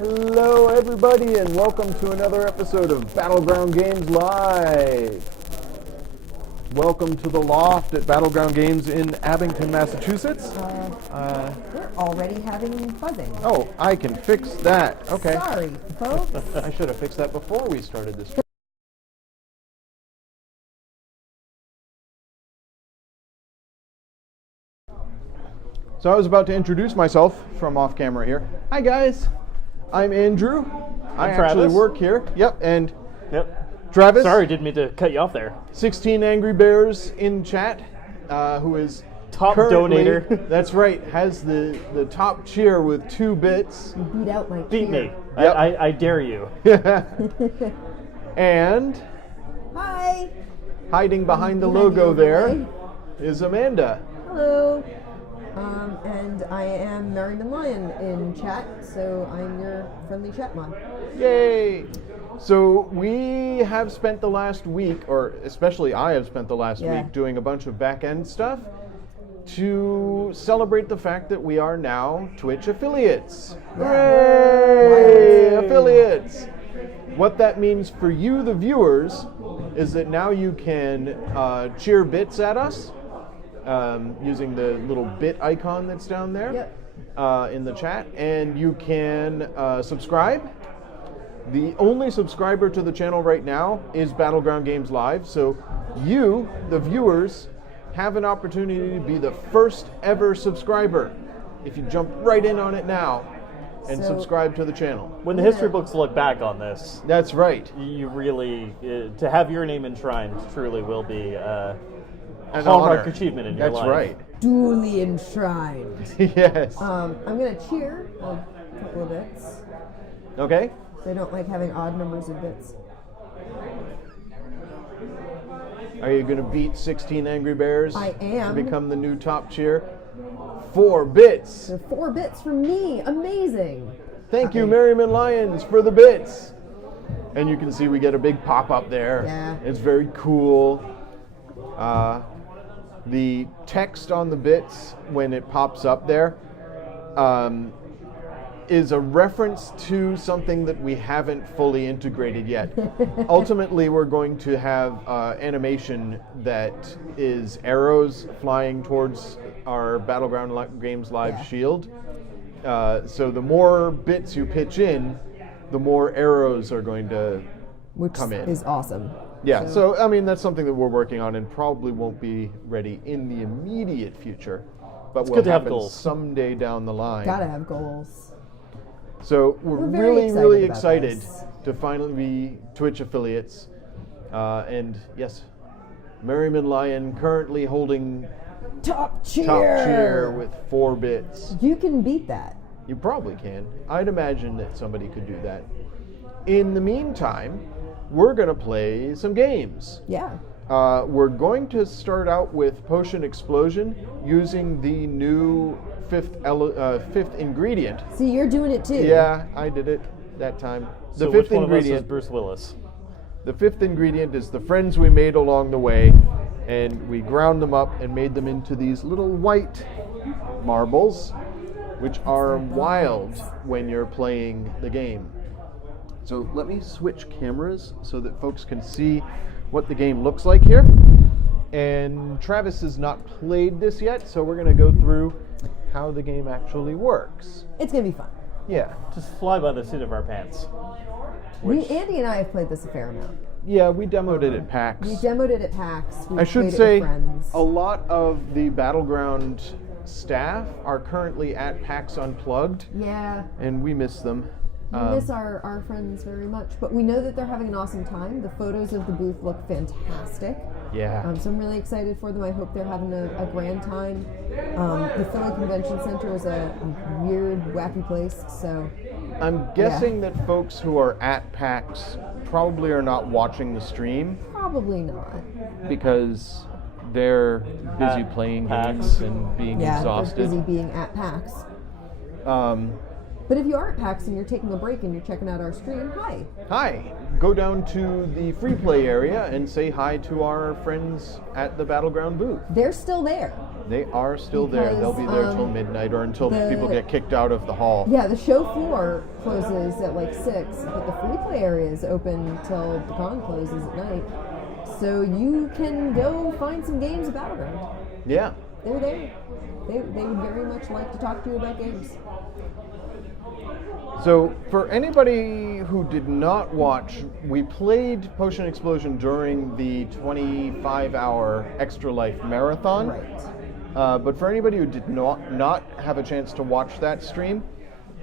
Hello everybody and welcome to another episode of Battleground Games Live. Welcome to the loft at Battleground Games in Abington, Massachusetts. We're already having buzzing. Oh, I can fix that. Okay. Sorry, folks. I should have fixed that before we started this. So I was about to introduce myself from off camera here. Hi guys, I'm Andrew. I actually Travis. work here. Yep, and Yep. Travis. Sorry, didn't mean to cut you off there. 16 Angry Bears in chat, who is Top currently- donator. That's right, has the top cheer with 2 bits. Beat out my Beat cheer. me. Yep. I dare you. And Hi. hiding behind the Behind logo the there overlay. is Amanda. Hello. And I am Merriman Lion in chat, so I'm your friendly chat mod. Yay! So we have spent the last week, or especially I have spent the last Yeah. week doing a bunch of back-end stuff to celebrate the fact that we are now Twitch affiliates. Hooray! Affiliates! What that means for you, the viewers, is that now you can cheer bits at us using the little bit icon that's down there in the chat, and you can subscribe. The only subscriber to the channel right now is Battleground Games Live, so you, the viewers, have an opportunity to be the first ever subscriber if you jump right in on it now and So- subscribe to the channel. When the history books look back on this, That's right. you really, to have your name enshrined truly will be a An hallmark honor. achievement in your That's life. right. Duly enshrined. Yes. I'm gonna cheer a couple of bits. Okay. I don't like having odd numbers of bits. Are you going to beat 16 Angry Bears? I am. To become the new top cheer? 4 bits. So 4 bits from me. Amazing. Thank you, Merriman Lions, for the bits. And you can see we get a big pop-up there. Yeah. It's very cool. The text on the bits, when it pops up there, is a reference to something that we haven't fully integrated yet. Ultimately, we're going to have animation that is arrows flying towards our Battleground Games Live shield. So the more bits you pitch in, the more arrows are going to Which come in. is awesome. Yeah, so I mean that's something that we're working on and probably won't be ready in the immediate future, but will good to have happen goals. someday down the line. Gotta have goals. So we're very really excited excited about this. to finally be Twitch affiliates. And yes, Merriman Lion currently holding Top cheer. top cheer with 4 bits. You can beat that. You probably can. I'd imagine that somebody could do that. In the meantime, we're going to play some games. Yeah. We're going to start out with Potion Explosion using the new fifth ingredient. See, you're doing it too. Yeah, I did it that time. The So fifth which one of us is ingredient. Bruce Willis? The 5th ingredient is the friends we made along the way, and we ground them up and made them into these little white marbles, which are wild when you're playing the game. So let me switch cameras so that folks can see what the game looks like here. And Travis has not played this yet, so we're going to go through how the game actually works. It's gonna be fun. Yeah. Just fly by the seat of our pants. Andy and I have played this a fair amount. Yeah, we demoed it at PAX. We demoed it at PAX. We I should played it say with friends. a lot of the Battleground staff are currently at PAX Unplugged, Yeah, and we miss them. we miss our friends very much, but we know that they're having an awesome time. The photos of the booth look fantastic. Yeah. So I'm really excited for them. I hope they're having a grand time. The Philly Convention Center is a weird, wacky place, so I'm guessing that folks who are at PAX probably are not watching the stream probably not. because they're busy At playing PAX. games and being Yeah, exhausted. they're busy being at PAX. But if you are at PAX and you're taking a break and you're checking out our stream, hi. Hi. Go down to the free play area and say hi to our friends at the Battleground booth. They're still there. They are still there. They'll be there till midnight or until people get kicked out of the hall. Yeah, the show floor closes at like 6, but the free play area is open till the con closes at night. So you can go find some games at Battleground. Yeah. They're there. They would very much like to talk to you about games. So, for anybody who did not watch, we played Potion Explosion during the 25-hour Extra Life Marathon. Right. But for anybody who did not have a chance to watch that stream,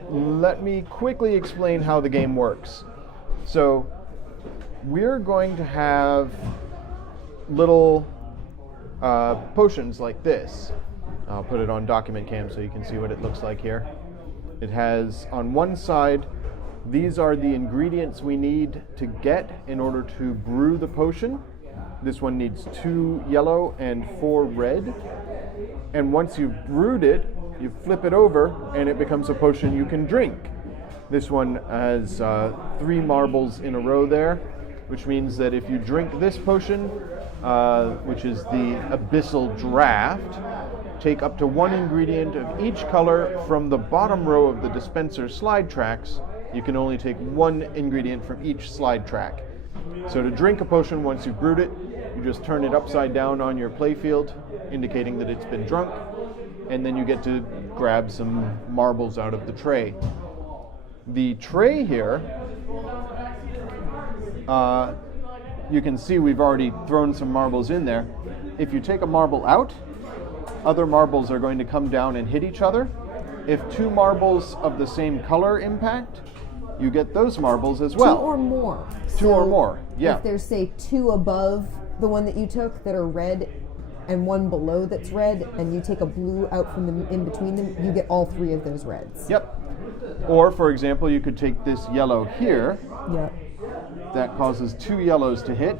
let me quickly explain how the game works. So, we're going to have little potions like this. I'll put it on document cam so you can see what it looks like here. It has, on one side, these are the ingredients we need to get in order to brew the potion. This one needs 2 yellow and 4 red. And once you've brewed it, you flip it over and it becomes a potion you can drink. This one has 3 marbles in a row there, which means that if you drink this potion, which is the Abyssal Draft, take up to 1 ingredient of each color from the bottom row of the dispenser slide tracks. You can only take 1 ingredient from each slide track. So to drink a potion once you've brewed it, you just turn it upside down on your playfield, indicating that it's been drunk, and then you get to grab some marbles out of the tray. The tray here, you can see we've already thrown some marbles in there. If you take a marble out, other marbles are going to come down and hit each other. If 2 marbles of the same color impact, you get those marbles as well. 2 or more. 2 or more, yeah. If there's, say, 2 above the one that you took that are red and 1 below that's red, and you take a blue out from the in between them, you get all 3 of those reds. Yep. Or, for example, you could take this yellow here. Yep. That causes 2 yellows to hit.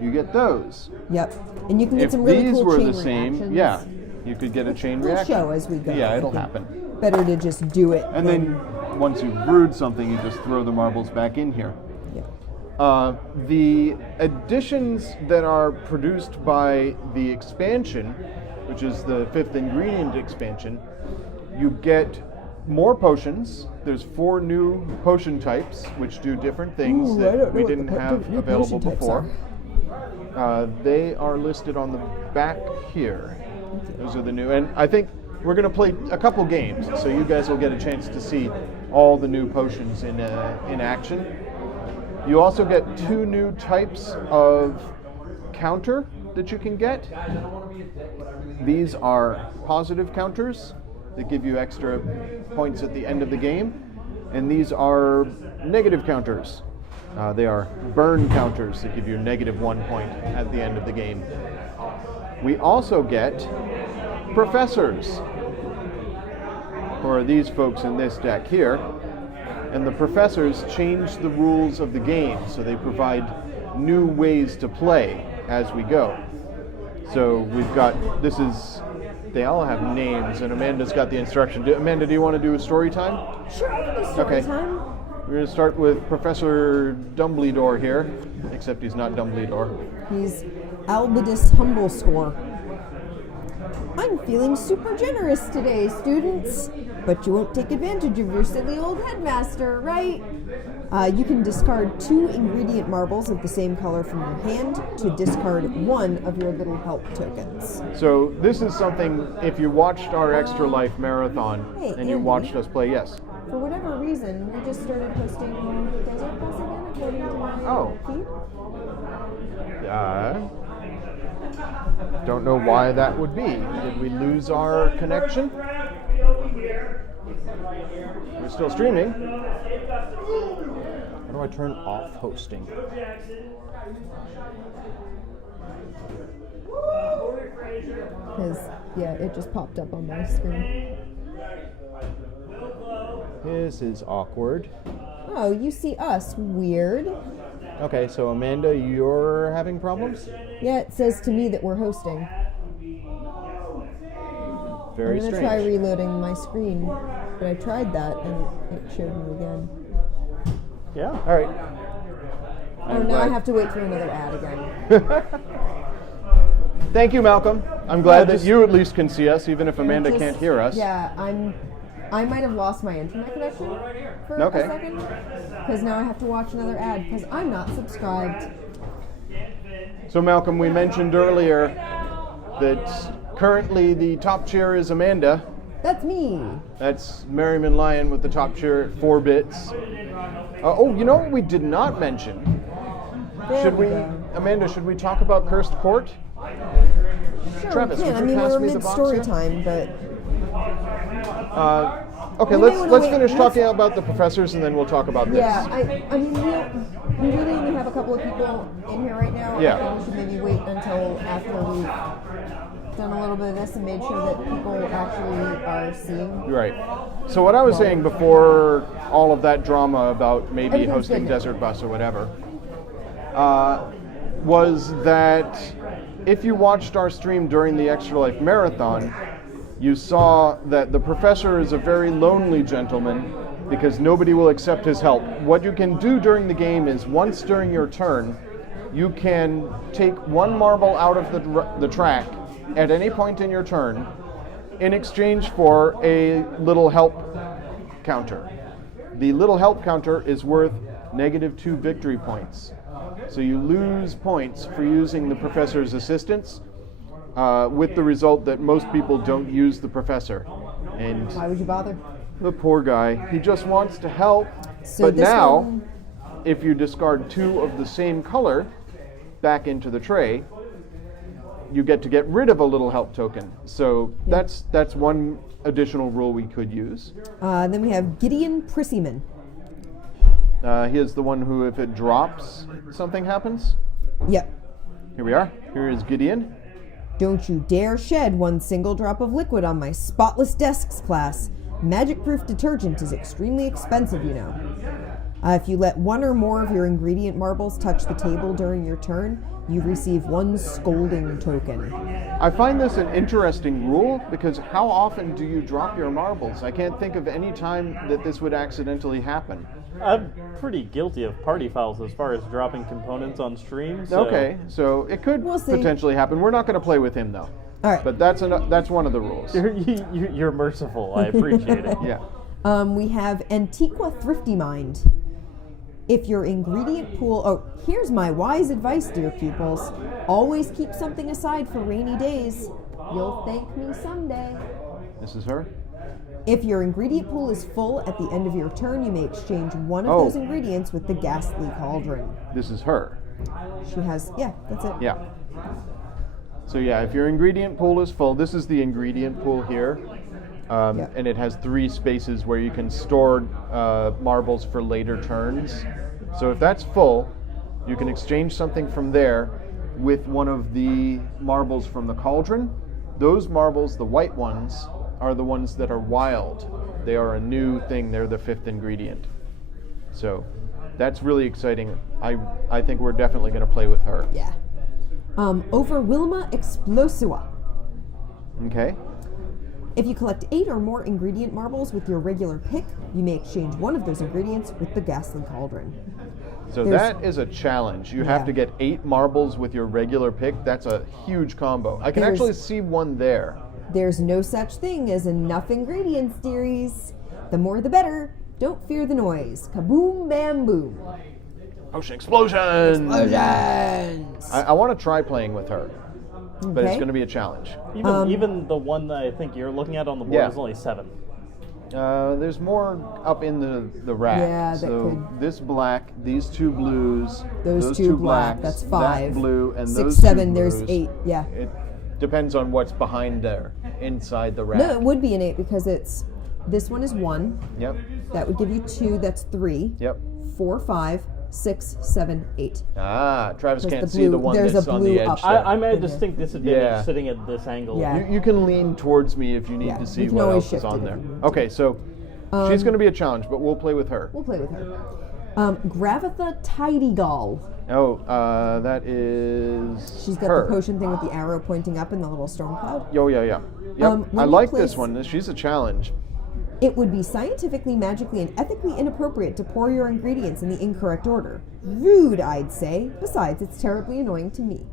You get those. Yep. And you can get If some really these cool were chain the same, reactions. yeah, you could get a chain We'll reaction. show as we go. Yeah, I it'll think. happen. Better to just do it. And then once you've brewed something, you just throw the marbles back in here. Yeah. The additions that are produced by the expansion, which is the 5th ingredient expansion, you get more potions. There's 4 new potion types, which do different things Ooh, I don't that know we what didn't the have new available potion types before. are. They are listed on the back here. Those are the new, and I think we're going to play a couple games, so you guys will get a chance to see all the new potions in action. You also get 2 new types of counter that you can get. These are positive counters that give you extra points at the end of the game, and these are negative counters. They are burn counters that give you -1 point at the end of the game. We also get professors, who are these folks in this deck here, and the professors change the rules of the game, so they provide new ways to play as we go. So we've got, they all have names, and Amanda's got the instruction. Amanda, do you want to do a story time? Sure, we can do story Okay. time. We're going to start with Professor Dumbledore here, except he's not Dumbledore. He's Albedus Humblescore. I'm feeling super generous today, students. But you won't take advantage of your silly old headmaster, right? You can discard 2 ingredient marbles of the same color from your hand to discard 1 of your little help tokens. So this is something, if you watched our Extra Life Marathon Hey, and you Andy. watched us play, yes. For whatever reason, we just started posting Desert Bus again, according to my feed. Don't know why that would be. Did we lose our connection? We're still streaming. How do I turn off hosting? Because, yeah, it just popped up on my screen. This is awkward. Oh, you see us. Weird. Okay, so Amanda, you're having problems? Yeah, it says to me that we're hosting. Very I'm going to strange. try reloading my screen. but I tried that and it showed me again. Yeah. All right. Oh, now I glad- have to wait for another ad again. Thank you, Malcolm. I'm glad that just- you at least can see us, even if Amanda Just- can't hear us. Yeah, I might have lost my internet connection for Okay. a second because now I have to watch another ad because I'm not subscribed. So, Malcolm, we mentioned earlier that currently the top chair is Amanda. That's me. That's Merriman Lyon with the top chair at 4 bits. Oh, you know what we did not mention? There Should we, go. Amanda, should we talk about Cursed Court? Sure, Travis, we can. would I you mean, pass we're me the mid box story here? time, but Okay, We may wanna let's wait. finish Let's- talking about the professors and then we'll talk about this. yeah, I mean, we really only have a couple of people in here right now. Yeah. I think we should maybe wait until after we've done a little bit of this and made sure that people actually are seeing. Right. So what I was saying before all of that drama about maybe Everything's hosting good now. Desert Bus or whatever, was that if you watched our stream during the Extra Life Marathon, you saw that the professor is a very lonely gentleman because nobody will accept his help. What you can do during the game is once during your turn, you can take one marble out of the track at any point in your turn in exchange for a little help counter. The little help counter is worth -2 victory points. So you lose points for using the professor's assistance, with the result that most people don't use the professor. And Why would you bother? the poor guy, he just wants to help. So but this now, one- if you discard 2 of the same color back into the tray, you get to get rid of a little help token. So that's one additional rule we could use. Then we have Gideon Prissyman. He is the one who, if it drops, something happens. Yep. Here we are. Here is Gideon. Don't you dare shed one single drop of liquid on my spotless desks class. Magic-proof detergent is extremely expensive, you know. If you let one or more of your ingredient marbles touch the table during your turn, you receive 1 scolding token. I find this an interesting rule because how often do you drop your marbles? I can't think of any time that this would accidentally happen. I'm pretty guilty of party fouls as far as dropping components on stream. So Okay, so it could We'll see. potentially happen. We're not going to play with him though. All right. But that's one of the rules. You're merciful. I appreciate it. Yeah. We have Antiqua Thrifty Mind. If your ingredient pool... Oh, here's my wise advice, dear pupils. Always keep something aside for rainy days. You'll thank me someday. This is her. If your ingredient pool is full at the end of your turn, you may exchange one of Oh. those ingredients with the Ghastly Cauldron. This is her. She has... Yeah, that's it. Yeah. So yeah, if your ingredient pool is full, this is the ingredient pool here. Yeah. And it has 3 spaces where you can store marbles for later turns. So if that's full, you can exchange something from there with one of the marbles from the cauldron. Those marbles, the white ones, are the ones that are wild. They are a new thing. They're the 5th ingredient. So that's really exciting. I think we're definitely going to play with her. Yeah. Over Wilma Explosua. Okay. If you collect 8 or more ingredient marbles with your regular pick, you may exchange one of those ingredients with the Ghastly Cauldron. So There's- that is a challenge. You have Yeah. to get 8 marbles with your regular pick. That's a huge combo. I can There's- actually see one there. There's no such thing as enough ingredients, dearies. The more the better. Don't fear the noise. Kaboom, bam, boom. Ocean explosion! Explosions! I want to try playing with her, but it's Okay. going to be a challenge. Even the one that I think you're looking at on the board Yeah. is only 7. There's more up in the rack. Yeah, that so could- this black, these 2 blues, Those two black, blacks, that's 5. that blue, and 6, those 7, 2 there's blues. 8, yeah. It depends on what's behind there, inside the rack. No, it would be an 8 because this one is 1. Yep. That would give you 2, that's 3. Yep. 4, 5, 6, 7, 8. Ah, Travis There's can't the see the blue- one there's that's a on the blue edge up. there. I'm at a distinct disadvantage Yeah. sitting at this angle. Yeah. You can lean towards me if you need Yeah, to we see can what always else is shift on it there. if you need Okay, so she's going to be a challenge, but we'll play with her. We'll play with her. Gravitha Tidygull. Oh, that is She's got her. the potion thing with the arrow pointing up and the little storm cloud. Oh, yeah. Yep. When I you like place- this one. She's a challenge. It would be scientifically, magically, and ethically inappropriate to pour your ingredients in the incorrect order. Rude, I'd say. Besides, it's terribly annoying to me.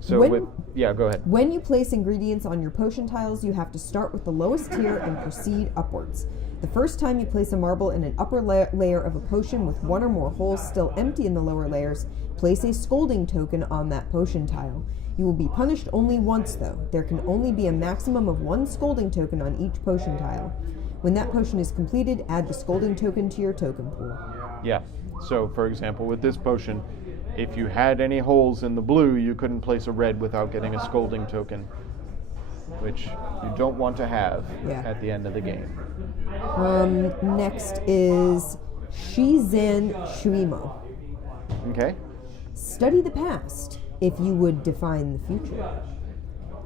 So go ahead. When you place ingredients on your potion tiles, you have to start with the lowest tier and proceed upwards. The first time you place a marble in an upper layer of a potion with one or more holes still empty in the lower layers, place a scolding token on that potion tile. You will be punished only once, though. There can only be a maximum of one scolding token on each potion tile. When that potion is completed, add the scolding token to your token pool. Yeah. So, for example, with this potion, if you had any holes in the blue, you couldn't place a red without getting a scolding token, which you don't want to have at the end of the game. Next is Shizan Shuimo. Okay. Study the past if you would define the future.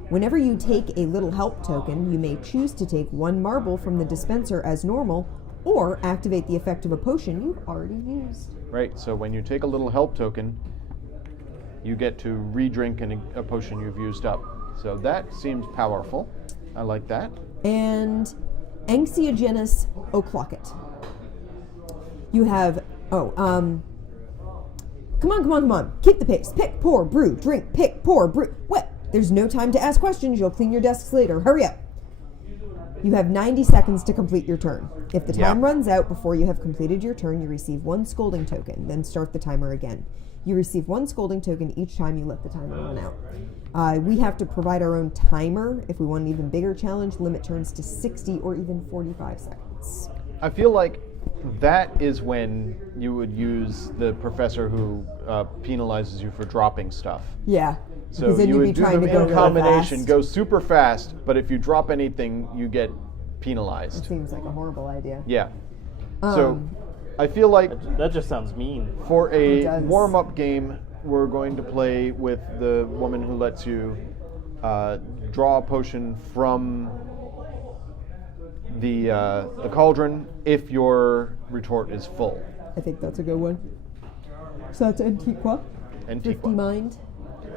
Whenever you take a little help token, you may choose to take one marble from the dispenser as normal, or activate the effect of a potion you've already used. Right, so when you take a little help token, you get to re-drink a potion you've used up. So that seems powerful. I like that. And Anxiogenous O'Clocket. You have, come on. Keep the pace. Pick, pour, brew, drink, pick, pour, brew. What? There's no time to ask questions. You'll clean your desks later. Hurry up. You have 90 seconds to complete your turn. If the time runs out before you have completed your turn, you receive one scolding token, then start the timer again. You receive one scolding token each time you let the timer run out. We have to provide our own timer. If we want an even bigger challenge, limit turns to 60 or even 45 seconds. I feel like that is when you would use the professor who penalizes you for dropping stuff. Yeah. So because then you you'd would be do trying them to go in combination, really fast. go super fast, but if you drop anything, you get penalized. It seems like a horrible idea. Yeah. So I feel like That just sounds mean. for a It does. warm-up game, we're going to play with the woman who lets you draw a potion from the cauldron if your retort is full. I think that's a good one. So that's Antiqua. 50 mind.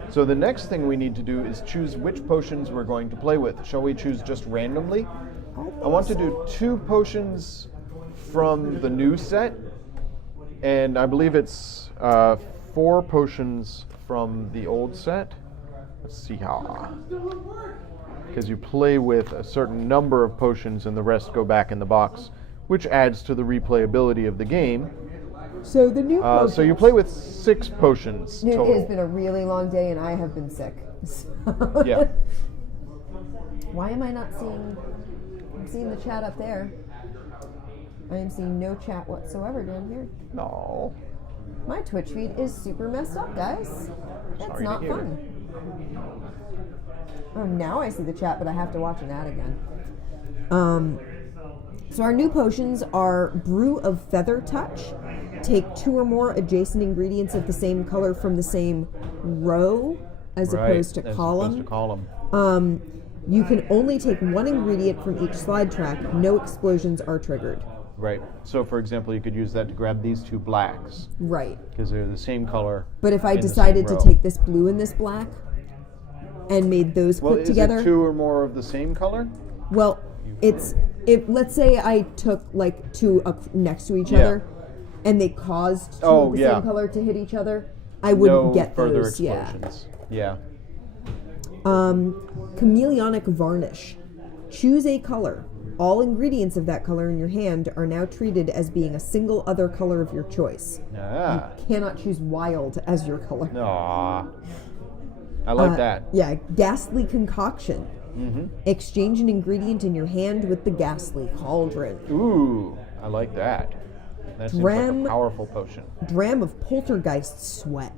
So the next thing we need to do is choose which potions we're going to play with. Shall we choose just randomly? I want to do 2 potions from the new set, and I believe it's 4 potions from the old set. Let's see how. Because you play with a certain number of potions and the rest go back in the box, which adds to the replayability of the game. So the new So you play with 6 potions It total. has been a really long day and I have been sick. Yeah. Why am I not seeing... I'm seeing the chat up there. I am seeing no chat whatsoever down here. No. My Twitch feed is super messed up, guys. That's Sorry to not hear. fun. Oh, now I see the chat, but I have to watch an ad again. So our new potions are Brew of Feather Touch. Take 2 or more adjacent ingredients of the same color from the same row as opposed to column. You can only take 1 ingredient from each slide track. No explosions are triggered. Right. So, for example, you could use that to grab these 2 blacks Right. because they're the same color. But if I in the decided same to row. take this blue and this black and made those Well, put is together, it 2 or more of the same color? well, let's say I took like 2 up next to each Yeah. other, and they caused 2 Oh, of the yeah. same color to hit each other, I wouldn't No get further those. explosions. Yeah. Chameleonic varnish. Choose a color. All ingredients of that color in your hand are now treated as being a single other color of your choice. Ah. Cannot choose wild as your color. Aw. I like that. Yeah, ghastly concoction. Mm-hmm. Exchange an ingredient in your hand with the ghastly cauldron. Ooh, I like that. That seems like Dram- a powerful potion. Dram of poltergeist sweat.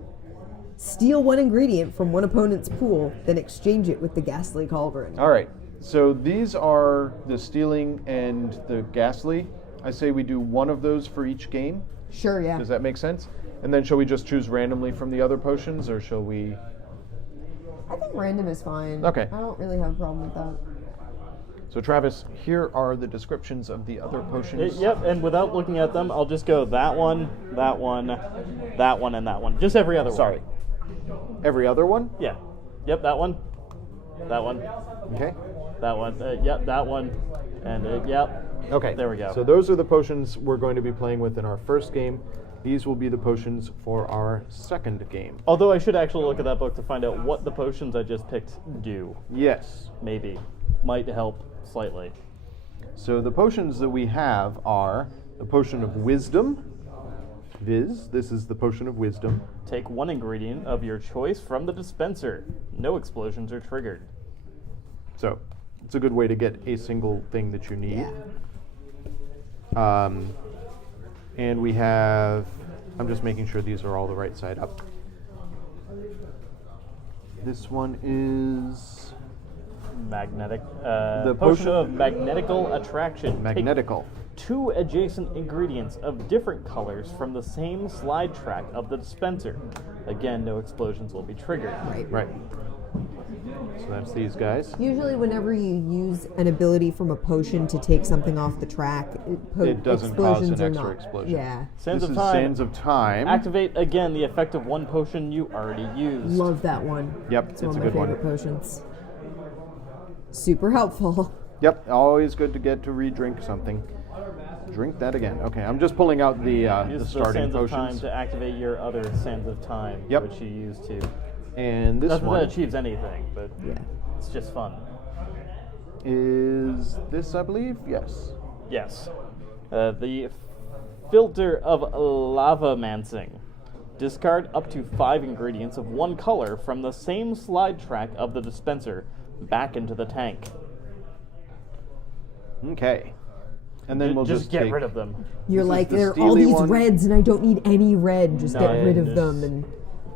Steal 1 ingredient from one opponent's pool, then exchange it with the ghastly cauldron. All right. So these are the stealing and the ghastly. I say we do 1 of those for each game. Sure, yeah. Does that make sense? And then shall we just choose randomly from the other potions, or shall we? I think random is fine. Okay. I don't really have a problem with that. So Travis, here are the descriptions of the other potions. Yep, and without looking at them, I'll just go that one, that one, and that one. Just every other one. Sorry. Every other one? Yeah. Yep, that one. That one. Okay. That one. Yep, that one. And yep. Okay. There we go. So those are the potions we're going to be playing with in our first game. These will be the potions for our second game. Although I should actually look at that book to find out what the potions I just picked do. Yes. Maybe. Might help slightly. So the potions that we have are the potion of wisdom. Viz, this is the potion of wisdom. Take one ingredient of your choice from the dispenser. No explosions are triggered. So it's a good way to get a single thing that you need. Yeah. And we have, I'm just making sure these are all the right side up. This one is Magnetic. The potion potion- of magnetical attraction. magnetical. Take 2 adjacent ingredients of different colors from the same slide track of the dispenser. Again, no explosions will be triggered. Right. Right. So that's these guys. Usually, whenever you use an ability from a potion to take something off the track, It doesn't cause an explosions are extra not. explosion. Yeah. Sands This of is Time. Sands of Time. Activate again the effect of one potion you already used. Love that one. Yep, It's it's one a of my good one. favorite potions. Super helpful. Yep, always good to get to re-drink something. Drink that again. Okay, I'm just pulling out the Use the starting Sands of Time potions. to activate your other Sands of Time, Yep. which you use to. And this Not that one that achieves anything, but Yeah. it's just fun. is this, I believe? Yes. Yes. The filter of lavamancing. Discard up to 5 ingredients of one color from the same slide track of the dispenser back into the tank. Okay. And then we'll just get take, rid of them. You're This is like, the there are all steely these one. reds, and I don't need any red. Just get rid of Nice. them and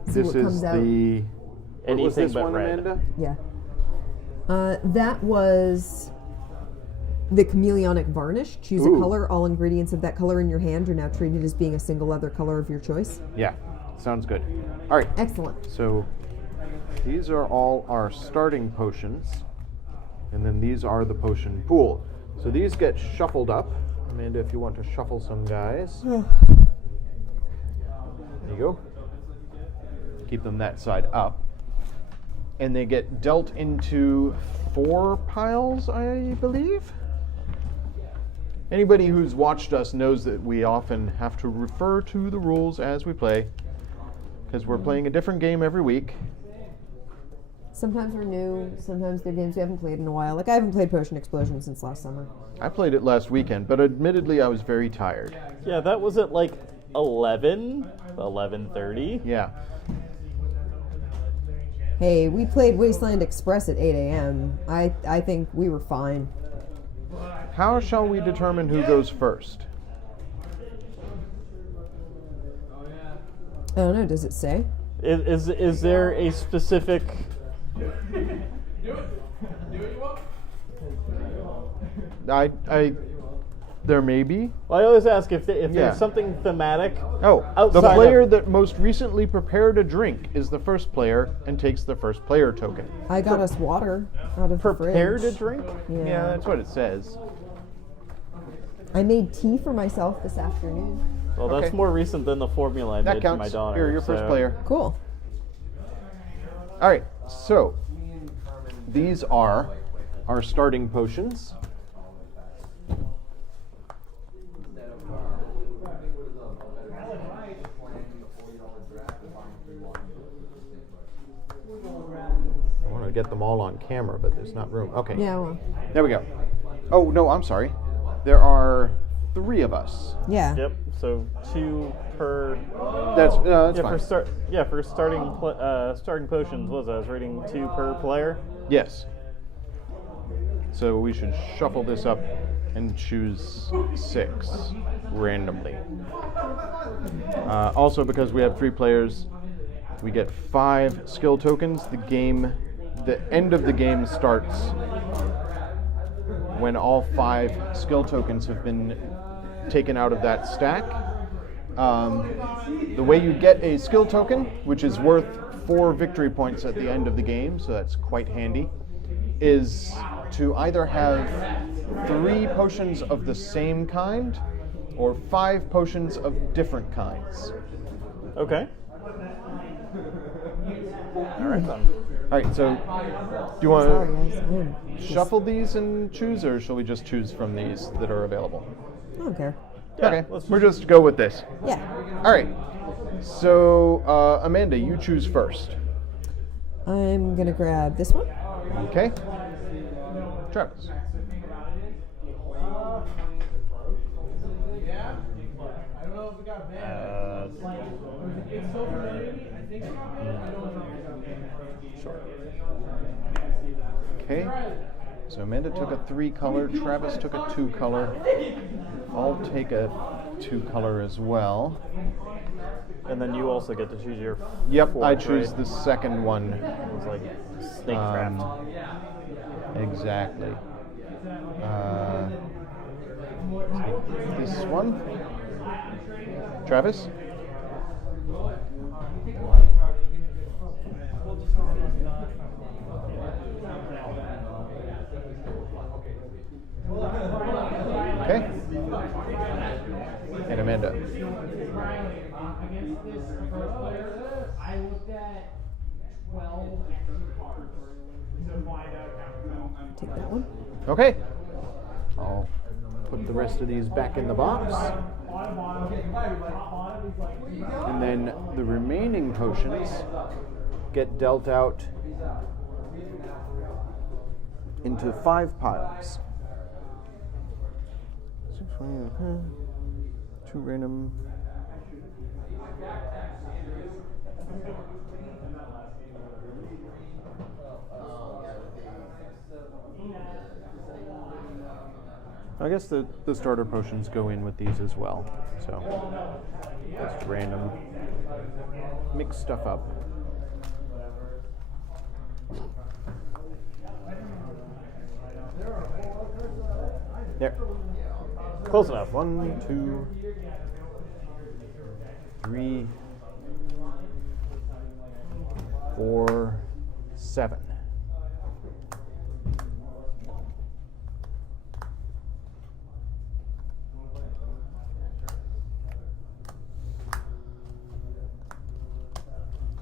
see This what is comes out. the. What was Anything this but one, red. Amanda? Yeah. That was the chameleonic varnish. Choose Ooh. a color. All ingredients of that color in your hand are now treated as being a single other color of your choice. Yeah, sounds good. All right. Excellent. So these are all our starting potions, and then these are the potion pool. So these get shuffled up. Amanda, if you want to shuffle some guys. There you go. Keep them that side up. And they get dealt into 4 piles, I believe. Anybody who's watched us knows that we often have to refer to the rules as we play, because we're playing a different game every week. Sometimes we're new. Sometimes they're games we haven't played in a while. Like I haven't played Potion Explosion since last summer. I played it last weekend, but admittedly I was very tired. Yeah, that was at like 11:30. Yeah. Hey, we played Wasteland Express at 8 a.m. I think we were fine. How shall we determine who goes first? I don't know. Does it say? Is there a specific? There may be. Well, I always ask if Yeah. there's something thematic. Oh, the Outside player of- that most recently prepared a drink is the first player and takes the first player token. I got us water out of Prepared the a fridge. drink? Yeah. That's what it says. I made tea for myself this afternoon. Well, that's Okay. more recent than the formula I That made for my counts. daughter. Here, you're first so- player. Cool. All right, so these are our starting potions. I want to get them all on camera, but there's not room. Okay. Yeah. Well. There we go. Oh, no, I'm sorry. There are 3 of us. Yeah. Yep. So 2 per. That's Yeah, fine. for starting potions. Was I was rating 2 per player? Yes. So we should shuffle this up and choose 6 randomly. Also, because we have 3 players, we get 5 skill tokens. The end of the game starts when all 5 skill tokens have been taken out of that stack. The way you get a skill token, which is worth 4 victory points at the end of the game, so that's quite handy, is to either have 3 potions of the same kind or 5 potions of different kinds. Okay. All right then. All right, so do you Sorry, want guys. I'm to just- shuffle these and choose, or shall we just choose from these that are available? I don't care. Okay, let's we'll just go with this. Yeah. All right. So, Amanda, you choose first. I'm gonna grab this one. Okay. Travis. Sure. Okay. So Amanda took a 3-color. Travis took a 2-color. I'll take a 2-color as well. And then you also get to choose your. Yep, fourth, I choose right? the second one. It's like snakecraft. Exactly. Take this one. Travis? Okay. And Amanda. I looked at 12 extra cards to find out. Take that one. Okay. I'll put the rest of these back in the box. And then the remaining potions get dealt out into 5 piles. 2 random. I guess the starter potions go in with these as well. So just random mix stuff up. There. Close enough. 1, 2, 3, 4, 7.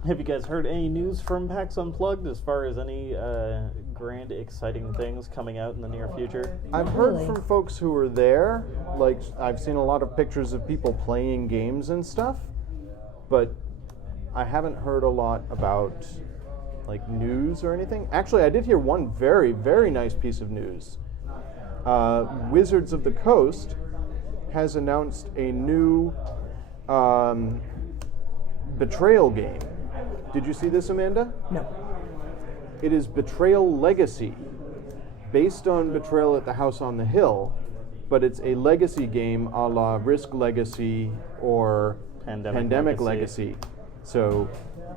Have you guys heard any news from PAX Unplugged as far as any grand, exciting things coming out in the near future? I've heard Really? from folks who were there, like I've seen a lot of pictures of people playing games and stuff, but I haven't heard a lot about like news or anything. Actually, I did hear one very, very nice piece of news. Wizards of the Coast has announced a new Betrayal game. Did you see this, Amanda? No. It is Betrayal Legacy, based on Betrayal at the House on the Hill, but it's a legacy game a la Risk Legacy or Pandemic Legacy. So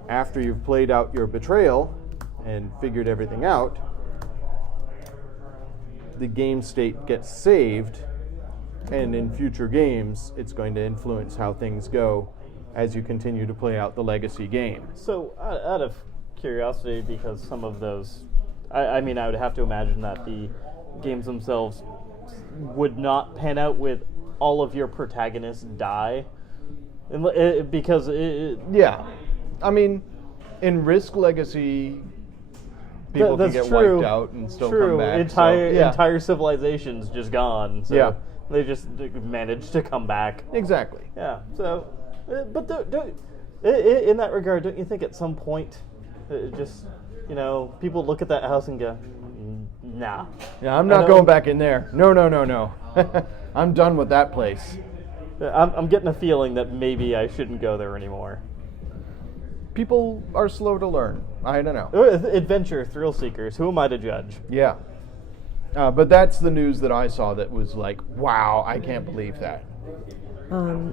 after you've played out your betrayal and figured everything out, the game state gets saved, and in future games, it's going to influence how things go as you continue to play out the legacy game. So, out of curiosity, because some of those, I mean, I would have to imagine that the games themselves would not pan out with all of your protagonists die, because Yeah. I mean, in Risk Legacy, people can that's get true. wiped out and still True. come back. Entire civilization's just gone. So Yeah. they just managed to come back. Exactly. Yeah. So, but in that regard, don't you think at some point, just people look at that house and go, nah. Yeah, I'm not going back in there. No. I'm done with that place. I'm getting a feeling that maybe I shouldn't go there anymore. People are slow to learn. I don't know. Adventure, thrill seekers. Who am I to judge? Yeah. But that's the news that I saw that was like, wow, I can't believe that.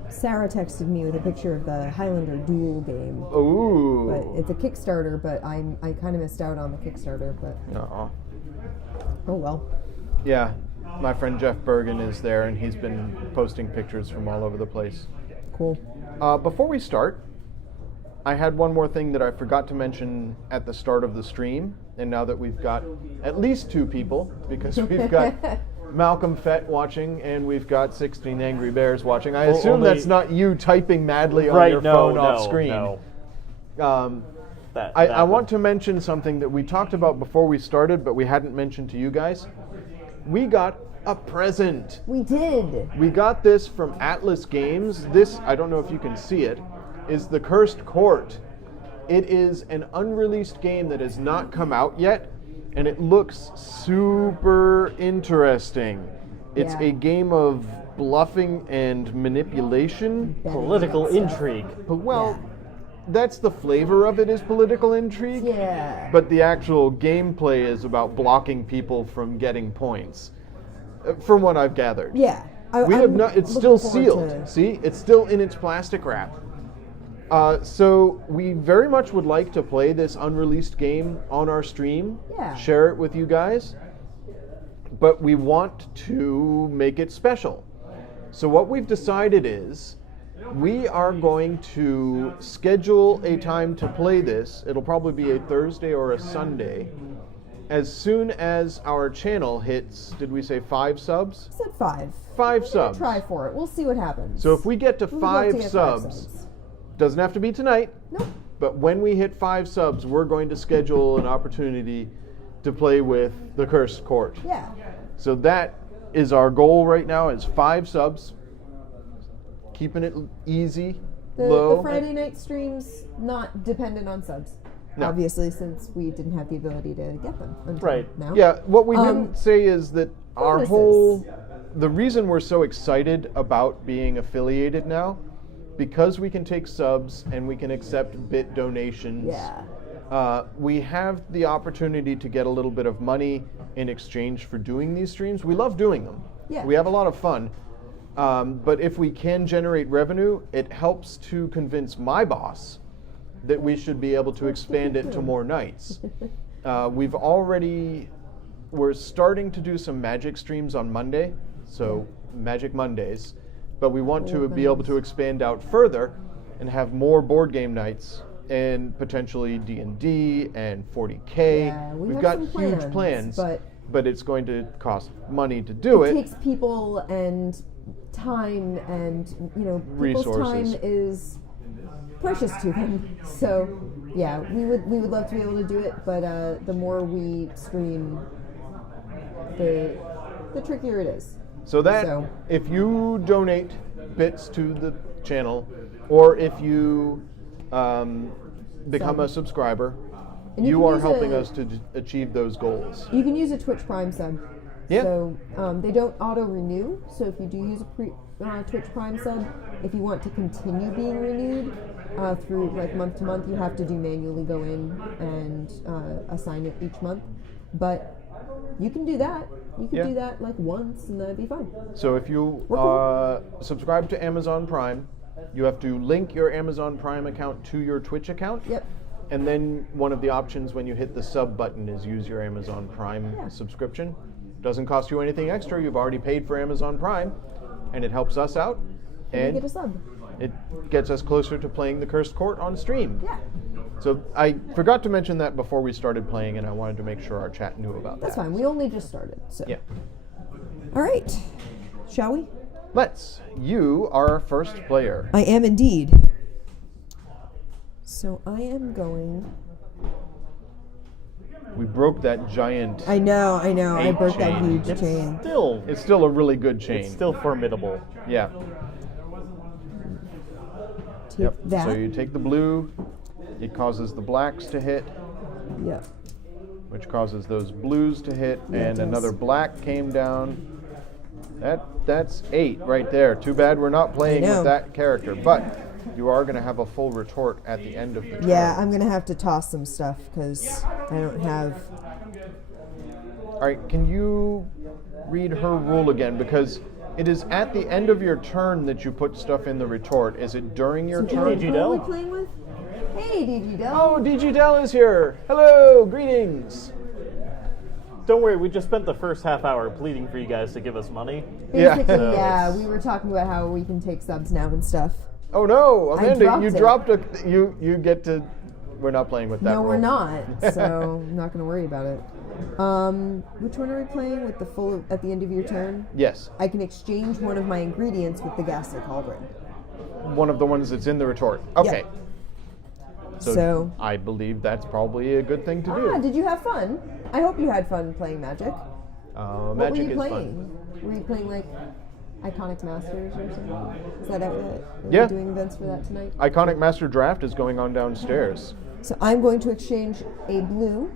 Sarah texted me with a picture of the Highlander Duel game. Ooh. But it's a Kickstarter, but I kind of missed out on the Kickstarter, but Aw. oh well. Yeah. My friend Jeff Bergen is there, and he's been posting pictures from all over the place. Cool. Before we start, I had one more thing that I forgot to mention at the start of the stream, and now that we've got at least 2 people, because we've got Malcolm Fett watching and we've got 16 Angry Bears watching. I assume only- that's not you typing madly on your phone off screen. No. that. I want to mention something that we talked about before we started, but we hadn't mentioned to you guys. We got a present. We did. We got this from Atlas Games. This, I don't know if you can see it, is The Cursed Court. It is an unreleased game that has not come out yet, and it looks super interesting. It's Yeah. a game of bluffing and manipulation. Political intrigue. But, well, Yeah. that's the flavor of it, is political intrigue. Yeah. But the actual gameplay is about blocking people from getting points, from what I've gathered. Yeah. We I'm have not. It's looking still forward sealed. to- See, it's still in its plastic wrap. So we very much would like to play this unreleased game on our stream. Yeah. Share it with you guys. But we want to make it special. So what we've decided is we are going to schedule a time to play this. It'll probably be a Thursday or a Sunday. As soon as our channel hits, did we say 5 subs? I said 5. 5 We're gonna subs. try for it. We'll see what happens. So if we get to We would love 5 to get subs, doesn't have to be tonight, Nope. but when we hit 5 subs, we're going to schedule an opportunity to play with The Cursed Court. Yeah. So that is our goal right now, is 5 subs. Keeping it easy, low. The Friday night streams not dependent on subs. No. Obviously, since we didn't have the ability to get them until Right. now. Yeah, what we Um, didn't say is that our bonuses. whole, the reason we're so excited about being affiliated now, because we can take subs and we can accept bit donations. Yeah. We have the opportunity to get a little bit of money in exchange for doing these streams. We love doing them. Yeah. We have a lot of fun. But if we can generate revenue, it helps to convince my boss that we should be able to expand it to more nights. We're starting to do some Magic streams on Monday, so Magic Mondays, but we want to be able to expand out further and have more board game nights and potentially D&D and 40K. Yeah, we We've have got some huge plans, plans, but it's going to cost money to do it it. takes people and time, and people's Resources. time is precious to them. So yeah, we would love to be able to do it, but the more we stream, the trickier it is. So that So- if you donate bits to the channel, or if you become a subscriber, And you you can are use helping a- us to achieve those goals. You can use a Twitch Prime sub. Yeah. So they don't auto renew. So if you do use a Twitch Prime sub, if you want to continue being renewed through like month to month, you have to manually go in and assign it each month. But you can do that. You can Yeah. do that like once, and that'd be fine. So if you We're cool. subscribe to Amazon Prime, you have to link your Amazon Prime account to your Twitch account. Yep. And then one of the options when you hit the sub button is use your Amazon Prime Yeah. subscription. Doesn't cost you anything extra. You've already paid for Amazon Prime, and it helps us out. And you And get a sub. it gets us closer to playing the Cursed Court on stream. Yeah. So I forgot to mention that before we started playing, and I wanted to make sure our chat knew about That's that. fine. We only just started. So. Yeah. All right. Shall we? Let's. You are our first player. I am indeed. So I am going. We broke that giant. I know. I Eight broke that chain. huge It's chain. still It's still a really good chain. it's still formidable. Yeah. Take Yep. that. So you take the blue. It causes the blacks to hit, Yep. which causes those blues to hit, Yeah, it and does. another black came down. That's 8 right there. Too bad we're not playing know. with that character, but you are going to have a full retort at the end of the turn. Yeah, I'm gonna have to toss some stuff because I don't have. All right, can you read her rule again? Because it is at the end of your turn that you put stuff in the retort. Is it during your Who turn? DG are Dell? we playing with? Hey, DG Dell. Oh, DG Dell is here. Hello, greetings. Don't worry, we just spent the first half hour pleading for you guys to give us money. Yeah. Basically, So yeah, it's- we were talking about how we can take subs now and stuff. Oh no, Amanda, dropped you it. dropped a. You get to. We're not playing with that. No, we're rule. not. So I'm not gonna worry about it. Which one are we playing with the full at the end of your turn? Yes, I can exchange one of my ingredients with the ghastly cauldron. one of the ones that's in the retort. Okay. So I believe that's probably a good thing to do. did you have fun? I hope you had fun playing Magic. What Magic were you is playing? fun. Were you playing like Iconic Masters or something? Is that are Yeah. we doing events for that tonight? Iconic Master Draft is going on downstairs So I'm going to exchange a blue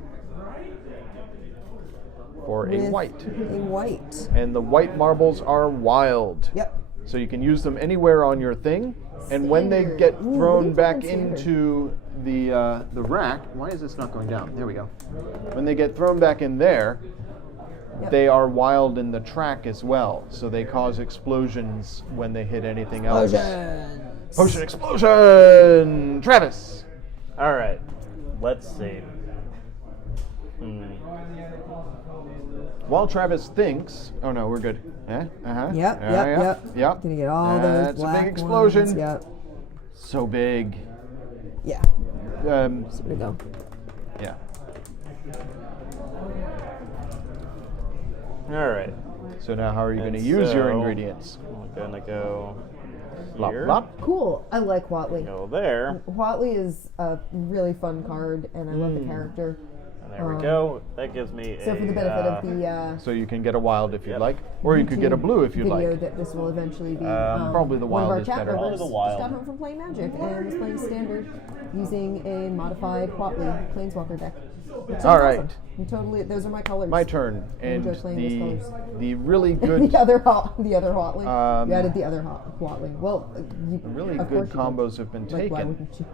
for with a white. A white. And the white marbles are wild. Yep. So you can use them anywhere on your thing, and when they Standard. get Ooh, what are thrown you back doing standard? into the rack, why is this not going down? There we go. When they get thrown back in there, Yep. they are wild in the track as well. So they cause explosions when they hit anything else. Potion explosion! Travis! All right. Let's see. While Travis thinks, oh no, we're good. Yep. Yep. Gonna get all those That's a black big explosion. ones. Yep. So big. Yeah. So we go. Yeah. All right. So now how are you going to And use your so- ingredients? I'm gonna go Blop, here. blop. Cool. I like Watley. Go there. Watley is a really fun card, and I love the character. And there we go. That gives me So a. for the benefit of the So you can get a wild if you'd Yep. like, or you could get a blue if you'd video like. that this will eventually be. Probably the one of wild our is chat better. members Probably the wild. just got home from playing Magic and was playing Standard using a modified Watley Planeswalker deck. Which All is right. awesome. I'm totally. Those are my colors. My turn, and enjoy playing those colors. the really good, the other Watley. You added the other Watley. Well, you, really of good course you did. combos have been Like, why taken. wouldn't you?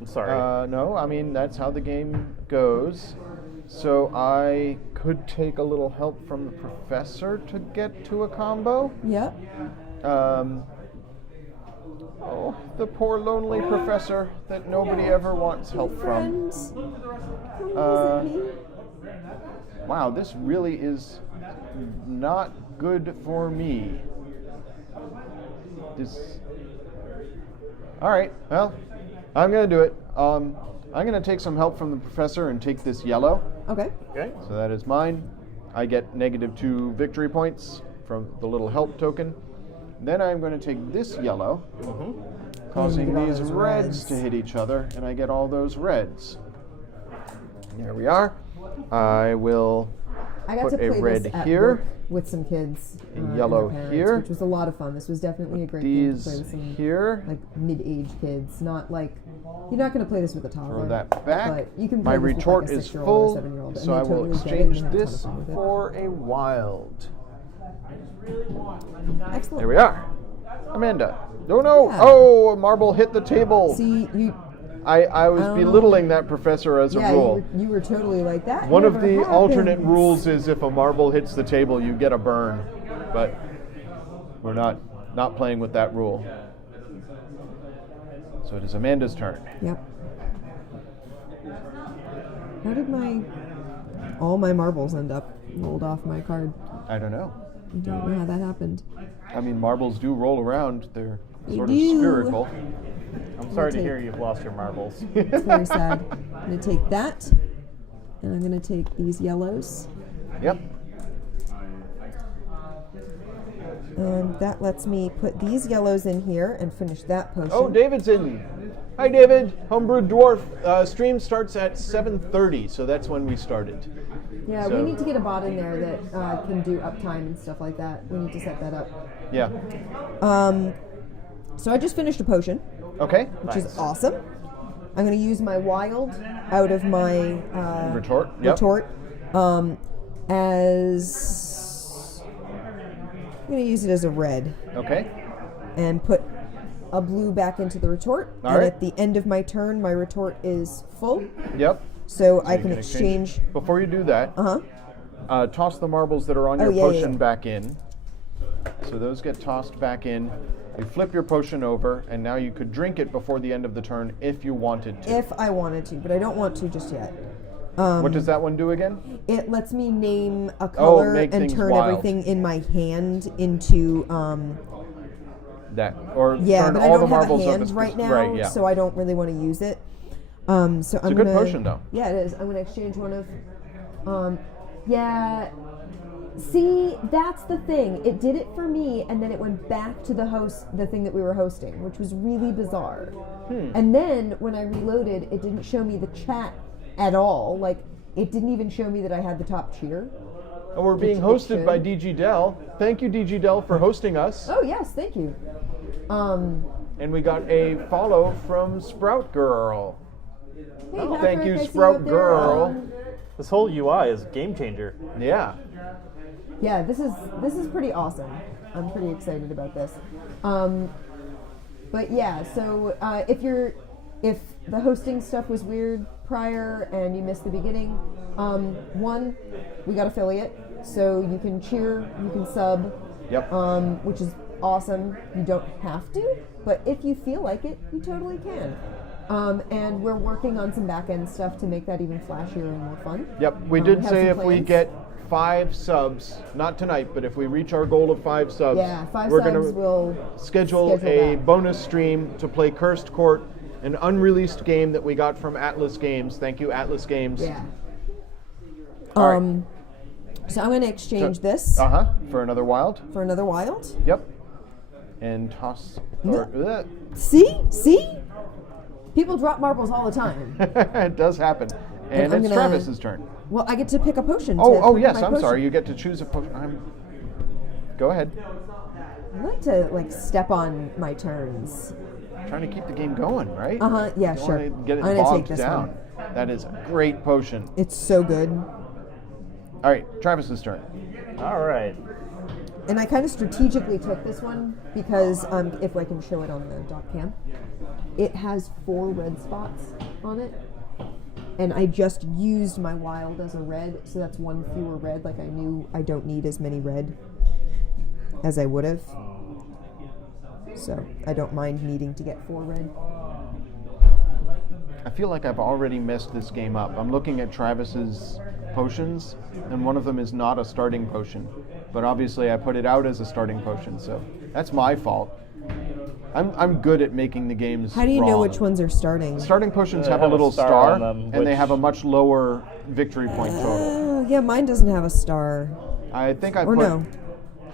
I'm sorry. No, I mean that's how the game goes. So I could take a little help from the professor to get to a combo. Yep. Oh, the poor lonely professor that nobody ever wants help from. Friends. Wow, this really is not good for me. This. All right, well, I'm gonna do it. I'm gonna take some help from the professor and take this yellow. Okay. Okay. So that is mine. I get -2 victory points from the little help token. Then I'm going to take this yellow, causing And get all these those reds reds. to hit each other, and I get all those reds. There we are. I will I got put to a play red this at here, work with some kids. and yellow their parents, here. which was a lot of fun. This was definitely a great game to play these with some here. like mid-age kids. Not like you're not going to play this with a toddler. Throw that back. But you can play My this retort with like a is 6-year-old or full, 7-year-old, and so they I will totally get it exchange and have a ton this of fun with it. for a wild. Excellent. There we are. Amanda. Oh no! Yeah. Oh, a marble hit the table. See, you. I was I don't know. belittling that professor as a Yeah, rule. you were totally like that. One of never the alternate happens. rules is if a marble hits the table, you get a burn. But we're not playing with that rule. So it is Amanda's turn. Yep. How did all my marbles end up rolled off my card? I don't know. I don't know how that happened. I mean, marbles do roll around. They're They sort of do. spherical. I'm sorry to take- hear you've lost your marbles. It's very sad. I'm going to take that, and I'm going to take these yellows, Yep. and that lets me put these yellows in here and finish that potion. Oh, David's in. Hi, David. Homebrewed Dwarf. Stream starts at 7:30, so that's when we started. Yeah, so- we need to get a bot in there that can do uptime and stuff like that. We need to set that up. Yeah. So I just finished a potion, Okay. which is awesome. I'm going to use my wild out of my Retort. Yep. retort as I'm going to use it as a red Okay. and put a blue back into the retort. All and right. at the end of my turn, my retort is full, Yep. so I You can exchange. Before you do that, toss the marbles that are on your Oh, yeah, potion yeah. back in. So those get tossed back in. You flip your potion over, and now you could drink it before the end of the turn if you wanted to. If I wanted to, but I don't want to just yet. What does that one do again? It lets me name a color make and things turn wild. everything in my hand into That or yeah, turn but all I the don't have a marbles of hand right now, Right, yeah. so I don't really want to use it. So I'm a gonna. good potion, though. Yeah, it is. I'm gonna exchange one of. Yeah, See, that's the thing. It did it for me, and then it went back to the thing that we were hosting, which was really bizarre. And then when I reloaded, it didn't show me the chat at all. Like, it didn't even show me that I had the top cheer. And we're being Which hosted by DG Dell. Thank you, DG Dell, for hosting us. Oh yes, thank you. And we got a follow from Sprout Girl. Hey, Thank Patrick, you, I see Sprout up there. Girl. This whole UI is a game changer. Yeah. Yeah, this is pretty awesome. I'm pretty excited about this. But yeah, so if the hosting stuff was weird prior and you missed the beginning, one, we got affiliate, so you can cheer, you can sub, Yep. which is awesome. You don't have to, but if you feel like it, you totally can. And we're working on some back end stuff to make that even flashier and more fun. Yep. We We did have say some if we plans. get 5 subs, not tonight, but if we reach our goal of 5 subs, Yeah, 5 we're subs going to will schedule a that. bonus stream to play Cursed Court, an unreleased game that we got from Atlas Games. Thank you, Atlas Games. Yeah. All right. So I'm going to exchange this For another wild. for another wild. Yep. And toss. See? People drop marbles all the time. It does happen. And I'm it's gonna- Travis's turn. Well, I get to pick a potion. Oh, to yes. my I'm potion. sorry. You get to choose a potion. Go ahead. I like to step on my turns. Trying to keep the game going, right? Yeah, You sure. wanna get it I'm gonna take bogged this down. one. That is a great potion. It's so good. All right, Travis's turn. All right. And I kind of strategically took this one because if I can show it on the doc cam, it has 4 red spots on it. And I just used my wild as a red, so that's 1 fewer red. Like, I knew I don't need as many red as I would have. So I don't mind needing to get 4 red. I feel like I've already messed this game up. I'm looking at Travis's potions, and one of them is not a starting potion. But obviously I put it out as a starting potion, so that's my fault. I'm good at making the games How do you know wrong. which ones are starting? Starting potions They have a have a little star star, on them, and they which- have a much lower victory point total. Oh, yeah, mine doesn't have a star. I think I Or put no.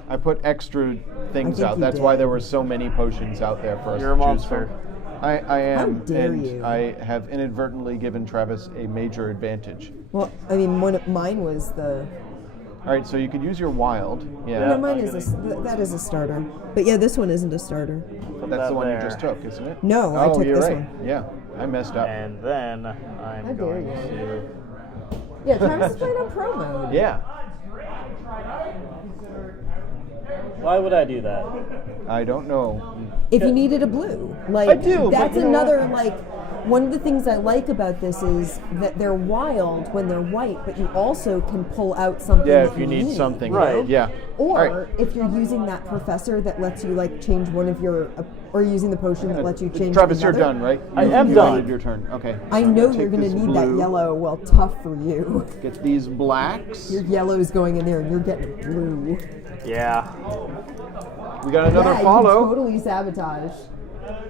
I put extra things think out. you That's did. why there were so many potions out there for us You're a to choose monster. from. I am, How dare and you. I have inadvertently given Travis a major advantage. Well, I mean, mine was the. All right, so you could use your wild. Yeah, No, mine is that is a starter. But yeah, this one isn't a starter. that's that the one you there. just took, isn't it? No, I oh, took you're this right. one. Yeah, I messed up. And then How I'm dare going you. to. Yeah, Travis is playing on pro mode. Yeah, Why would I do that? I don't know. If you needed a blue, like I do, but that's you know another what? like. One of the things I like about this is that they're wild when they're white, but you also can pull out something. Yeah, that if you need something. Right. Yeah. Or All right. if you're using that professor that lets you like change one of your, or using the potion that lets you change. Travis, you're another. done, right? I You- am you done. ended your turn. Okay. I know Take you're going to this need that blue, yellow. Well, tough for you. Get these blacks. Your yellow's going in there, and you're getting blue. Yeah. We got another yeah, follow. You totally sabotage.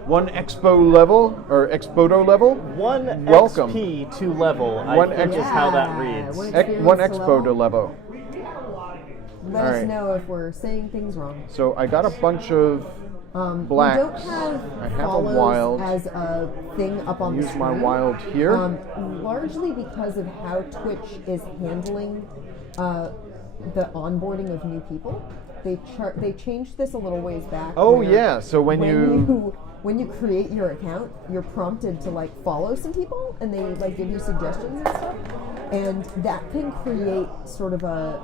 1 expo level or expoto level. 1 Welcome. XP to level. One I think X- is how that Yeah, reads. one One experience to expo to level. level. Let All us right. know if we're saying things wrong. So I got a bunch of blacks. We don't have I have a follows wild. as a thing up on the Use my screen. wild here. Largely because of how Twitch is handling the onboarding of new people. They changed this a little ways back. Oh, where yeah, so when you- when you create your account, you're prompted to like follow some people, and they like give you suggestions and stuff. And that can create sort of a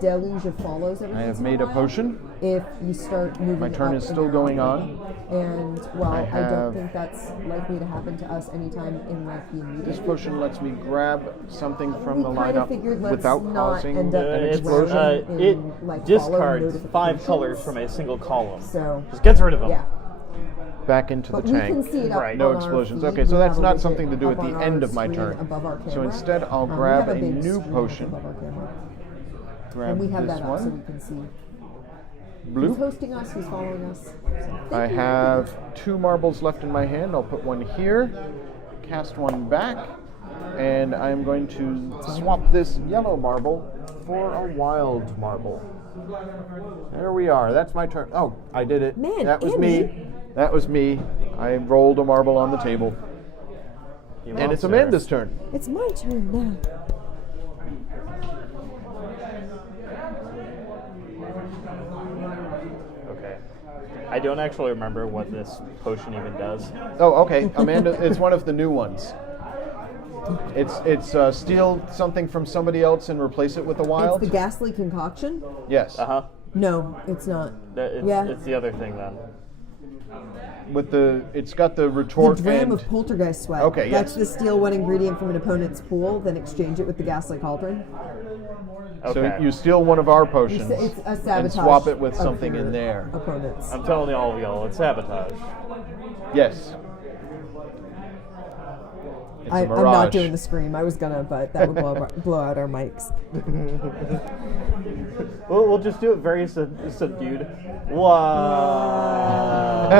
deluge of follows every I once have in made a while potion. if you start moving. My turn up is in still your going algorithm. And while I, have- don't think that's likely to happen to us anytime in like the immediate This potion lets me grab something from we the kind of lineup figured let's without not causing end up an It's, explosion. in, it like, discards follow 5 colors notifications. from a single column. So Just gets rid of them. yeah, Back into the but we can tank. see it up Right. No on our explosions. feed. Okay, so We that's have a not widget something to do up at the on end our of my screen turn. above our So camera. instead, I'll We grab have a big new screen potion. above our camera. Grab And we have this that up so we one. can see who's Blue. hosting us, who's following us. I have 2 marbles left in my hand. I'll put one here, cast one back, and I'm going to swap this yellow marble for a wild marble. There we are. That's my turn. Oh, I did it. Man, that was Andy. me. That was me. I rolled a marble on the table. You And it's monster. Amanda's turn. It's my turn now. Okay. I don't actually remember what this potion even does. Oh, okay. Amanda, it's one of the new ones. It's steal something from somebody else and replace it with a wild. It's the ghastly concoction? Yes. Uh huh. No, it's not. It's, Yeah. it's the other thing then. With it's got the The retort dram and of poltergeist sweat. Okay, That's yes. the steal one ingredient from an opponent's pool, then exchange it with the ghastly cauldron. Okay. so you steal one of our potions It's a sabotage. and swap it with of something your in there. Opponents. I'm telling you all of y'all, it's sabotage. Yes. It's a I'm not mirage. doing the scream. I was gonna, but that would blow out our mics. We'll just do it very subdued. Wow.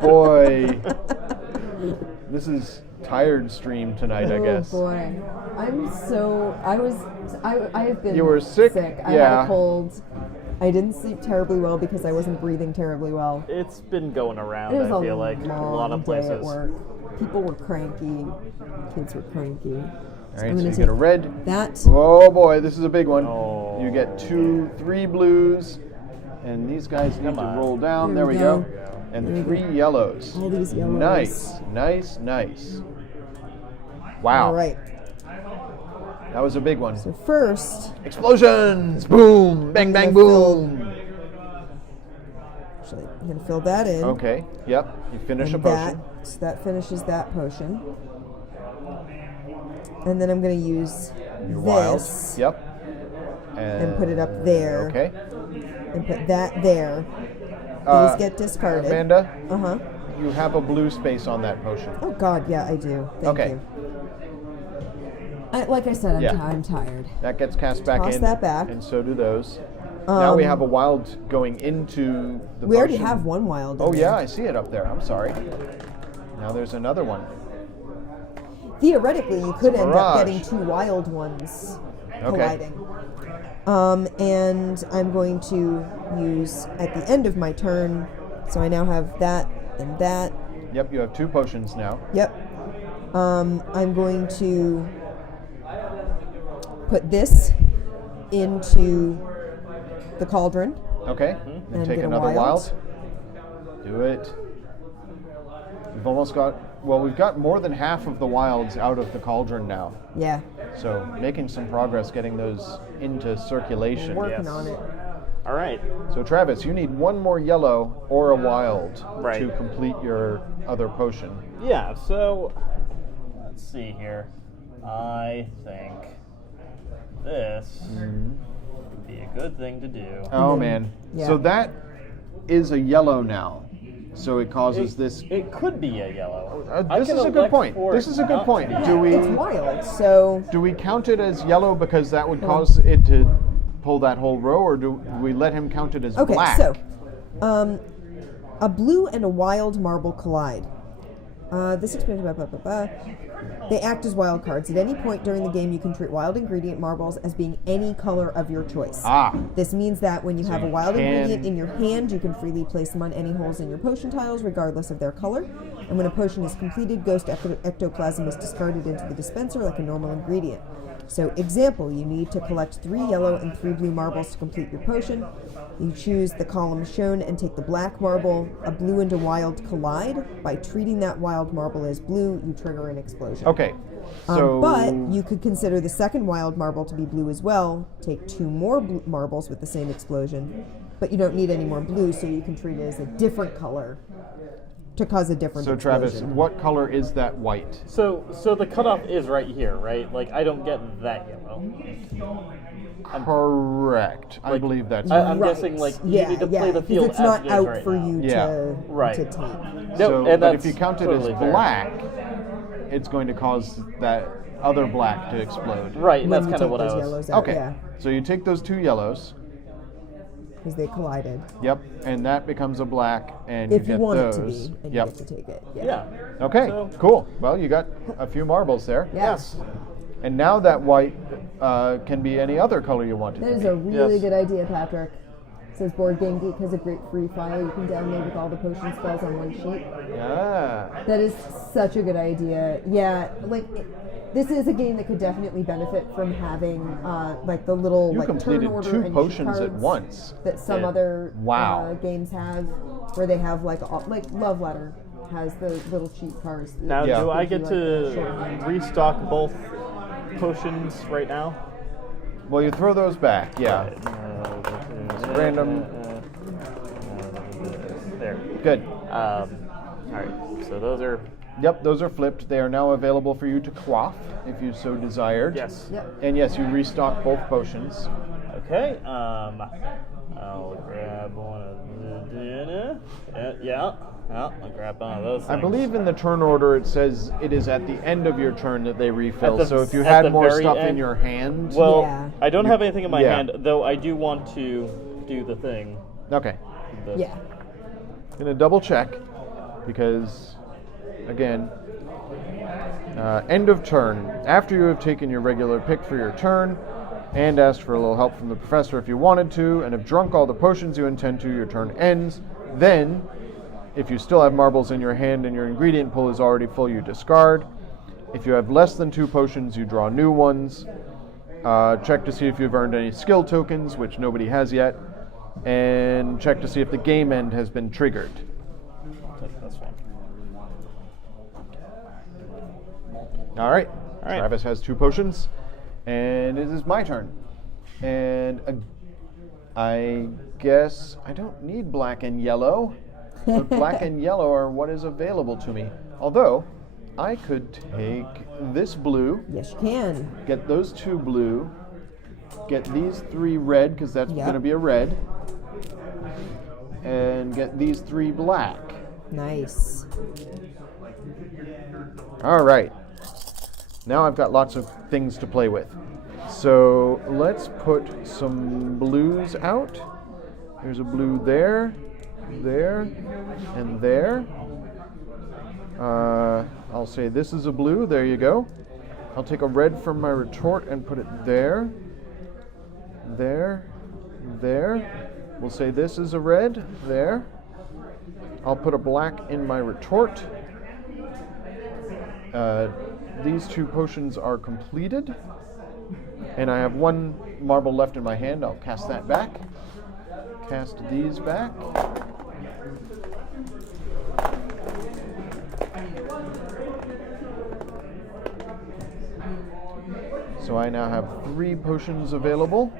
Boy, this is tired stream tonight, I guess. Oh boy, I have been. You were sick? I had Yeah. a cold. I didn't sleep terribly well because I wasn't breathing terribly well. It's been going around, It was I feel like, a long lot of day at places. work. People were cranky. Kids were cranky. All I'm right, so gonna you take get a red. that. Oh boy, this is a big one. Oh. You get 3 blues, and these guys need Come to on. roll down. There There we we go. go. And There we 3 go. yellows. All these yellows. Nice, nice, nice. Wow. All right. That was a big one. So first, Explosions! Boom! Bang, bang, I'm gonna fill- boom! actually, I'm gonna fill that in. Okay, yep. You finish And a potion. so that finishes that potion. And then I'm going to use Your wild. this Yep. and put it up there. Okay. And put that there. Uh, These get discarded. Amanda, Uh-huh. you have a blue space on that potion. Oh God, yeah, I do. Thank Okay. you. Like I said, Yeah. I'm tired. That gets cast back Toss in. that back. And so do those. Now we have a wild going into the We already potion. have one wild. Oh in yeah, there. I see it up there. I'm sorry. Now there's another one. Theoretically, you could end up Mirage. getting 2 wild ones Okay. colliding. And I'm going to use at the end of my turn. So I now have that and that. Yep, you have 2 potions now. Yep. I'm going to put this into the cauldron. Okay. And And take get a another wild. Do it. We've almost got, well, we've got more than half of the wilds out of the cauldron now. Yeah, So making some progress getting those into circulation. working Yes. on it. All right. So Travis, you need 1 more yellow or a wild Right. to complete your other potion. Yeah, so let's see here. I think this would be a good thing to do. Oh man. yeah. So that is a yellow now. So it causes this. It could be a yellow. I This can is a good elect point. for This it is a good not to point. be. Do It's we wild, so count it as yellow because that would cause it to pull that whole row, or do we let him count it as okay. black? So, a blue and a wild marble collide. This expansion, they act as wild cards. At any point during the game, you can treat wild ingredient marbles as being any color of your choice. Ah. This means that when you have a you wild can- ingredient in your hand, you can freely place them on any holes in your potion tiles, regardless of their color. And when a potion is completed, ghost ectoplasm is discarded into the dispenser like a normal ingredient. So, example, you need to collect 3 yellow and 3 blue marbles to complete your potion. You choose the column shown and take the black marble. A blue and a wild collide. By treating that wild marble as blue, you trigger an explosion. Okay. So But you could consider the second wild marble to be blue as well. Take 2 more marbles with the same explosion. But you don't need any more blue, so you can treat it as a different color to cause a different So explosion. Travis, what color is that white? So the cutoff is right here, right? Like I don't get that yellow. Correct. I Like, believe that's I'm Right. guessing like yeah, you need to yeah, play the 'cause field it's as not it is out right for now. you Yeah. to, Right. to take. No, so, and but if that's you count it totally as fair. black, it's going to cause that other black to explode. Right, and When that's you kind take of what I those was. yellows out, Okay. yeah, So you take those 2 yellows. because they collided. Yep. And that becomes a black, and If you you get want those. it to be, and Yep. you get to take it. Yeah. Okay. So- Cool. Well, you got a few marbles there. Yeah. Yes. And now that white can be any other color you want it That to is be. a really Yes. good idea, Patrick. It says Board Game Geek has a great free file you can download with all the potion spells on one sheet. Ah. That is such a good idea. Yeah, like this is a game that could definitely benefit from having like the little You like turn completed order 2 and sheet potions at cards once. that some Yeah. other Wow. games have, where they have like Love Letter has the little cheat cards. that Now, Yeah. do I gives get you, like, to shorthand. restock both potions right now? Well, you throw those back, yeah. Random. There. Good. All right. So those are Yep, those are flipped. They are now available for you to quaff if you so desired. yes. Yep. And yes, you restock both potions. Okay. I'll grab one of the. Yeah. I'll grab one of those. I things. believe in the turn order it says it is at the end of your turn that they refill. the- So if you at had the more very stuff in end? your hand. Well, Yeah. I don't have anything in my Yeah. hand, though. I do want to do the thing. Okay. The- Yeah. Gonna double check because, again, end of turn. After you have taken your regular pick for your turn and asked for a little help from the professor if you wanted to, and have drunk all the potions you intend to, your turn ends. Then, if you still have marbles in your hand and your ingredient pool is already full, you discard. If you have less than 2 potions, you draw new ones. Check to see if you've earned any skill tokens, which nobody has yet. And check to see if the game end has been triggered. Take this one. All right. All right. Travis has 2 potions, and it is my turn. And I guess I don't need black and yellow, but black and yellow are what is available to me. Although, I could take this blue, Yes, you can. get those 2 blue, get these 3 red, because that's Yep. going to be a red, and get these 3 black. Nice. All right. Now I've got lots of things to play with. So let's put some blues out. There's a blue there, there, and there. I'll say this is a blue. There you go. I'll take a red from my retort and put it there, there, there. We'll say this is a red. There. I'll put a black in my retort. These 2 potions are completed, and I have 1 marble left in my hand. I'll cast that back. Cast these back. So I now have 3 potions available,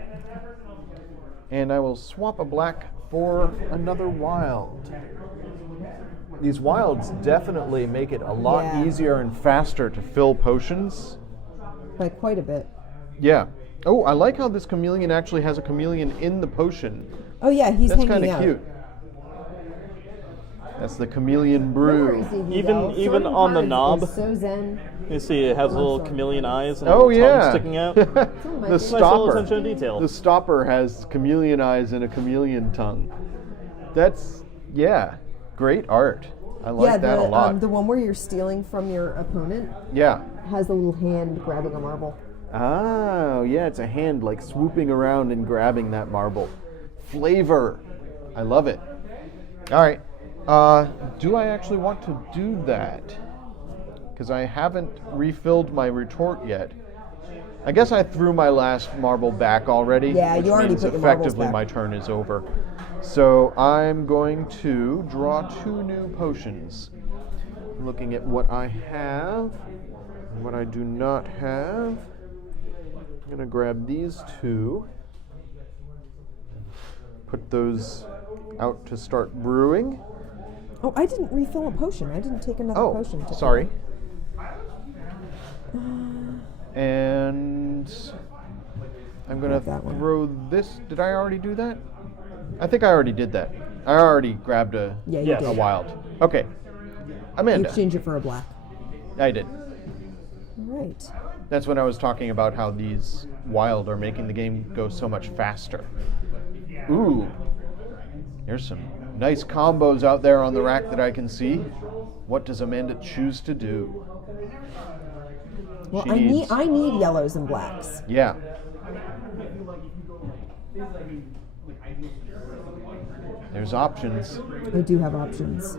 and I will swap a black for another wild. These wilds definitely make it a lot Yeah. easier and faster to fill potions. By quite a bit. Yeah. Oh, I like how this chameleon actually has a chameleon in the potion. Oh yeah, he's That's hanging kind out. of cute. That's the chameleon No brew. worries, Evie, Even- though. even Sorting on the cards knob? is so zen. You see, it has little sorry. chameleon eyes and a Oh little yeah. tongue sticking out. my the favorite. Nice little stopper. attention to detail. The stopper has chameleon eyes and a chameleon tongue. That's great art. I like Yeah, that a lot. the one where you're stealing from your opponent Yeah. has a little hand grabbing a marble. Oh, yeah, it's a hand like swooping around and grabbing that marble. Flavor. I love it. All right. Do I actually want to do that? Because I haven't refilled my retort yet. I guess I threw my last marble back already. Yeah, which you already means put your marbles effectively back. my turn is over. So I'm going to draw 2 new potions. Looking at what I have and what I do not have. I'm going to grab these 2. Put those out to start brewing. Oh, I didn't refill a potion. I didn't take another potion. To Sorry. And I'm going Grab that to one. throw this. Did I already do that? I think I already did that. I already grabbed a Yeah, you Yes. did. a wild. Okay. You Amanda. exchange it for a black. I did. All right. That's when I was talking about how these wild are making the game go so much faster. Ooh. There's some nice combos out there on the rack that I can see. What does Amanda choose to do? Well, She I needs- need yellows and blacks. Yeah. There's options. I do have options.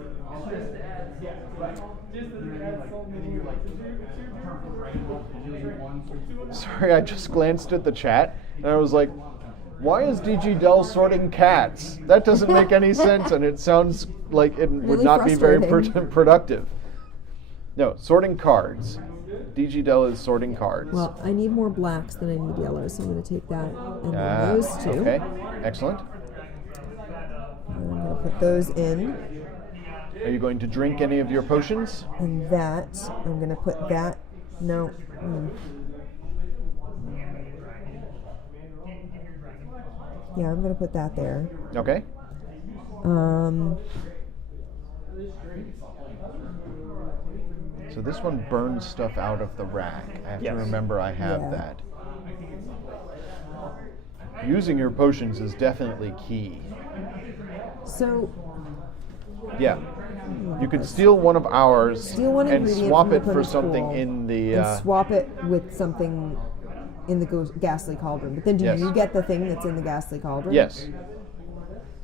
Sorry, I just glanced at the chat and I was like, why is DG Dell sorting cats? That doesn't make any sense, and it sounds like it would Really not be very frustrating. productive. No, sorting cards. DG Dell is sorting cards. Well, I need more blacks than I need yellows, so I'm going to take that and then those two. Okay, excellent. And I'm going to put those in. Are you going to drink any of your potions? And that, I'm going to put that. No. Yeah, I'm going to put that there. Okay. So this one burns stuff out of the rack. I have Yes. to remember I have Yeah. that. Using your potions is definitely key. So, Yeah. You could steal one of ours steal one and ingredient swap from the it for opponent's something pool in the. and swap it with something in the ghastly cauldron. But then do Yes. you get the thing that's in the ghastly cauldron? Yes.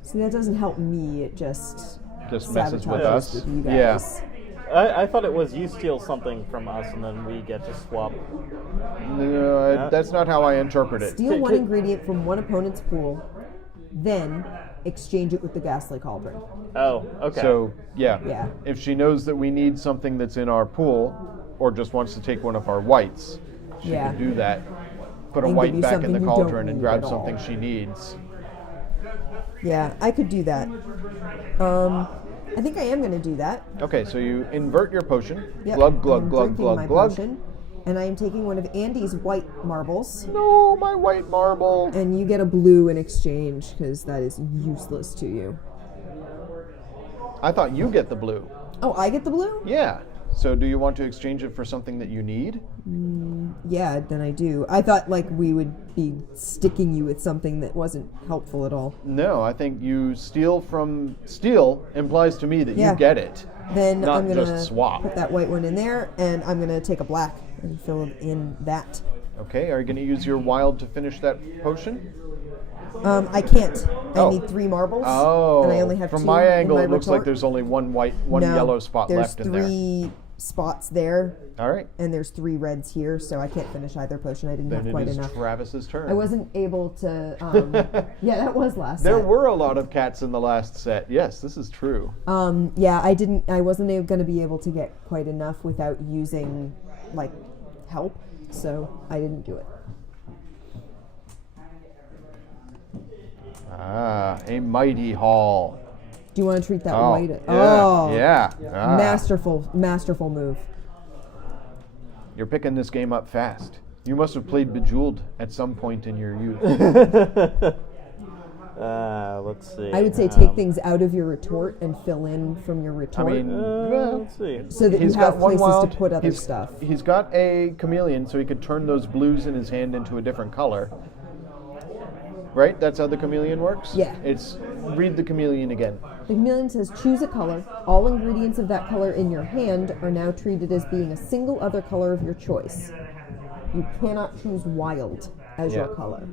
See, that doesn't help me. It just Just messes with sabotages us. with you Yeah. guys. I thought it was you steal something from us and then we get to swap. No, that's not how I interpret it. Steal one could- ingredient from one opponent's pool, then exchange it with the ghastly cauldron. Oh, okay. So, yeah. Yeah. If she knows that we need something that's in our pool, or just wants to take one of our whites, she Yeah. can do that. Put a And give white you back in something the you don't cauldron and need grab at all. something she needs. Yeah, I could do that. I think I am going to do that. Okay, so you invert your potion. Yep. Glug, glug, I'm glug, drinking glug, my glug. potion, and I am taking one of Andy's white marbles, No, my white marble. and you get a blue in exchange because that is useless to you. I thought you get the blue. Oh, I get the blue? Yeah. So do you want to exchange it for something that you need? Yeah, then I do. I thought like we would be sticking you with something that wasn't helpful at all. No, I think you steal from steal implies to me that Yeah. you get it. Then Not I'm gonna just swap. put that white one in there, and I'm gonna take a black and fill in that. Okay, are you going to use your wild to finish that potion? I can't. I Oh. need 3 marbles. Oh, and I only have from 2 my in angle, my it looks like retort. there's only one No, yellow spot there's left in there. 3 spots there, All right, and there's 3 reds here, so I can't finish either potion. I didn't then have it quite is enough. Travis's turn. I wasn't able to. Yeah, that was last. There set. were a lot of cats in the last set. Yes, this is true. Yeah, I didn't. I wasn't going to be able to get quite enough without using like help, so I didn't do it. Ah, a mighty haul. Do you want to treat that Oh, white? yeah, Oh, yeah. Ah, masterful move. You're picking this game up fast. You must have played Bejeweled at some point in your youth. Let's see. I would say take things out of your retort and fill in from your I retort, mean, well, let's see. so that you he's have got one places wild. to put other he's, stuff. He's got a chameleon, so he could turn those blues in his hand into a different color. Right? That's how the chameleon works? Yeah. It's read the chameleon again. The chameleon says, choose a color. All ingredients of that color in your hand are now treated as being a single other color of your choice. You cannot choose wild as your Yeah. color.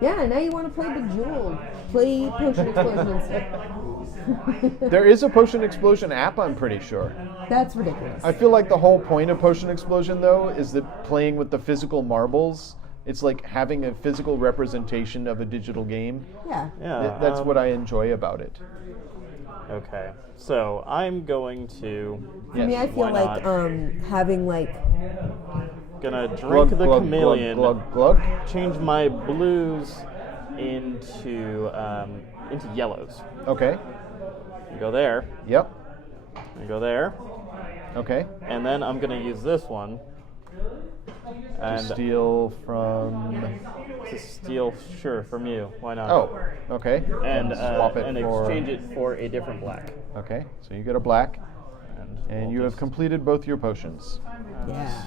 Yeah, now you want to play Bejeweled. Play Potion Explosion instead. There is a Potion Explosion app, I'm pretty sure. That's ridiculous. I feel like the whole point of Potion Explosion, though, is that playing with the physical marbles, it's like having a physical representation of a digital game. Yeah. Yeah. That's what I enjoy about it. Okay. So I'm going to For me, I feel why like not? Having like gonna drink Glug, the glug, chameleon, glug, glug, glug. change my blues into yellows. Okay. You go there. Yep. You go there. Okay. And then I'm gonna use this one and Steal from. to steal, sure, from you. Why not? Oh. Okay. and swap it and for. exchange it for a different black. Okay. So you get a black, and we'll you have just- completed both your potions. yeah.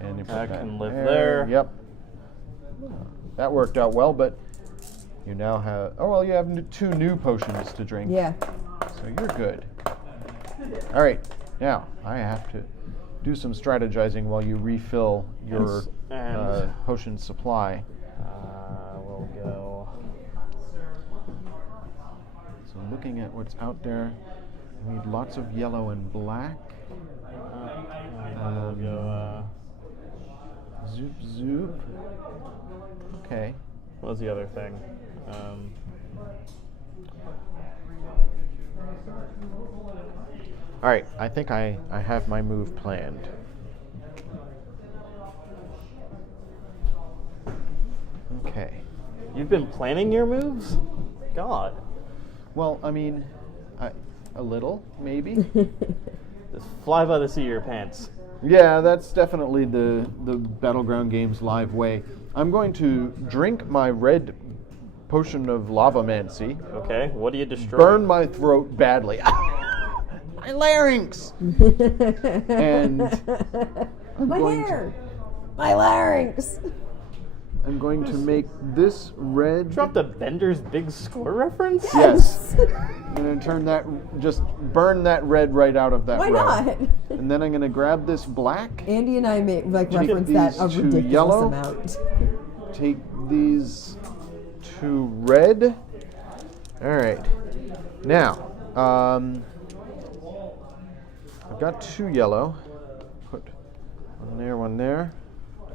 And you put That that can live there. Yep. That worked out well, but you now have. Oh well, you have 2 new potions to drink. Yeah. So you're good. All right. Now I have to. do some strategizing while you refill your Yes, and- potion supply. We'll go. So looking at what's out there, we need lots of yellow and black. We'll go. Zoop zoop. Okay. What was the other thing? All right, I think I have my move planned. Okay. You've been planning your moves? God. Well, I mean, a little, maybe. Just fly by the seat of your pants. Yeah, that's definitely the Battleground Games live way. I'm going to drink my red potion of lavamancy, Okay, what do you destroy? burn my throat badly. My larynx! And My going hair! My larynx! I'm going to make this red. Dropped a Bender's Big Score reference? Yes. I'm going to turn that, just burn that red right out of that Why row. not? And then I'm going to grab this black, Andy and I make Take reference that a these to ridiculous yellow. amount. take these to red. All right. Now, I've got 2 yellow. Put one there.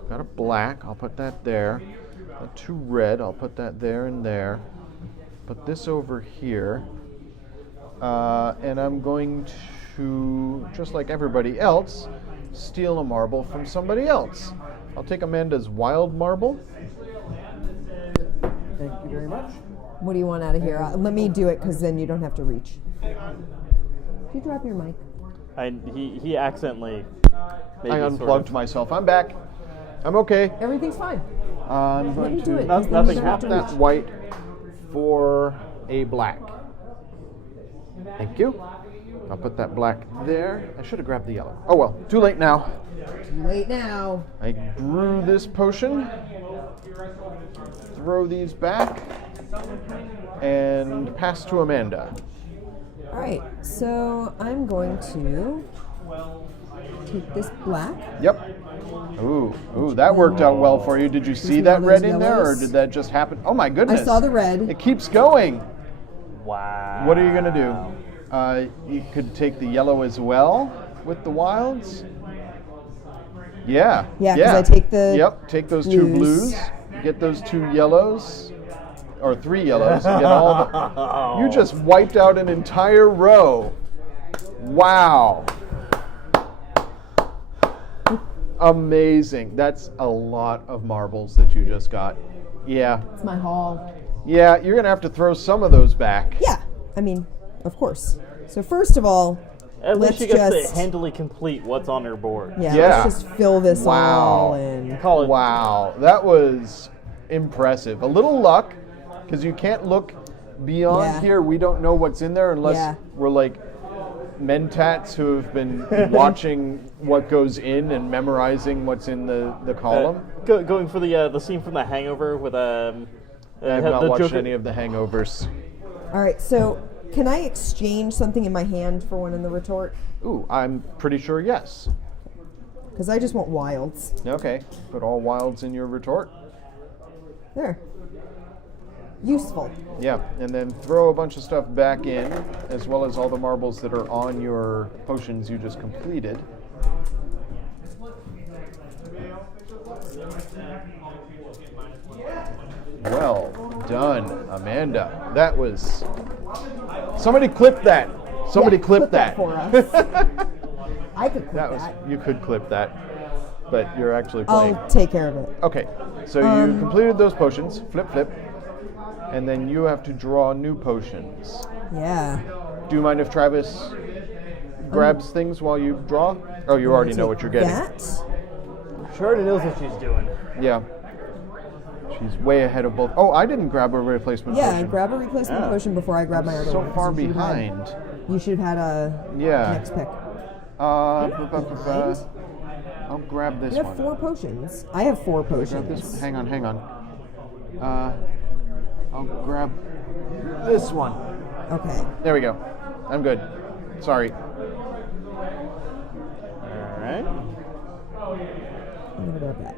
Got a black. I'll put that there. Got 2 red. I'll put that there and there. Put this over here. And I'm going to, just like everybody else, steal a marble from somebody else. I'll take Amanda's wild marble. Thank you very much. What do you want out of here? Let me do it because then you don't have to reach. Did you drop your mic? He accidentally. I unplugged myself. I'm back. I'm okay. Everything's fine. I'm Let going me do to it. No- 'cause then nothing you don't have to swap that reach. white for a black. Thank you. I'll put that black there. I should have grabbed the yellow. Oh well, too late now. Too late now. I brew this potion, throw these back, and pass to Amanda. All right, so I'm going to take this black. Yep. Ooh, that worked out well for you. Did you see me that all red those in there, or yellows. did that just happen? Oh my goodness. I saw the red. It keeps going. Wow. What are you going to do? You could take the yellow as well with the wilds. Yeah. Yeah, 'cause I take the Yep, take those 2 blues. blues, get those 2 yellows, or 3 yellows, and get all the. You just wiped out an entire row. Wow. Amazing. That's a lot of marbles that you just got. Yeah. It's my haul. Yeah, you're going to have to throw some of those back. Yeah, I mean, of course. So first of all, At least let's she gets just to handily complete what's on her board. yeah, Yeah. let's just fill this Wow. all in. Call it. Wow, that was impressive. A little luck, because you can't look beyond Yeah. here. We don't know what's in there unless Yeah. we're like mentats who have been watching what goes in and memorizing what's in the column. Going for the scene from The Hangover with I've not the watched Joker. any of the Hangovers. All right, so can I exchange something in my hand for one in the retort? Ooh, I'm pretty sure yes. Because I just want wilds. Okay, put all wilds in your retort. There. Useful. Yeah, and then throw a bunch of stuff back in, as well as all the marbles that are on your potions you just completed. Well done, Amanda. That was. Somebody clip that. Somebody Yeah, clip that. for us. I could clip That was. that. You could clip that, but you're actually playing. I'll take care of it. Okay, so you completed those potions. Flip, flip. And then you have to draw new potions. Yeah. Do you mind if Travis grabs things while you draw? Oh, you already know what you're getting. That? She already knows what she's doing. Yeah. She's way ahead of both. Oh, I didn't grab a replacement Yeah, potion. grab a replacement Yeah. potion before I grab my other So one. far You should have had- behind. You should have had a Yeah. next pick. I'll grab this You have one. 4 potions. I have 4 Grab this one. potions. Hang on. I'll grab this one. Okay. There we go. I'm good. Sorry. All right. I'm gonna grab that.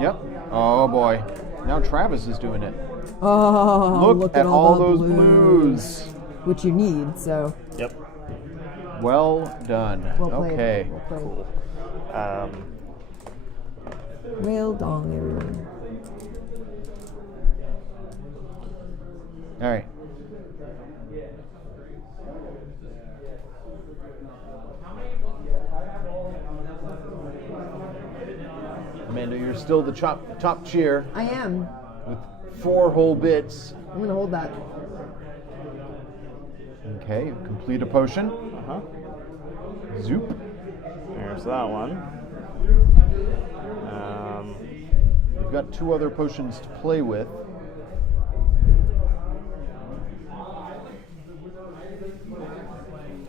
Yep. Oh boy. Now Travis is doing it. Oh, Look at all the those blues. which you need. So Yep. Well done. well played. Okay. Well played. Cool. Well done, everyone. All right. Amanda, you're still the top cheer I am. with 4 whole bits. I'm gonna hold that. Okay, complete a potion. Uh-huh. Zoop. There's that one. You've got 2 other potions to play with.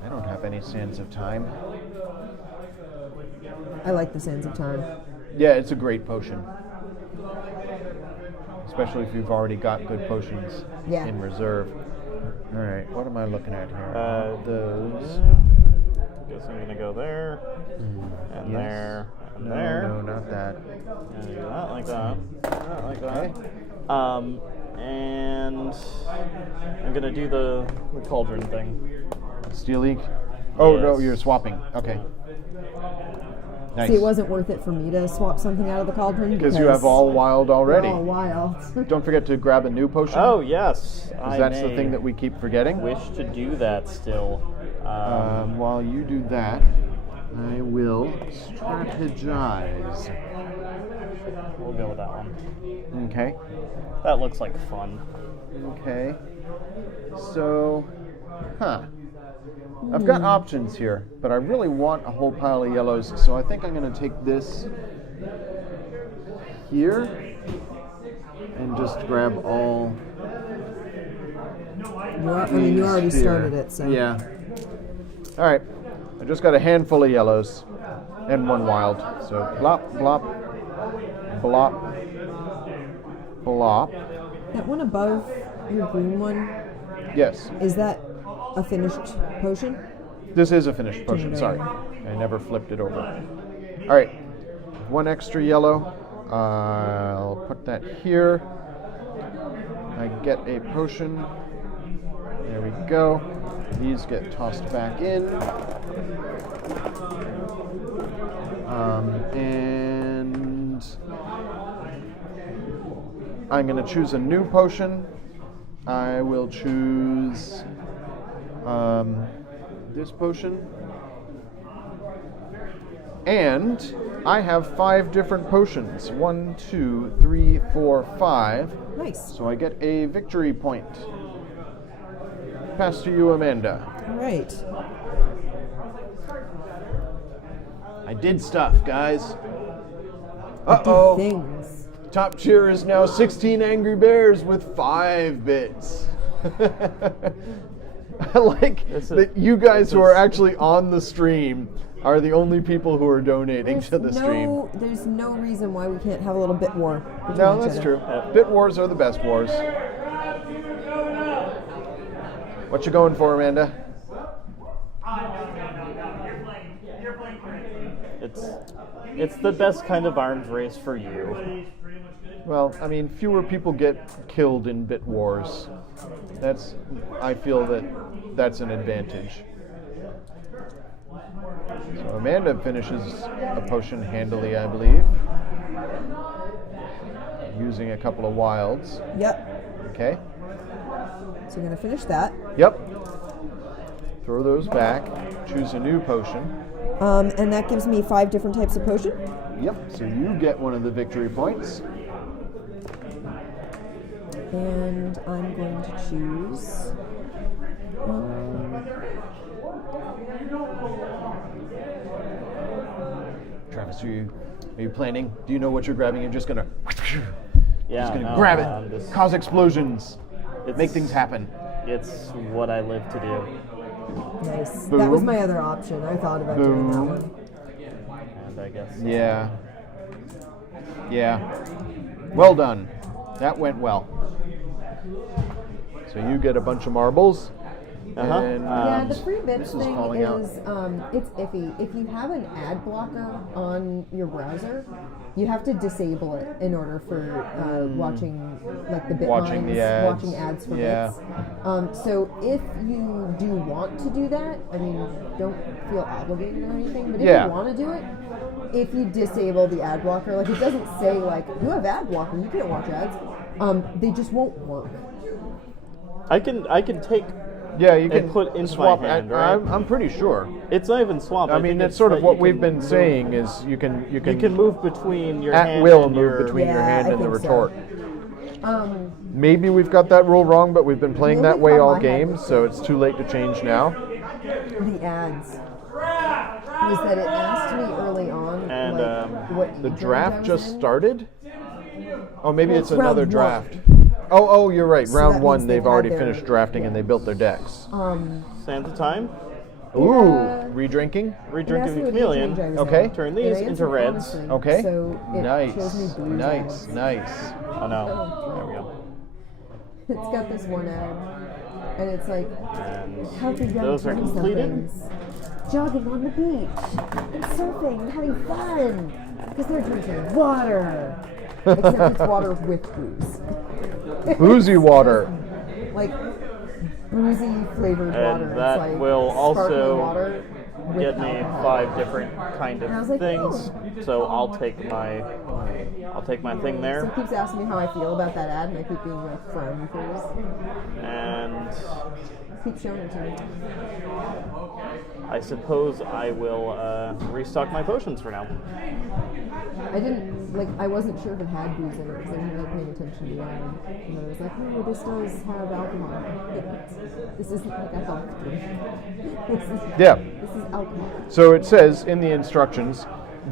I don't have any Sands of Time. I like the Sands of Time. Yeah, it's a great potion. Especially if you've already got good potions Yeah. in reserve. All right, what am I looking at here? Those. Guess I'm gonna go there, and Yes. there, and No, there. no, not that. And do that like that. That like that. Okay. And I'm gonna do the cauldron thing. Steel League? Oh, no, Yes. you're swapping. Okay. Nice. See, it wasn't worth it for me to swap something out of the cauldron Because you have all wild already. Oh, wild. Don't forget to grab a new potion. Oh yes, 'cause that's the thing that we keep forgetting. wish to do that still. While you do that, I will strategize. We'll go with that one. Okay. That looks like fun. Okay. So, I've got options here, but I really want a whole pile of yellows, so I think I'm going to take this here and just grab all. You already here. started it, so. Yeah. All right. I just got a handful of yellows and 1 wild. So blop, blop, blop, blop. That one above your green one, Yes, is that a finished potion? this is a finished potion. Sorry, I never flipped it over. All right, 1 extra yellow. I'll put that here. I get a potion. There we go. These get tossed back in. And I'm going to choose a new potion. I will choose this potion. And I have 5 different potions. 1, 2, 3, 4, 5. Nice. So I get a victory point. Pass to you, Amanda. All right. I did stuff, guys. Did Uh-oh. things. Top cheer is now 16 Angry Bears with 5 bits. I like that you guys who are actually on the stream are the only people who are donating to the stream. There's no reason why we can't have a little bit war. between No, each that's other. true. Bit wars are the best wars. What you going for, Amanda? You're playing correctly. It's the best kind of arms race for you. Well, I mean, fewer people get killed in bit wars. I feel that's an advantage. So Amanda finishes a potion handily, I believe, using a couple of wilds. Yep. Okay. So we're gonna finish that. Yep. Throw those back. Choose a new potion. And that gives me 5 different types of potion. Yep. So you get one of the victory points. And I'm going to choose. Travis, are you planning? Do you know what you're grabbing? You're just gonna Yeah, no, grab I'm it, just- cause explosions, make It's- things happen. It's what I live to do. Nice. That was Boom. my other option. I thought about doing that Boom. one. And I guess Yeah. Yeah. Well done. That went well. So you get a bunch of marbles. Uh-huh. And Yeah, the free bits this is thing falling out. is it's iffy. If you have an ad blocker on your browser, you have to disable it in order for watching like the bit Watching mines, the ads. watching ads for Yeah. bits. So if you do want to do that, I mean, don't feel obligated or anything. But if Yeah. you want to do it, if you disable the ad blocker, like it doesn't say like you have ad blocker, you can't watch ads. They just won't work. I can take. Yeah, you And can put into swap. my hand, right? I'm pretty sure. It's not even swap. I mean, think that's it's sort of that what you we've can been move- saying is you can You can move between your at hand will and move your, between your Yeah, hand I and the think so. retort. Maybe we've got that rule wrong, but we've been playing The that only way problem all I had- game, so it's too late to change now. The ads was that it asked me early on And, like what The age range I draft was just in. started? Oh, maybe Well, it's it's another round draft. one. Oh, you're right. So Round that one, means they've they've already had their- finished drafting and yeah. they built their decks. Santa time. Ooh, yeah. re-drinking? Redrink It of asked the me what age chameleon. range I was Okay. in, Turn and these I into answered reds. honestly, Okay. So it shows me Nice, blues nice, ads. nice. Oh no. There we go. It's got this one ad, and it's like And healthy young those are completed. 20-somethings jogging on the beach and surfing and having fun because they're drinking water. Except it's water with booze. Boozy water. Like boozy flavored And water. that It's like will sparkling also water with get me alcohol. 5 different kind And I of was like, things. So I'll take my thing So there. it keeps asking me how I feel about that ad, and I keep being like frowny face. And Keep showing it to me. I suppose I will restock my potions for now. I didn't like. I wasn't sure if it had booze in it because I didn't really pay attention to the ad. And I was like, oh, this does have alcohol. This isn't like I thought. This is Yeah. This is alcohol. So it says in the instructions,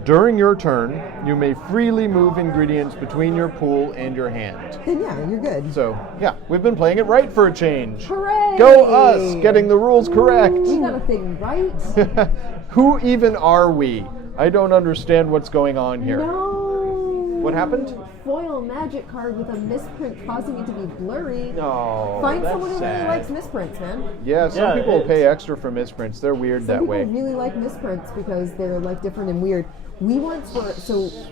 during your turn, you may freely move ingredients between your pool and your hand. Then yeah, you're good. So, yeah, we've been playing it right for a change. Hooray! Go us, getting the rules correct. We got a thing right. Who even are we? I don't understand what's going on here. No. What happened? Foil magic card with a misprint causing it to be blurry. No, Find that's someone who really sad. likes misprints, man. Yeah, some Yeah, people will it's- pay extra for misprints. They're weird Some that people way. really like misprints because they're like different and weird. We once were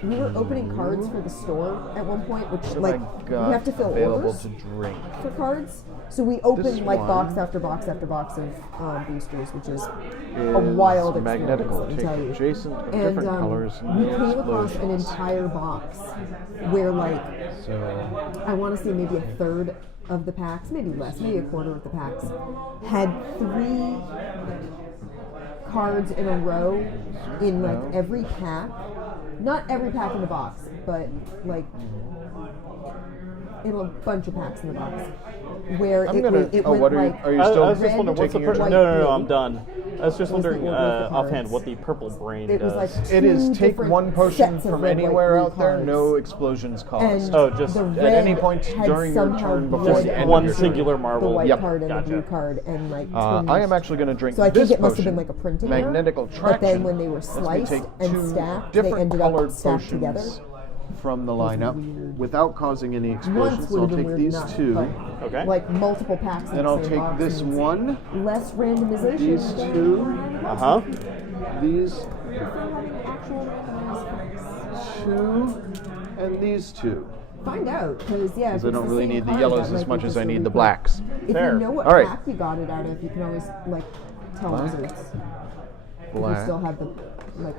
we were opening cards for the store at one point, which What like have I we got have to fill available orders to drink? for cards. So we opened like one box after box after box of boosters, which is a wild experience. magnetical. Let me Take tell you. adjacent of And different colors. we came across an explosions. entire box where like So I want to say maybe a third of the packs, maybe less, maybe a quarter of the packs, had 3 cards in a row in like every pack. Not every pack in the box, but like in a bunch of packs in the box. Where I'm it, gonna. went, it oh, went what are you? like Are you I still was just wondering what's the taking your purple. turn? No, white I'm done. I was just was the wondering order of the offhand cards. what the purple brain it was does. like It is 2 take different one potion sets of from red, white, anywhere blue out there, cards. no explosions caused. And Oh, just the at red any point had during your somehow turn before bled the end of one your turn. singular the marble. white Yep. card and Gotcha. the blue card and like I am actually going to drink so I this think it must have potion. been like a printing error, Magnetical but traction. then when they were Lets me sliced take and 2 stacked, they different ended colored up stacked potions together. from the lineup without causing any Once explosions. would I'll have been take weird these enough, 2. but Okay. like multiple packs in Then the I'll same take box this means one, less randomization. these than 2, Uh-huh. these having actual randomized packs. 2, and these 2. Find out, because yeah, if Because I it's don't the really same need the card, yellows that as might much be as just I a need the reprint. blacks. If Fair. you know what All right. pack you got it out of, you can always like tell Black, us it's if you Black, still have the like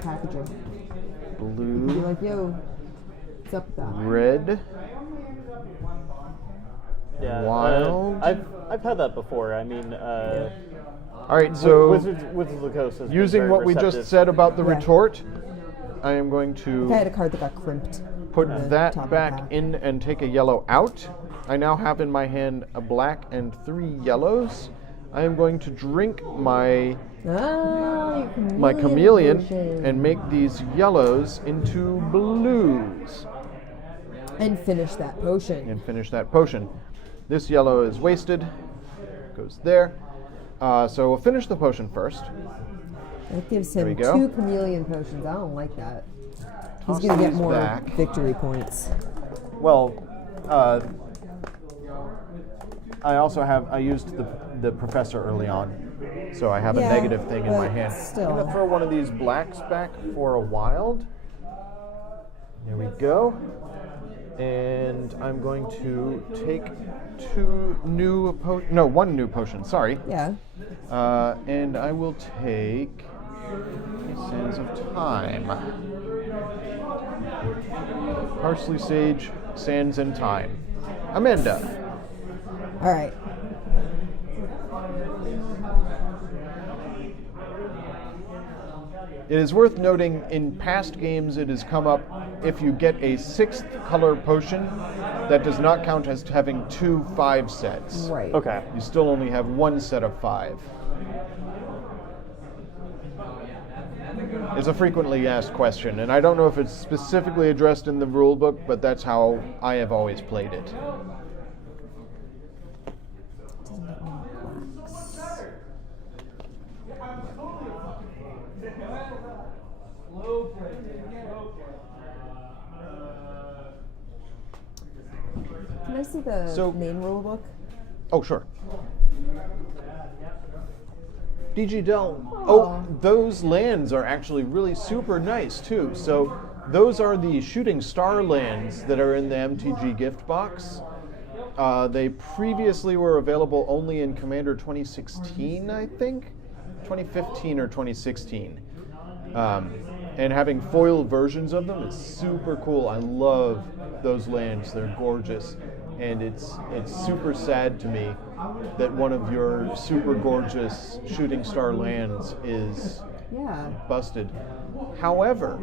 packaging. Be blue, like, yo, what's up with that? red, Yeah. Wild. I've had that before. I mean, All right, so Wizards of the Coast has been using very what we receptive. just said about the Yeah. retort, I am going I had to a card that got crimped. put on the top that of the back pack. in and take a yellow out. I now have in my hand a black and 3 yellows. I am going to drink my Ah, your my chameleon potion. and make these yellows into blues And finish that potion. and finish that potion. This yellow is wasted, goes there. So we'll finish the potion first. That gives There him we go. 2 chameleon potions. I don't like that. He's Toss gonna get these more back. victory points. Well, I also I used the professor early on, so I have a Yeah, negative thing in my but hand. still. I'm gonna throw one of these blacks back for a wild. There we go. And I'm going to take one new potion, sorry. Yeah. And I will take Sands of Time. Parsley, sage, sands, and thyme. Amanda. All right. It is worth noting in past games it has come up if you get a 6th color potion, that does not count as having 2 5 sets. Right. Okay. You still only have 1 set of 5. It's a frequently asked question, and I don't know if it's specifically addressed in the rule book, but that's how I have always played it. Can I see the So- main rule book? Oh, sure. DG Dell. Oh, those lands are actually really super nice too. So those are the shooting star lands that are in the MTG gift box. They previously were available only in Commander 2016, I think, 2015 or 2016. And having foil versions of them is super cool. I love those lands; they're gorgeous. And it's super sad to me that one of your super gorgeous shooting star lands is Yeah. busted. However,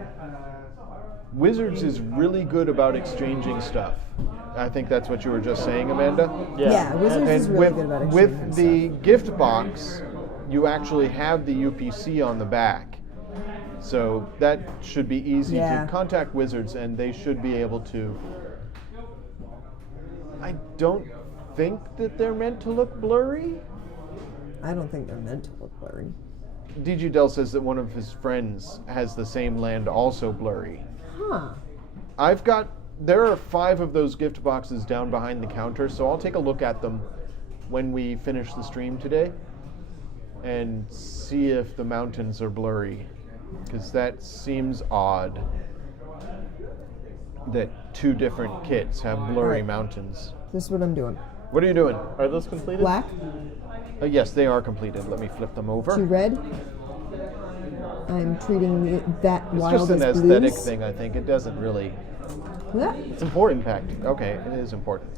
Wizards is really good about exchanging stuff. I think that's what you were just saying, Amanda. Yeah, Wizards is really good about exchanging with the gift box, you actually have the UPC on the back. So that should be easy Yeah. to contact Wizards, and they should be able to. I don't think that they're meant to look blurry. I don't think they're meant to look blurry. DG Dell says that one of his friends has the same land also blurry. Huh. There are 5 of those gift boxes down behind the counter, so I'll take a look at them when we finish the stream today and see if the mountains are blurry, because that seems odd that 2 different kits have blurry Right. mountains. This is what I'm doing. What are you doing? Are those completed? Black, Yes, they are completed. Let me flip them over. 2 red. I'm treating that It's wild just an as aesthetic blues. thing, I think. It doesn't really... Yeah. It's important impact. Okay, it is important.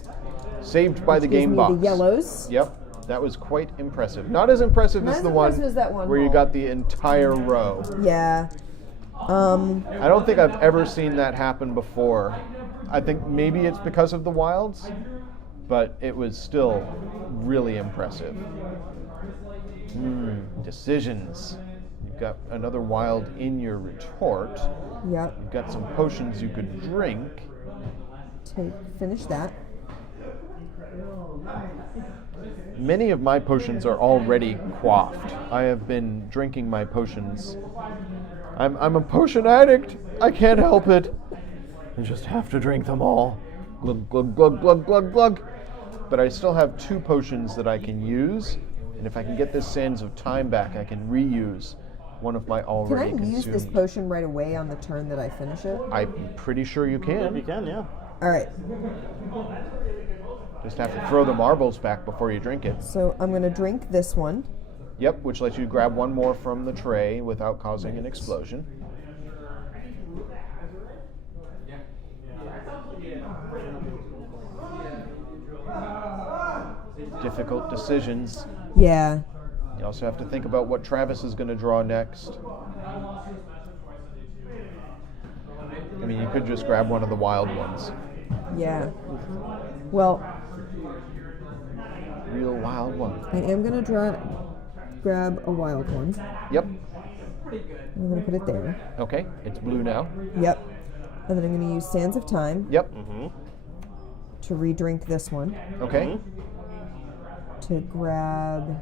Saved by the Gives game me box. the yellows. Yep, that was quite impressive. Not as impressive Not as as the one impressive as that one where you roll. got the entire row. Yeah. I don't think I've ever seen that happen before. I think maybe it's because of the wilds, but it was still really impressive. Decisions. You've got another wild in your retort. Yep. You've got some potions you could drink. Finish that. Many of my potions are already quaffed. I have been drinking my potions. I'm a potion addict. I can't help it. I just have to drink them all. Glug, glug, glug, glug, glug, glug. But I still have 2 potions that I can use. And if I can get this Sands of Time back, I can reuse one of my Can I already use consumed. this potion right away on the turn that I finish it? I'm pretty sure you If can. you can, yeah. All right. Just have to throw the marbles back before you drink it. So I'm going to drink this one. Yep, which lets you grab one more from the tray without causing an explosion. Difficult decisions. Yeah. You also have to think about what Travis is going to draw next. I mean, you could just grab one of the wild ones. Yeah. Well, Real wild one. I am going to grab a wild one. Yep. I'm going to put it there. Okay, it's blue now. Yep. And then I'm going to use Sands of Time Yep. to re-drink this one. Okay. To grab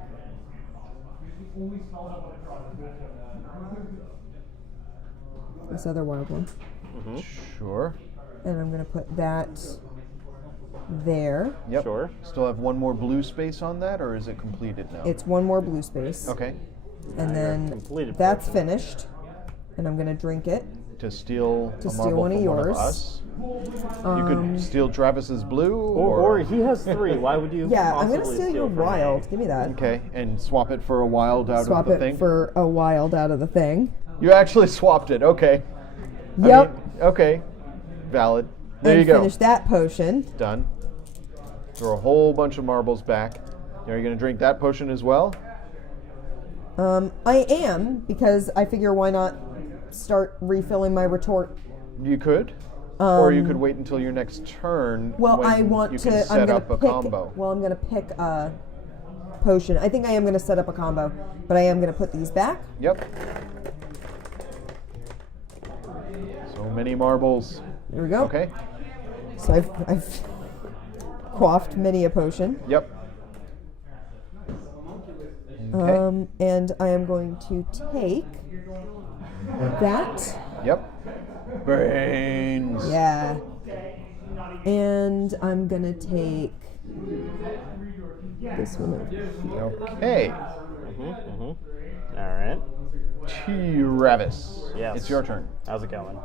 this other wild one. Sure. And I'm going to put that there. Yep. Sure. Still have one more blue space on that, or is it completed now? It's one more blue space. Okay. And then completed that's potion. finished. And I'm going to drink it. To steal To a steal marble one of from one of yours. us. You could steal Travis's blue, Or he has 3. Why would you? Yeah, I'm going to possibly steal your from me? wild. Give me that. okay, and swap it for a wild out Swap of the it thing. for a wild out of the thing. You actually swapped it. Okay. I Yep. mean, okay. Valid. There and you go. finish that potion. Done. Throw a whole bunch of marbles back. Are you going to drink that potion as well? I am, because I figure why not start refilling my retort. You could. Or you could wait until your next turn. Well, when I want you to. can I'm set gonna up a pick. combo. Well, I'm gonna pick a potion. I think I am gonna set up a combo, but I am gonna put these back. Yep. So many marbles. There we go. Okay. So I've quaffed many a potion. Yep. Okay. And I am going to take that. Yep. Brains. Yeah. And I'm gonna take this one over here. Okay. All right. Travis. Yes. It's your turn. How's it going?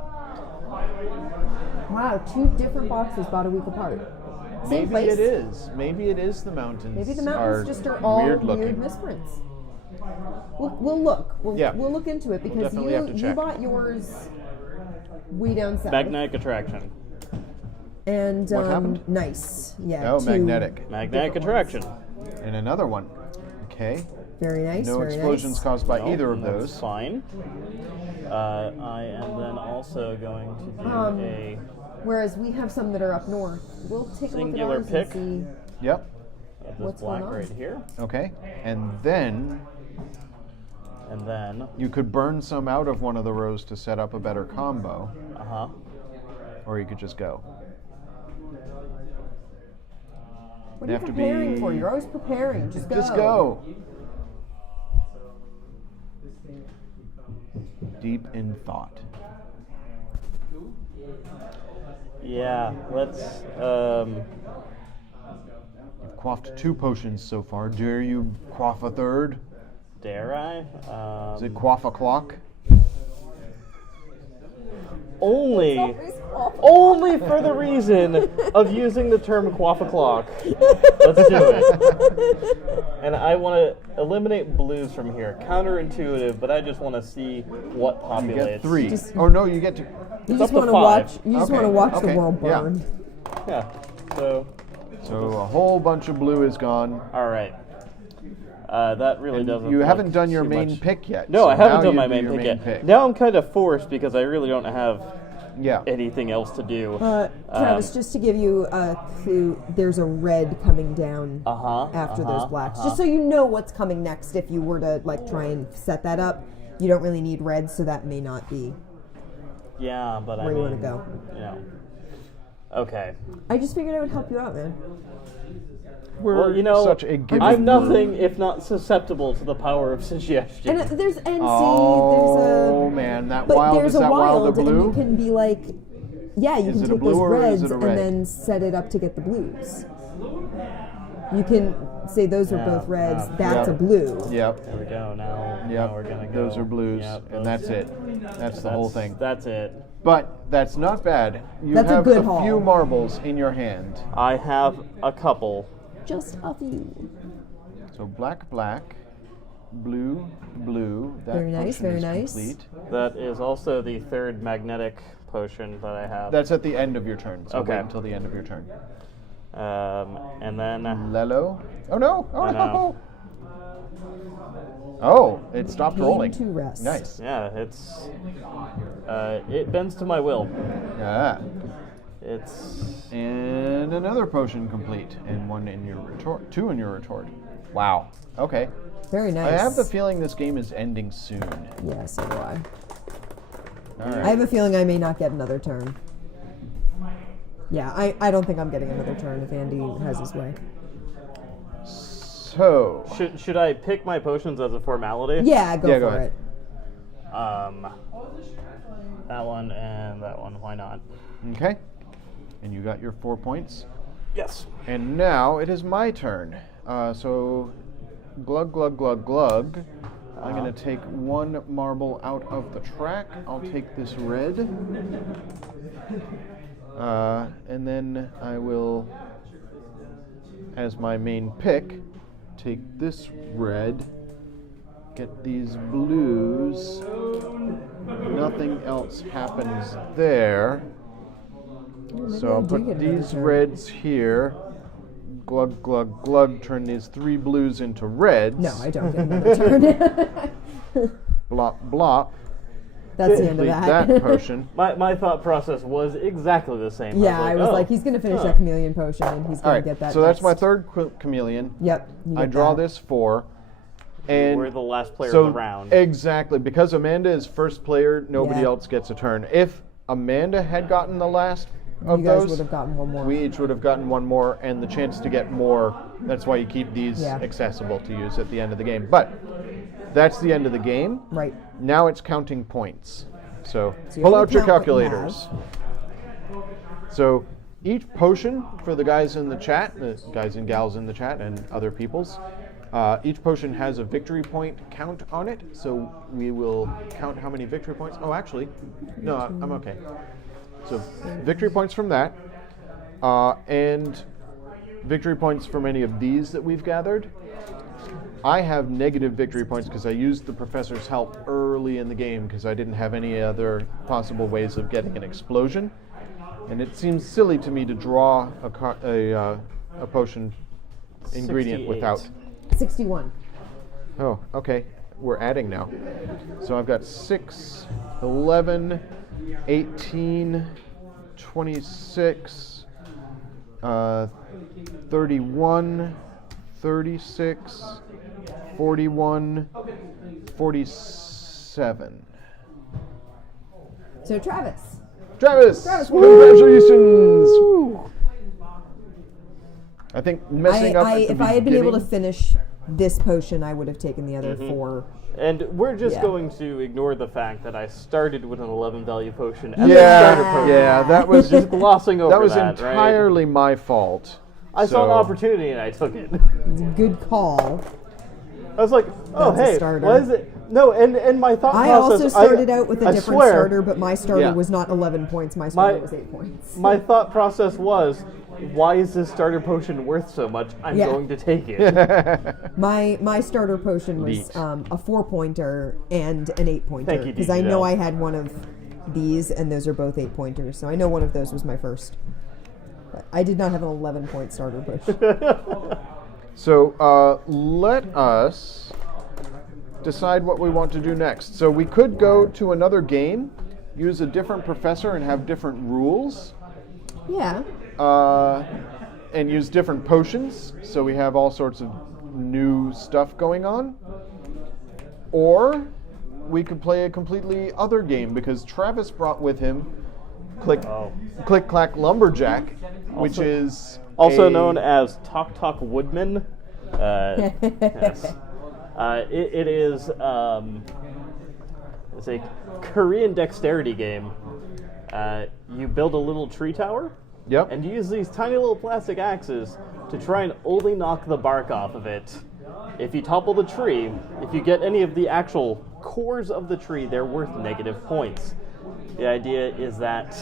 Wow, 2 different boxes bought a week apart. Same Maybe place. it is. Maybe it is the mountains. Maybe the mountains just are all weird looking. weird misprints. We'll look. Yeah. We'll look into it because definitely have to you check. bought yours way down south. Magnetic attraction. And What happened? nice. Yeah. Oh, 2 magnetic. Magnetic different ones. attraction. And another one. Okay. Very nice. No very explosions nice. caused by No, either of that's those. Fine. I am then also going to do a Whereas we have some that are up north. We'll take Singular a look at pick. ours and Yep. of this What's black going on? right here, Okay. And then and then you could burn some out of one of the rows to set up a better combo, or you could just go. see. What are you have to preparing be- for? You're always preparing. Just go. Just go. Deep in thought. yeah, let's You've quaffed 2 potions so far. Dare you quaff a third? dare I? Is it quaff a clock? Only for the reason of using the term quaff a clock. Let's do it. And I want to eliminate blues from here. Counterintuitive, but I just want to see what You populates. get 3. Oh no, you get to. You up just to want to 5. watch. You just Okay, want to watch okay, the world yeah. burn. Yeah. So, So a whole bunch of blue is gone. all right. That really doesn't. You look haven't done your too main much. pick yet. No, so I haven't now done you my do main your pick yet. pick. Now I'm kind of forced because I really don't have Yeah. anything else to do. Travis, just to give you a clue, there's a red coming down after those blacks. Just so you know what's coming next if you were to like try and set that up. You don't really need red, so that may not be Yeah, but I where mean, you want to go. you know. Okay. I just figured I would help you out, man. We're Well, you know, such a giving I'm group. nothing if not susceptible to the power of suggestion. And there's Oh man, that but wild there's is a that wild wild, a and you blue? can be like, yeah, you Is can it a take blue those or is reds it a and red? then set it up to get the blues. You can say those are Yeah, both reds. yeah. That's Yep. a blue. Yep. There we go. Now Yep. we're gonna go. Those are blues, Yep, and those- that's it. That's the whole thing. That's it. But that's not bad. You That's a have good a few haul. marbles in your hand. I have a couple. Just a few. So black, black, blue, blue. That Very nice, potion very is nice. complete. That is also the third magnetic potion that I have. That's at the end of your turn. So Okay. wait until the end of your turn. And then Lelo. Oh no! Oh I no! know. Oh, it stopped Pain rolling. to rest. Nice. yeah, it's it bends to my will. Yeah. It's And another potion complete, and one in your retort, 2 in your retort. Wow. Okay. Very nice. I have the feeling this game is ending soon. Yeah, so do I. All right. I have a feeling I may not get another turn. Yeah, I don't think I'm getting another turn if Andy has his way. So. should I pick my potions as a formality? Yeah, go Yeah, for go ahead. it. That one and that one. Why not? Okay. And you got your 4 points. Yes. And now it is my turn. So, glug, glug, glug, glug. I'm going to take one marble out of the track. I'll take this red. And then I will, as my main pick, take this red, get these blues. Nothing else happens there. So I'll put these reds here. Glug, glug, glug. Turn these 3 blues into reds. No, I don't get another turn. Blop, blop. That's the end of Complete that. that potion. My thought process was exactly the same. Yeah, I was oh, like, he's going to finish that chameleon potion and he's All going right, to get that so that's my next. third chameleon. Yep. you I get draw that. this 4. And we're the last player so of the round. Exactly, because Amanda is first player, nobody Yeah. else gets a turn. If Amanda had gotten the last of You guys those, would have gotten one more. we each would have gotten one more, and the chance to get more. That's why you keep these Yeah. accessible to use at the end of the game. But that's the end of the game. Right. Now it's counting points. So you pull have out to your count what you calculators. So each potion for the guys in the chat, the guys and gals in the chat, and other people's, each potion has a victory point count on it. So we will count how many victory points. Oh, actually, no, I'm okay. So victory points from that, and victory points from any of these that we've gathered. I have negative victory points because I used the professor's help early in the game because I didn't have any other possible ways of getting an explosion. And it seems silly to me to draw a potion ingredient 68. without. 61. Oh, okay. We're adding now. So I've got 6, 11, 18, 26, 31, 36, 41, 47. So Travis. Travis, Travis, congratulations! I think messing up at the if I had been able to beginning- finish this potion, I would have taken the other 4. And we're just Yeah. going to ignore the fact that I started with an 11 value potion and Yeah, then starter potion. yeah, that was Just glossing over that was right? entirely my fault. I saw an So- opportunity and I took it. Good call. I was like, oh That's a hey, starter. why is it? No, and my thought I process. also started out with a I different swear, starter, but my starter Yeah. was not 11 points. My starter My- was 8 points. My thought process was, why is this starter potion worth so much? I'm Yeah. going to take it. My starter potion was Neat. a 4-pointer and an 8-pointer. Thank you, Because I know DGL. I had one of these, and those are both 8-pointers. So I know one of those was my first. But I did not have an 11-point starter push. So let us decide what we want to do next. So we could go to another game, use a different professor and have different rules, Yeah. and use different potions. So we have all sorts of new stuff going on. Or we could play a completely other game because Travis brought with him Click Clack Lumberjack, which is Also a- known as Talk Talk Woodman. Yes. It is it's a Korean dexterity game. You build a little tree tower, Yep. and you use these tiny little plastic axes to try and only knock the bark off of it. If you topple the tree, if you get any of the actual cores of the tree, they're worth negative points. The idea is that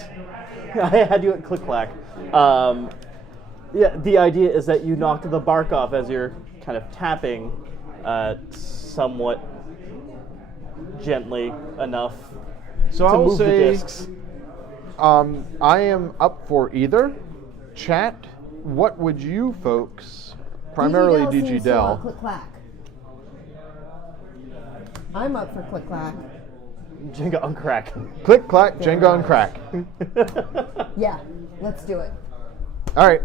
I had you at Click Clack. Yeah, the idea is that you knock the bark off as you're kind of tapping somewhat gently enough So to I will move the say discs. I am up for either. Chat, what would you folks, primarily DG Dell, Click Clack. I'm up for Click Clack. Jenga on crack. Click Clack, Jenga and Crack? Yeah, let's do it. All right,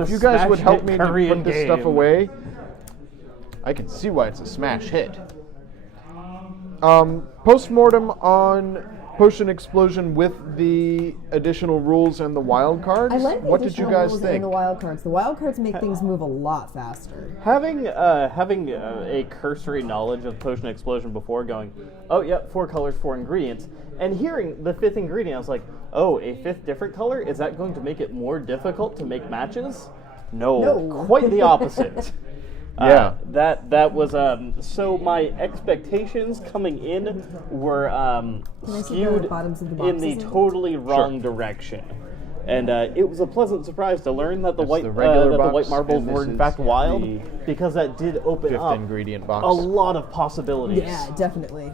if you guys would smash help hit me to Korean put this stuff game. away, I can see why it's a smash hit. Postmortem on Potion Explosion with the additional rules and the wild cards. I like the What did you additional guys rules think? and the wild cards. The wild cards make things move a lot faster. Having a cursory knowledge of Potion Explosion before, going, oh yeah, 4 colors, 4 ingredients, and hearing the 5th ingredient, I was like, oh, a 5th different color? Is that going to make it more difficult to make matches? No. Quite the opposite. Yeah. That was so my expectations coming in were I see the skewed bottoms of the in the boxes? totally wrong direction. And it was a pleasant surprise to learn that the That's white the regular that the box, white marbles and this were in is fact wild, the because that did open 5th up ingredient box. a lot of possibilities. Yeah, definitely.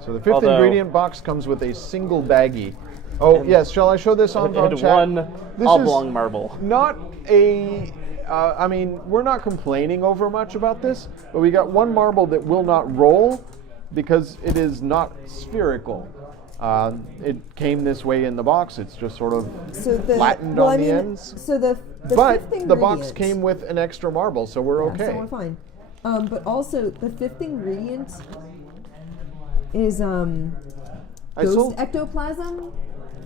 So the 5th Although- ingredient box comes with a single baggie. Oh, yes, shall I show this on And chat? one This oblong is marble. Not a... I mean, we're not complaining over much about this, but we got one marble that will not roll because it is not spherical. It came this way in the box. It's just sort of So the flattened well, on I the mean, ends. So the But fifth the box ingredient- came with an extra marble, so we're Yeah, okay. so we're fine. But also the 5th ingredient is I ghost sold- ectoplasm.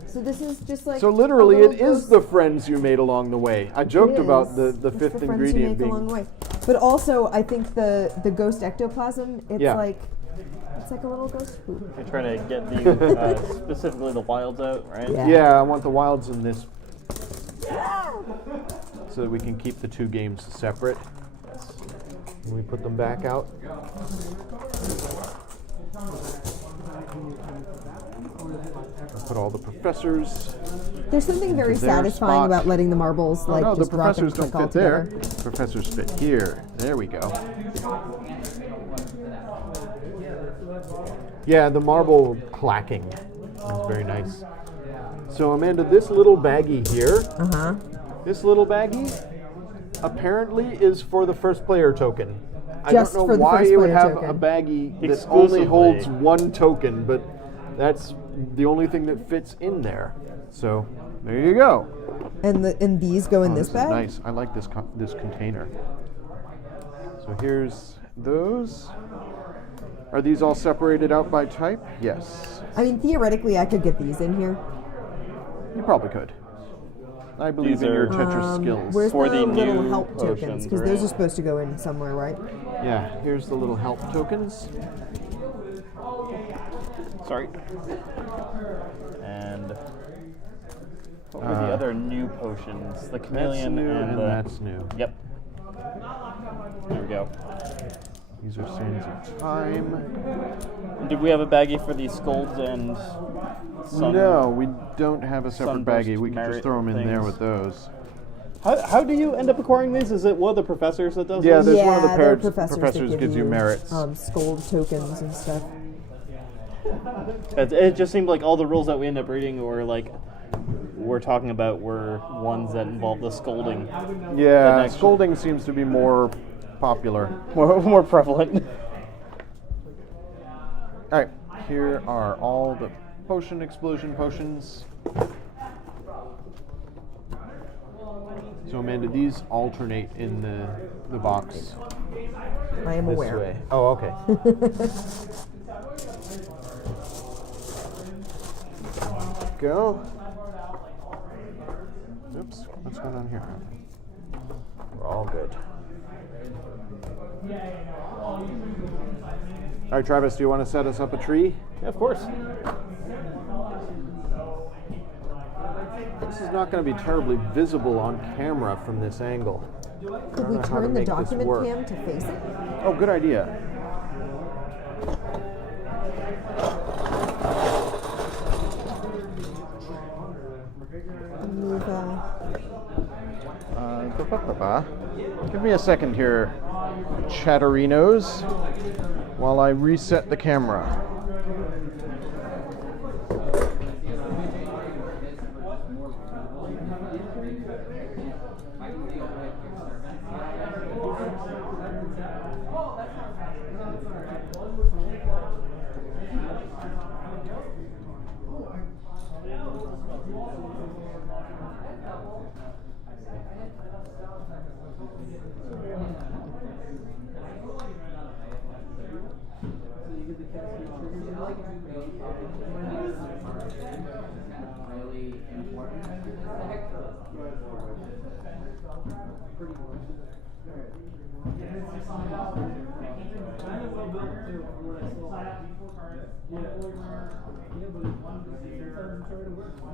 So this is just like So literally, a little it is ghost- the friends you made along the way. I It joked is. about the It's 5th friends you ingredient make along being... the way. But also, I think the ghost ectoplasm. It's Yeah. like it's like a little ghost poop. You're trying to get the specifically the wilds out, right? Yeah. Yeah, I want the wilds in this so that we can keep the 2 games separate. Can we put them back out? I'll put all the professors. There's something very their satisfying spot. about letting the marbles like No, the just drop and professors don't click all fit there. together. Professors fit here. There we go. Yeah, the marble clacking is very nice. So Amanda, this little baggie here, this little baggie, apparently is for the first player token. I Just don't for know the why first you would player have token. a baggie that Exclusively. only holds 1 token, but that's the only thing that fits in there. So there you go. And these go in Oh, this is bag. nice. I like this this container. So here's those. Are these all separated out by type? Yes. I mean, theoretically, I could get these in here. You probably could. I believe These in your are- Tetris skills. Where's For the the little new help tokens? potions, Because those right? are supposed to go in somewhere, right? Yeah, here's the little help tokens. Sorry. And what were the other new potions? The That's chameleon new and and the. that's new. Yep. There we go. These are sands of time. Did we have a baggie for the scolds and sun? No, we don't have a separate Sunburst baggie. We can just merit throw them in there things. with those. How do you end up acquiring these? Is it one of the professors that does Yeah, this? there's one of the they're professors that gives you merits. Scold tokens and stuff. It just seemed like all the rules that we end up reading or like we're talking about were ones that involve the scolding. Yeah, next- scolding seems to be more popular. More prevalent. All right, here are all the potion explosion potions. So Amanda, these alternate in the box I am this aware. way. Oh, okay. Go. Oops, what's going on here? We're all good. All right, Travis, do you want to set us up a tree? Yeah, of course. This is not going to be terribly visible on camera from this angle. Could we know how to turn the make this document work. cam to face it? Oh, good idea. Move, Give me a second here, chatterinos, while I reset the camera.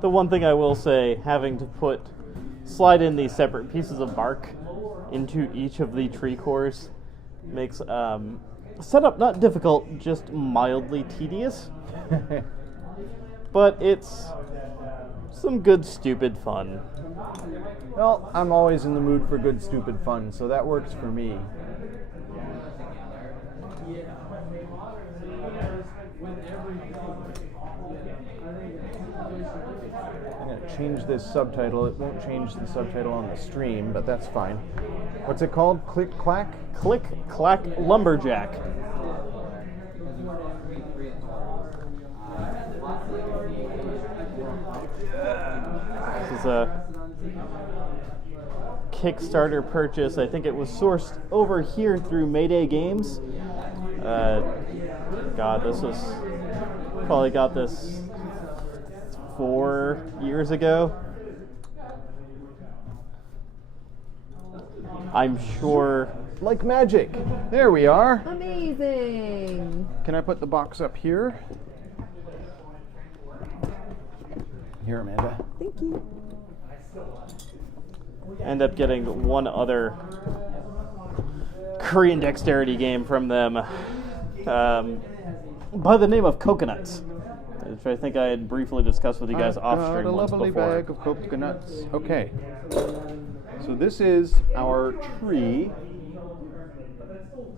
The one thing I will say, having to slide in these separate pieces of bark into each of the tree cores makes setup not difficult, just mildly tedious. But it's some good stupid fun. Well, I'm always in the mood for good, stupid fun, so that works for me. I'm going to change this subtitle. It won't change the subtitle on the stream, but that's fine. What's it called? Click Clack? Click, clack, lumberjack. This is a Kickstarter purchase. I think it was sourced over here through Mayday Games. God, this was probably got this 4 years ago. I'm sure. Like magic. There we are. Amazing. Can I put the box up here? Here, Amanda. Thank you. End up getting one other Korean dexterity game from them by the name of Coconuts, which I think I had briefly discussed with you guys off stream a once lovely before. bag of coconuts. Okay. So this is our tree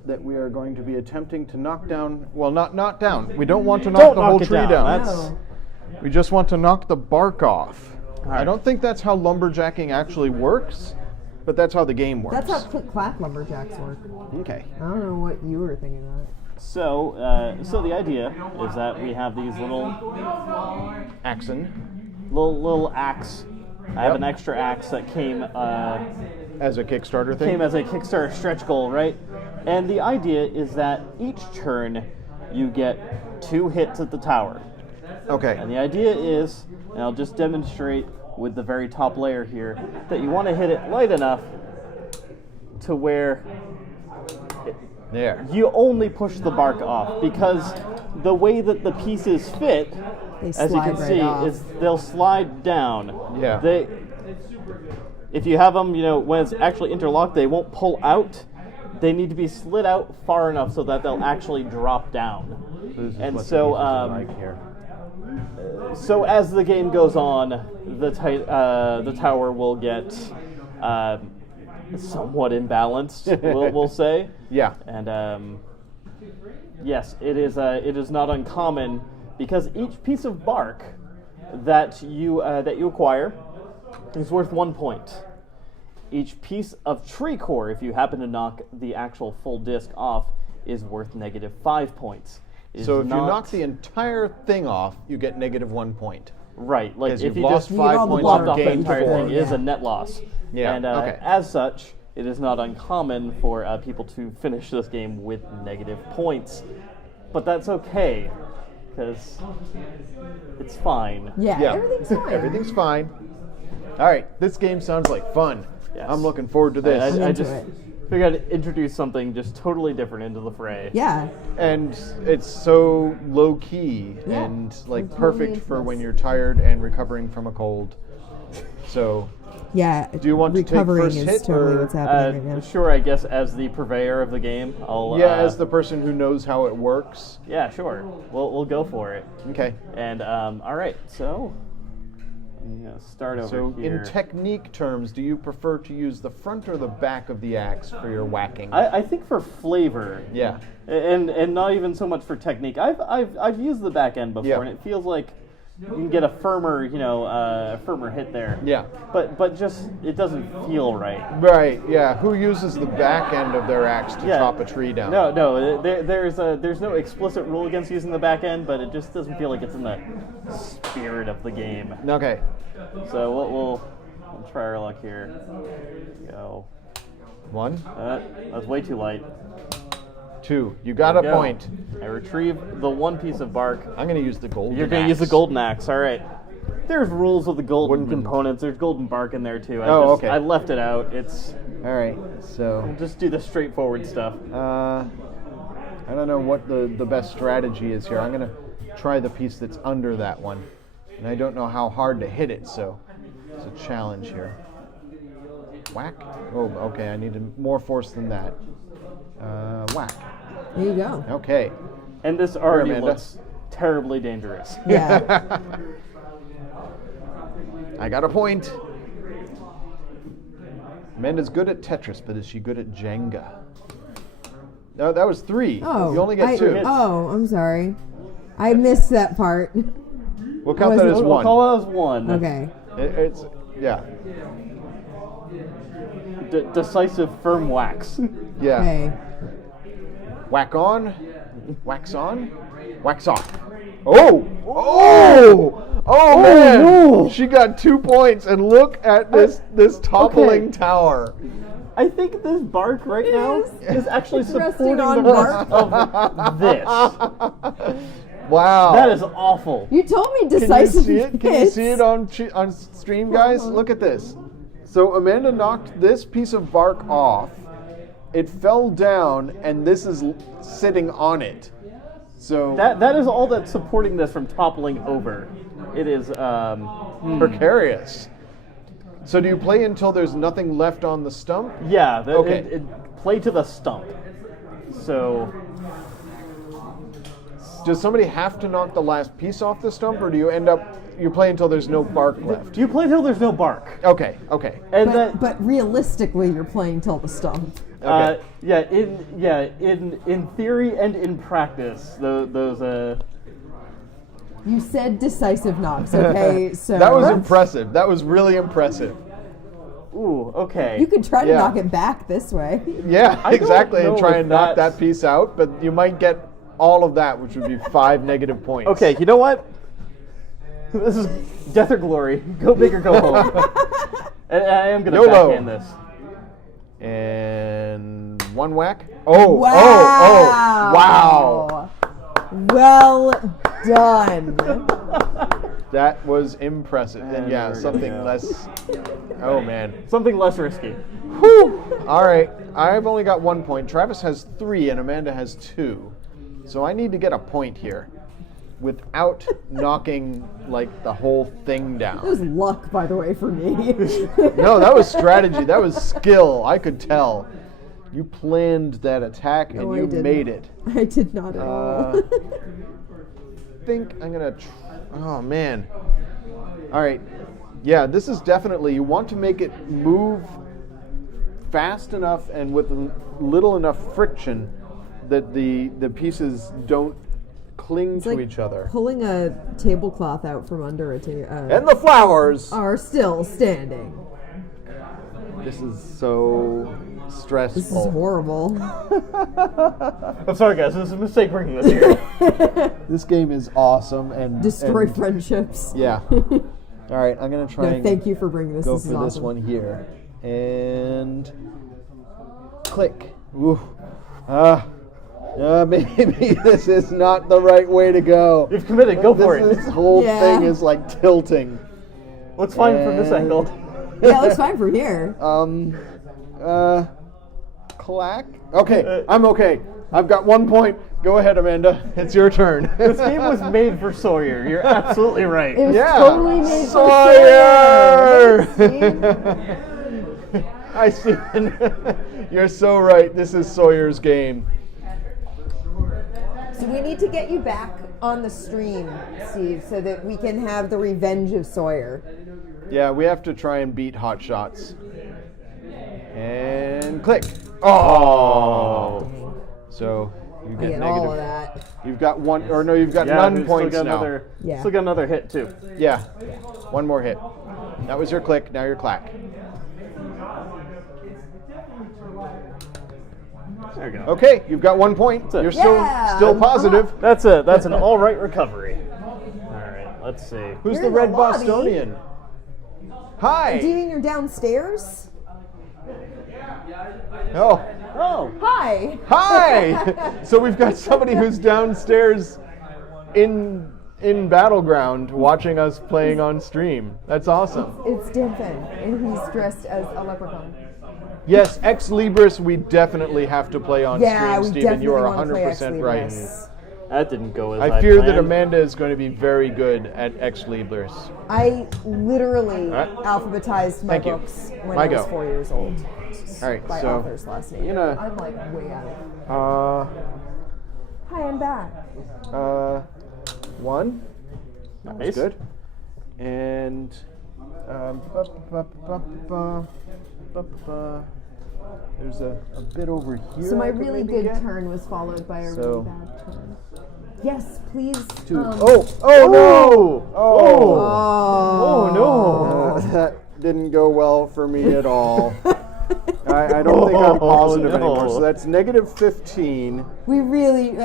that we are going to be attempting to knock down. Well, not knock down. We don't want to knock Don't the knock whole it tree down. down. That's No. We just want to knock the bark off. All right. I don't think that's how lumberjacking actually works, but that's how the game works. That's how click clack lumberjacks work. Okay. I don't know what you were thinking about. So the idea is that we have these little axe. I have Yep. an extra axe that came As a Kickstarter thing. as a Kickstarter stretch goal, right? And the idea is that each turn you get 2 hits at the tower. Okay. And the idea is, and I'll just demonstrate with the very top layer here, that you want to hit it light enough to where There. you only push the bark off, because the way that the pieces fit, They as you slide can right see, off. is they'll slide down. Yeah. If you have them, when it's actually interlocked, they won't pull out. They need to be slid out far enough so that they'll actually drop down. This is And what the so, pieces are like here. So as the game goes on, the tower will get somewhat imbalanced, we'll say. Yeah. And yes, it is not uncommon, because each piece of bark that you acquire is worth 1 point. Each piece of tree core, if you happen to knock the actual full disc off, is worth -5 points. It So is if not- you knock the entire thing off, you get -1 point. right, like 'Cause if you've you lost just 5 all the points lopped of off the gain entire before. thing, it is a net loss. Yeah, And okay. as such, it is not uncommon for people to finish this game with negative points. But that's okay, because it's fine. Yeah, Yeah. everything's fine. Everything's fine. All right, this game sounds like fun. Yes. I'm looking forward to this. I into just it. figured I'd introduce something just totally different into the fray. Yeah. And it's so low key Yeah, and like I'm totally perfect into for this. when you're tired and recovering from a cold. So, Yeah. do you want to take recovering first is hit, totally or- what's happening right now. Sure, I guess as the purveyor of the game, I'll. yeah, as the person who knows how it works. Yeah, sure. We'll go for it. Okay. And all right, so I'm gonna start over So, here. in technique terms, do you prefer to use the front or the back of the axe for your whacking? I think for flavor, Yeah. and not even so much for technique. I've used the back end before, Yeah. and it feels like you can get a firmer firmer hit there. Yeah. But just it doesn't feel right. Right. Yeah. Who uses the back end of their axe to Yeah. chop a tree down? No. There's no explicit rule against using the back end, but it just doesn't feel like it's in the spirit of the game. Okay. So we'll try our luck here. Go. 1, That's way too light. 2. You got a Go. point. I retrieve the one piece of bark. I'm going to use the golden You're going to use the axe. golden axe. All right. There's rules of the golden Woodman. components. There's golden bark in there too. Okay. I left it out. It's All right, so just do the straightforward stuff. I don't know what the best strategy is here. I'm going to try the piece that's under that one. And I don't know how hard to hit it, so it's a challenge here. Whack. Oh, okay, I needed more force than that. Whack. There you go. Okay. And this already Amanda. looks terribly dangerous. Yeah. I got a point. Amanda's good at Tetris, but is she good at Jenga? No, that was 3. Oh, You only get 2. Oh, I'm sorry. I missed that part. We'll count that as We'll 1. call it as 1. Okay. It's, yeah. Decisive firm wax. Yeah. Okay. Whack on, wax on, wax off. Oh! Oh! Oh, man! no. She got 2 points, and look at this toppling Okay. tower. I think this bark right now is actually It's resting supporting on the rest of this. Wow. That is awful. You told me Can you decisive see it? Can you hits. see it on stream, guys? Look at this. So Amanda knocked this piece of bark off. It fell down, and this is sitting on it. So That is all that's supporting this from toppling over. It is precarious. So do you play until there's nothing left on the stump? yeah. Okay. It play to the stump. So Does somebody have to knock the last piece off the stump, or do you end up you play until there's no bark left? you play till there's no bark, Okay. and then But realistically, you're playing till the stump. Okay. in theory and in practice, those You said decisive knocks, okay? So That was impressive. That was really impressive. ooh, okay. You could try to Yeah. knock it back this way. Yeah, I don't exactly. And know try if and knock that's- that piece out, but you might get all of that, which would be 5 negative points. Okay, you know what? This is death or glory. Go big or go home. And I am gonna YOLO. backhand this. And 1 whack. Oh, Wow. wow. Well done. That was impressive. And And yeah, there we something go. less. Oh man. Something less risky. Whew. All right, I've only got 1 point. Travis has 3, and Amanda has 2. So I need to get a point here, without knocking like the whole thing That was down. luck, by the way, for me. No, that was strategy. That was skill. I could tell. You planned that attack, and No, I you didn't. made it. I did not at all. Think I'm gonna. Oh man. All right. Yeah, this is definitely. You want to make it move fast enough and with little enough friction that the pieces don't cling It's to like each other. pulling a tablecloth out from under a table. And the flowers. Are still standing. This is so stressful. This is horrible. I'm sorry, guys. This is a mistake bringing this here. This game is awesome and Destroy and- friendships. Yeah. All right, I'm gonna try No, and thank you for bringing this. go This is for this awesome. one here, and click. Ooh. Maybe this is not the right way to go. You've committed. Go for This it. whole Yeah. thing is like tilting. Looks fine from this And- angle. Yeah, it looks fine from here. Clack. Okay, I'm okay. I've got 1 point. Go ahead, Amanda. It's your turn. This game was made for Sawyer. You're absolutely right. It was Yeah. totally made for Sawyer! Steve. Hi, Stephen. You're so right. This is Sawyer's game. So we need to get you back on the stream, Steve, so that we can have the revenge of Sawyer. Yeah, we have to try and beat Hot Shots. And click. Oh. So you I get get negative. all of that. You've got 1, or no, you've got Yeah, none we've points still got now. another. Yeah. Still got another hit too. Yeah. 1 more hit. That was your click. Now your clack. There you go. Okay, you've got 1 point. it. You're still Yeah. still positive. That's an all right recovery. All right. Let's see. Who's You're the in the red lobby. Bostonian? Do you Hi. mean you're downstairs? Oh, Oh, Hi. Hi! So we've got somebody who's downstairs in Battleground watching us playing on stream. That's awesome. It's Dan Finn, and he's dressed as a leprechaun. Yes, Ex Libris we definitely have to play on Yeah, stream, we Stephen. definitely You are want to play 100% right. Ex-Libris. that didn't go as I fear that planned. Amanda is going to be very good at Ex Libris. I literally Alright. alphabetized my Thank you. books when My I was go. 4 years old. All right, By so author's last name. you know- I'm like way out of it. Hi, I'm back. 1. Nice. Good. And there's a bit over here. So my I could really maybe good get. turn was followed by a So- really bad turn. Yes, please. 2. Oh no! Oh no! That didn't go well for me at all. I don't think I'm positive no. anymore. So that's -15. We really.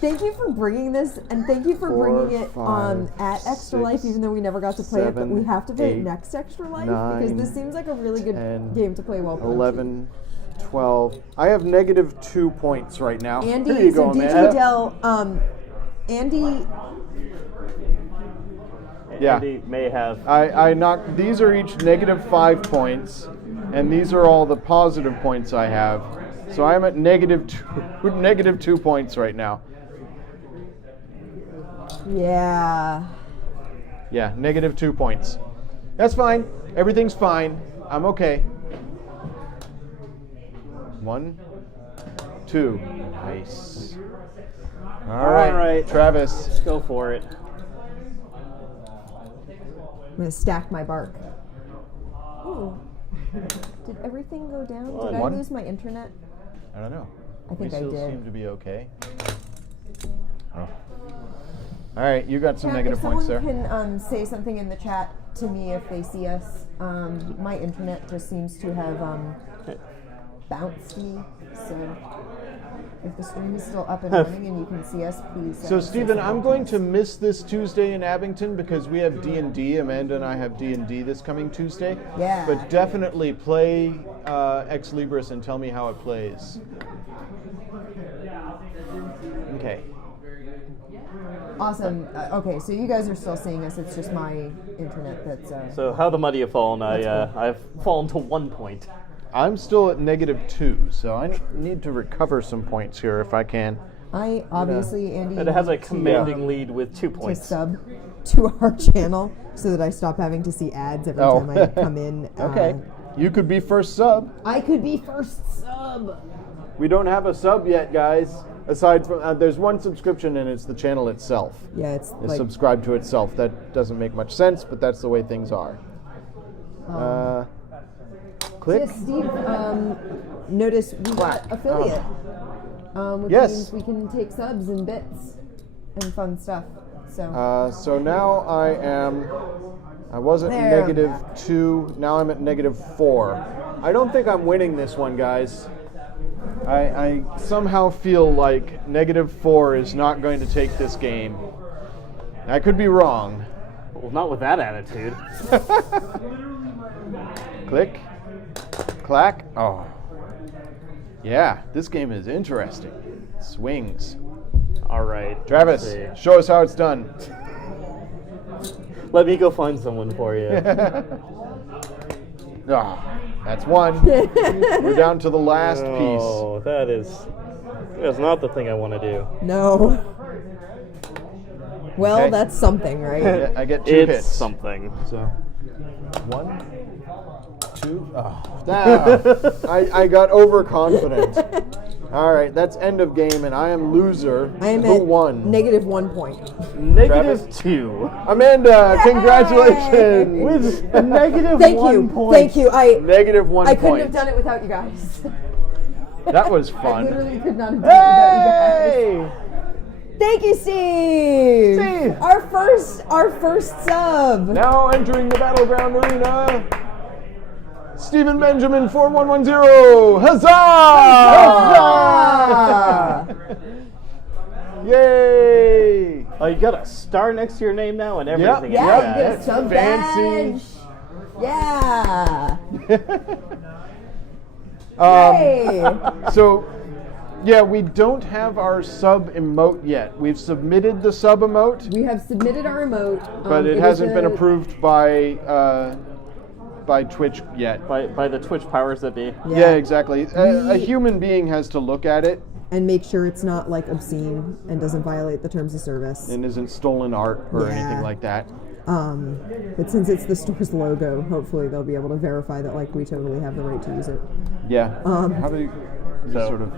Thank you for bringing this, and thank you for 4, bringing it 5, at Extra Life, 6, even though we never got to play it. But we 7, have to play it 8, next Extra Life 9, because this seems like a really good 10, game to play while playing. 11, 12. I have -2 points right now. Andy, There you so go, did Amanda. you tell Andy? Yeah. Andy may have. I knocked. These are each -5 points, and these are all the positive points I have. So I'm at -2 points right now. Yeah. Yeah, -2 points. That's fine. Everything's fine. I'm okay. 1, 2. Nice. All right, Travis. Go for it. I'm gonna stack my bark. Ooh. Did everything go down? Did I One. lose my internet? I don't know. I think we I still did. seem to be okay. Oh. All right, you got some Chat, negative if points someone there. can say something in the chat to me if they see us. My internet just seems to have bounced me. So if the stream is still up and running and you can see us, please. So, say Stephen, I'm something. going to miss this Tuesday in Abington because we have D&D. Amanda and I have D&D this coming Tuesday. Yeah. But definitely play Ex Libris and tell me how it plays. Okay. Awesome. Okay, so you guys are still seeing us. It's just my internet that's. So how the mighty have fallen? I've fallen to 1 point. I'm still at -2, so I need to recover some points here if I can. I obviously, Andy. It has a need to, commanding lead with 2 to points. sub to our channel so that I stop having to see ads every Oh. time I come in. Okay. You could be first sub. I could be first sub. We don't have a sub yet, guys. Aside from, there's one subscription and it's the channel itself. Yeah, it's It's like subscribed to itself. That doesn't make much sense, but that's the way things are. Click. Yes, Steve. Notice we got affiliate, which Yes. means we can take subs and bits and fun stuff. So So now I was at There. -2, now I'm at -4. I don't think I'm winning this one, guys. I somehow feel like -4 is not going to take this game. I could be wrong. Well, not with that attitude. Click. Clack. Oh. Yeah, this game is interesting. Swings. All right. Travis, let's see. show us how it's done. Let me go find someone for you. Ah, that's one. We're down to the last piece. Oh, that's not the thing I want to do. no. Well, Okay. that's something, right? Yeah, I get 2 It's hits. something. So, 1, 2. Oh, I got overconfident. All right, that's end of game, and I am loser. I am Who at won? -1 point. -2. Amanda, congratulations. With a negative Thank 1 you. point. Thank you. -1 I couldn't point. have done it without you guys. That was I fun. literally could not have done it without you guys. Hey! Thank you, Steve. Steve. Our first sub. Now entering the Battleground Arena, Stephen Benjamin 4110. Huzzah! Ah. Yay! Oh, you got a star next to your name now and Yep. everything. Yeah, like you that. get a sub Fancy. badge. Yeah. Hey! So, yeah, we don't have our sub emote yet. We've submitted the sub emote, We have submitted our emote, but it is hasn't been a- approved by Twitch yet. By the Twitch powers that be. Yeah, exactly. A We- human being has to look at it and make sure it's not like obscene and doesn't violate the terms of service. and isn't stolen art or Yeah. anything like that. But since it's the store's logo, hopefully they'll be able to verify that like we totally have the right to use it. Yeah. How do you So- sort of?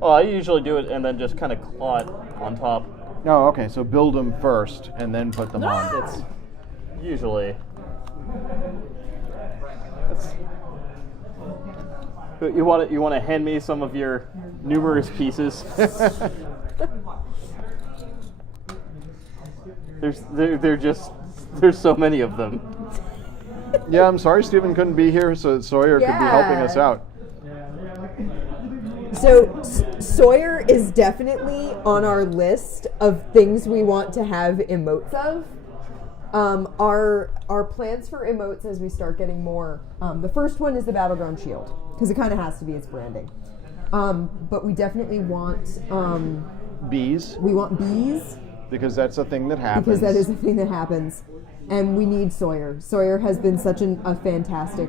Well, I usually do it and then just kind of claw it on top. Oh, okay. So build them first and then put them on. It's usually. That's, you want to hand me some of your numerous pieces? There's so many of them. Yeah, I'm sorry Stephen couldn't be here, so Sawyer could be helping us Yeah. out. So Sawyer is definitely on our list of things we want to have emotes of. Our plans for emotes as we start getting more. The first one is the Battleground Shield because it kind of has to be its branding. But we definitely want Bees, bees because that's a thing that happens. because that is a thing that happens, and we need Sawyer. Sawyer has been such a fantastic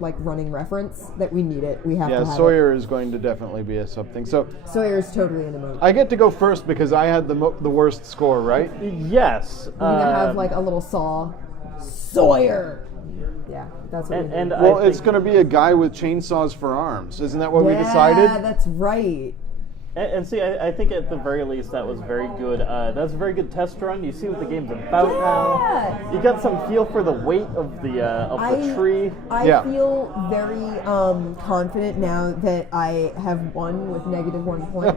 like running reference that we need it. We have Yeah, to have Sawyer is going to definitely be a something. So it. Sawyer's totally an emote. I get to go first because I had the worst score, right? Yes. We're gonna have like a little saw. Sawyer. Yeah, that's what we need. and Well, I it's think- going to be a guy with chainsaws for arms. Isn't that what we Yeah, decided? that's right. And see, I think at the very least that was very good. That's a very good test run. You see what the game's about now. Yeah. You got some feel for the weight of the tree. I Yeah. feel very confident now that I have won with -1 points.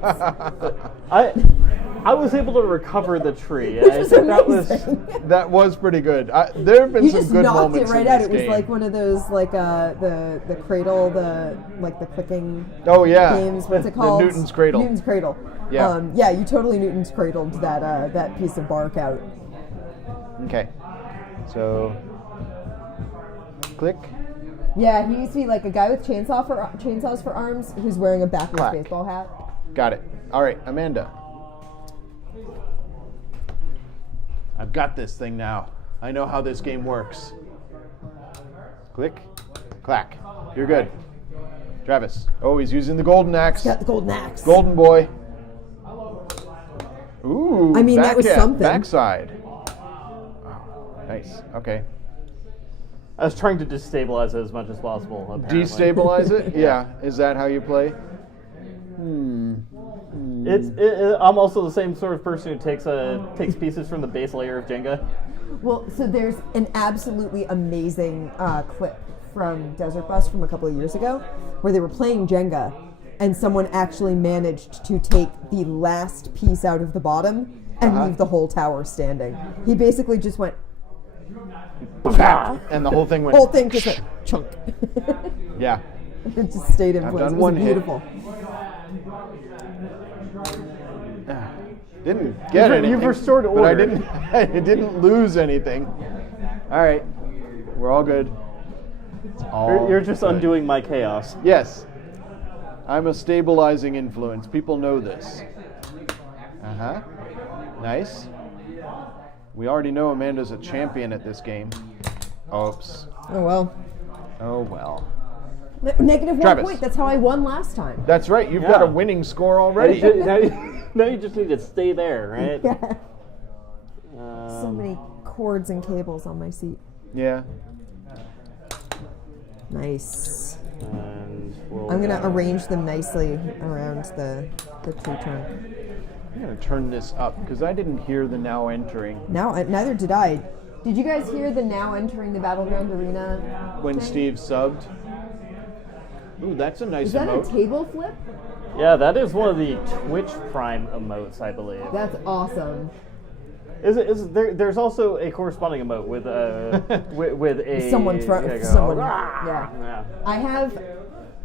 I was able to recover the tree. Which I was think that was amazing. That was pretty good. There have been You some just good knocked it moments right in out. this It was game. like one of those like the cradle, the clicking Oh yeah, games. What's it The called? Newton's Cradle. Newton's Cradle. Yeah. Yeah, you totally Newton's cradled that piece of bark out. Okay, so click. Yeah, he used to be like a guy with chainsaws for arms who's wearing a backwards Clack. baseball hat. Got it. All right, Amanda. I've got this thing now. I know how this game works. Click, clack. You're good. Travis. Oh, he's using the golden axe. Got the golden axe. Golden boy. Ooh. I mean, that was something. Backside. Wow. Nice. Okay. I was trying to destabilize it as much as possible. Apparently. Destabilize it? Yeah. Is that how you play? I'm also the same sort of person who takes pieces from the base layer of Jenga. Well, so there's an absolutely amazing clip from Desert Bus from a couple of years ago where they were playing Jenga and someone actually managed to take the last piece out of the bottom and leave the whole tower standing. He basically just went, And the whole thing went. whole thing just went chunk. Yeah. It just stayed in I've place. done It was one hit. beautiful. Didn't get You've anything. restored But I order. didn't. I didn't lose anything. All right, we're all good. It's all You're just good. undoing my chaos. Yes, I'm a stabilizing influence. People know this. Nice. We already know Amanda's a champion at this game. Oops. Oh well. Oh well. -1 Travis. point. That's how I won last time. That's right. You've got Yeah. a winning score already. Now you just need to stay there, right? Yeah. So many cords and cables on my seat. Yeah. Nice. And we'll I'm gonna go- arrange them nicely around the tree trunk. I'm gonna turn this up because I didn't hear the now entering Now, neither did I. Did you guys hear the now entering the Battleground Arena? when thing? Steve subbed. Ooh, that's a nice Is that emote. a table flip? Yeah, that is one of the Twitch Prime emotes, I believe. That's awesome. There's also a corresponding emote with with a Someone yeah, throw go, someone. "Rah!" Yeah. Yeah. I have.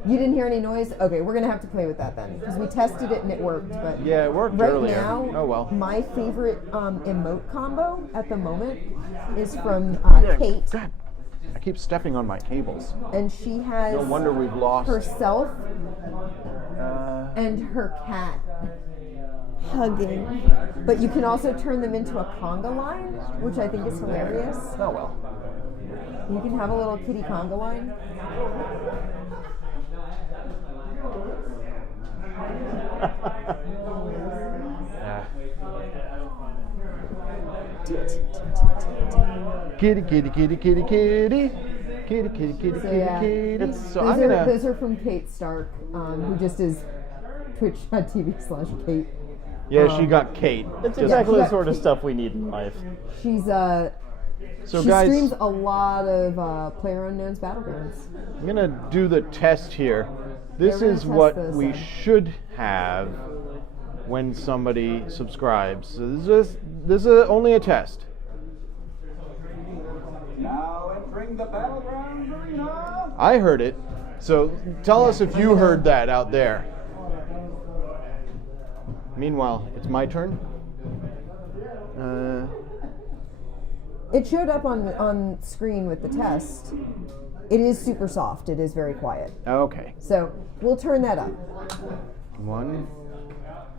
You didn't hear any noise? Okay, we're gonna have to play with that then because we tested it and it worked. But Yeah, it worked right earlier. now, Oh well. my favorite emote combo at the moment is from Kate I keep stepping on my cables. And she has No wonder we've lost. herself Uh, and her cat hugging. But you can also turn them into a conga line, which I think is hilarious. oh well. You can have a little kitty conga line. Kitty, kitty, kitty, kitty, kitty. Kitty, kitty, kitty, So, kitty, yeah. kitty. So those, I'm gonna. those are from Kate Stark, who just is twitch.tv/Kate. Yeah, she got Kate. It's Just- exactly Yeah. the sort of stuff we need in life. She's So she guys, streams a lot of PlayerUnknown's Battlegrounds. I'm gonna do the test here. This we're gonna is test what this. we should have when somebody subscribes. So this is only a test. Now entering the battleground arena. I heard it. So tell us if you heard that out there. Meanwhile, it's my turn. It showed up on screen with the test. It is super soft. It is very quiet. Okay. So we'll turn that up. One.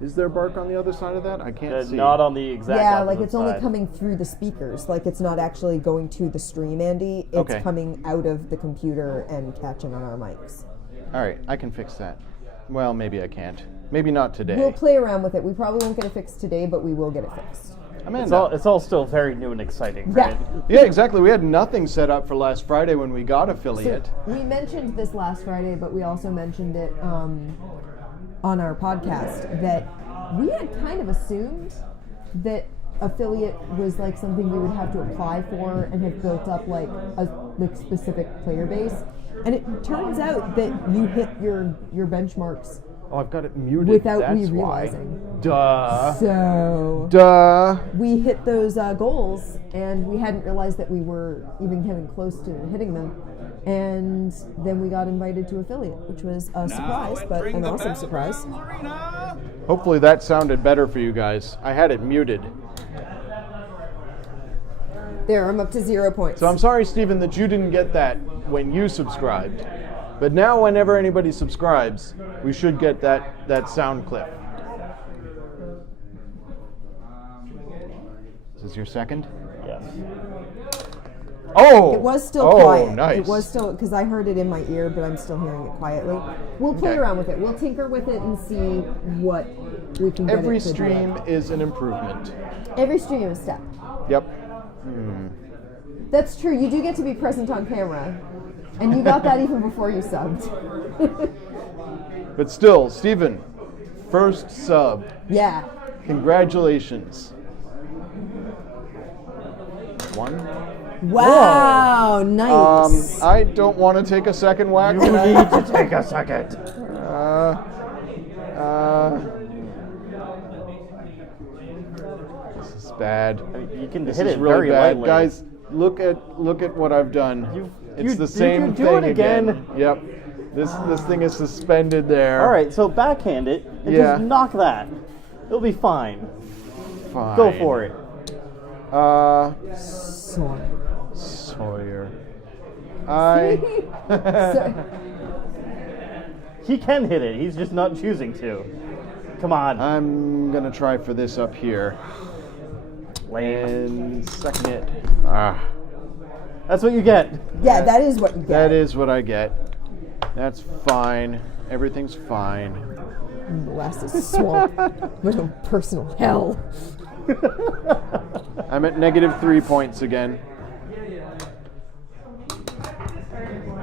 Is there bark on the other side of that? I can't see. Not on the exact Yeah, like opposite it's only side. coming through the speakers. Like it's not actually going to the stream, Andy. It's Okay. coming out of the computer and catching on our mics. All right, I can fix that. Well, maybe I can't. Maybe not today. We'll play around with it. We probably won't get it fixed today, but we will get it fixed. Amanda. It's all still very new and exciting, Yeah. right? Yeah, exactly. We had nothing set up for last Friday when we got affiliate. We mentioned this last Friday, but we also mentioned it on our podcast that we had kind of assumed that affiliate was like something we would have to apply for and have built up like a specific player base. And it turns out that you hit your benchmarks Oh, I've got it muted. without That's me why. realizing. Duh. So Duh. we hit those goals, and we hadn't realized that we were even coming close to hitting them. And then we got invited to affiliate, which was a surprise, but an awesome surprise. Hopefully that sounded better for you guys. I had it muted. There, I'm up to 0 points. So I'm sorry, Stephen, that you didn't get that when you subscribed. But now whenever anybody subscribes, we should get that sound clip. Is this your second? Yes. Oh! It was still oh, quiet. Nice. It was still, because I heard it in my ear, but I'm still hearing it quietly. We'll play Okay. around with it. We'll tinker with it and see what we can get Every it to do. stream is an improvement. Every stream is a step. Yep. That's true. You do get to be present on camera. And you got that even before you subbed. But still, Stephen, first sub. Yeah. Congratulations. One. Wow, nice. I don't want to take a second whack. You need to take a second. This is bad. You can This hit is it really very bad, lightly. guys. Look at what I've done. It's the did same you do thing it again? Yep. This thing is suspended there. All right, so backhand it and Yeah. just knock that. It'll be fine. Fine. Go for it. Sawyer. So- He can hit it. He's just not choosing to. Come on. I'm gonna try for this up here. Lame. And second it. That's what you get. yeah, that is what you get. That is what I get. That's fine. Everything's fine. The last is swamp. What a personal hell. I'm at -3 points again.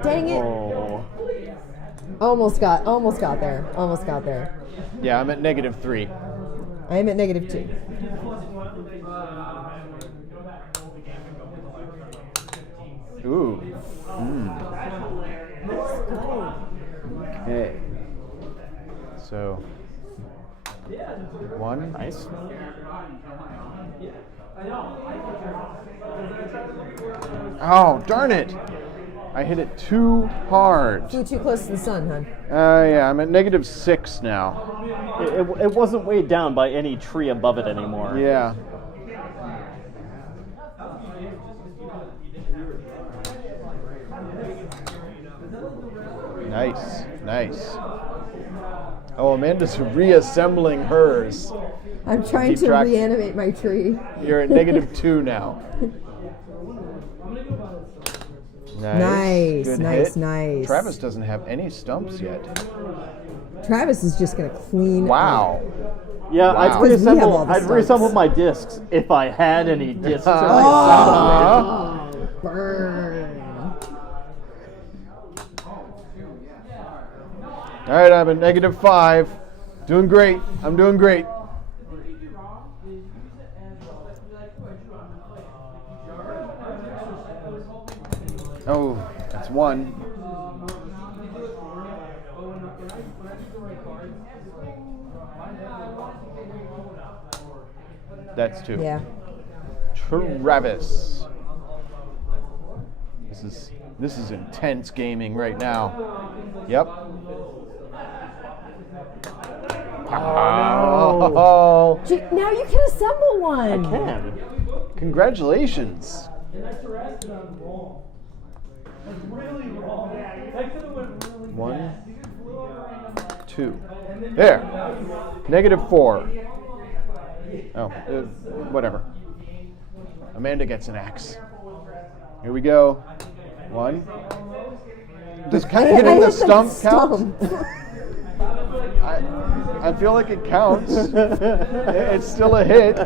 Dang it. Oh. Almost got there. Almost got there. Yeah, I'm at -3. I am at -2. Ooh. Okay. So, one. Nice. Oh, darn it! I hit it too hard. Flew too close to the sun, hon. Yeah, I'm at -6 now. It wasn't weighed down by any tree above it anymore. Yeah. Nice, nice. Oh, Amanda's reassembling hers. I'm trying Keep to track. reanimate my tree. You're at -2 now. Nice, Good nice, hit. nice. Travis doesn't have any stumps yet. Travis is just gonna clean. Wow. Yeah, Wow. I'd Because we have all reassemble. the I'd stumps. reassemble my discs if I had any discs. Ah. Burn. All right, I'm at -5. Doing great. I'm doing great. Oh, that's 1. That's 2. Yeah. Travis. This is intense gaming right now. Yep. Oh, Gee, now you can assemble one. I can. congratulations. One, 2. There. -4. Oh, whatever. Amanda gets an axe. Here we go. 1. Does hitting I the hit stump count? stump. I feel like it counts. It's still a hit.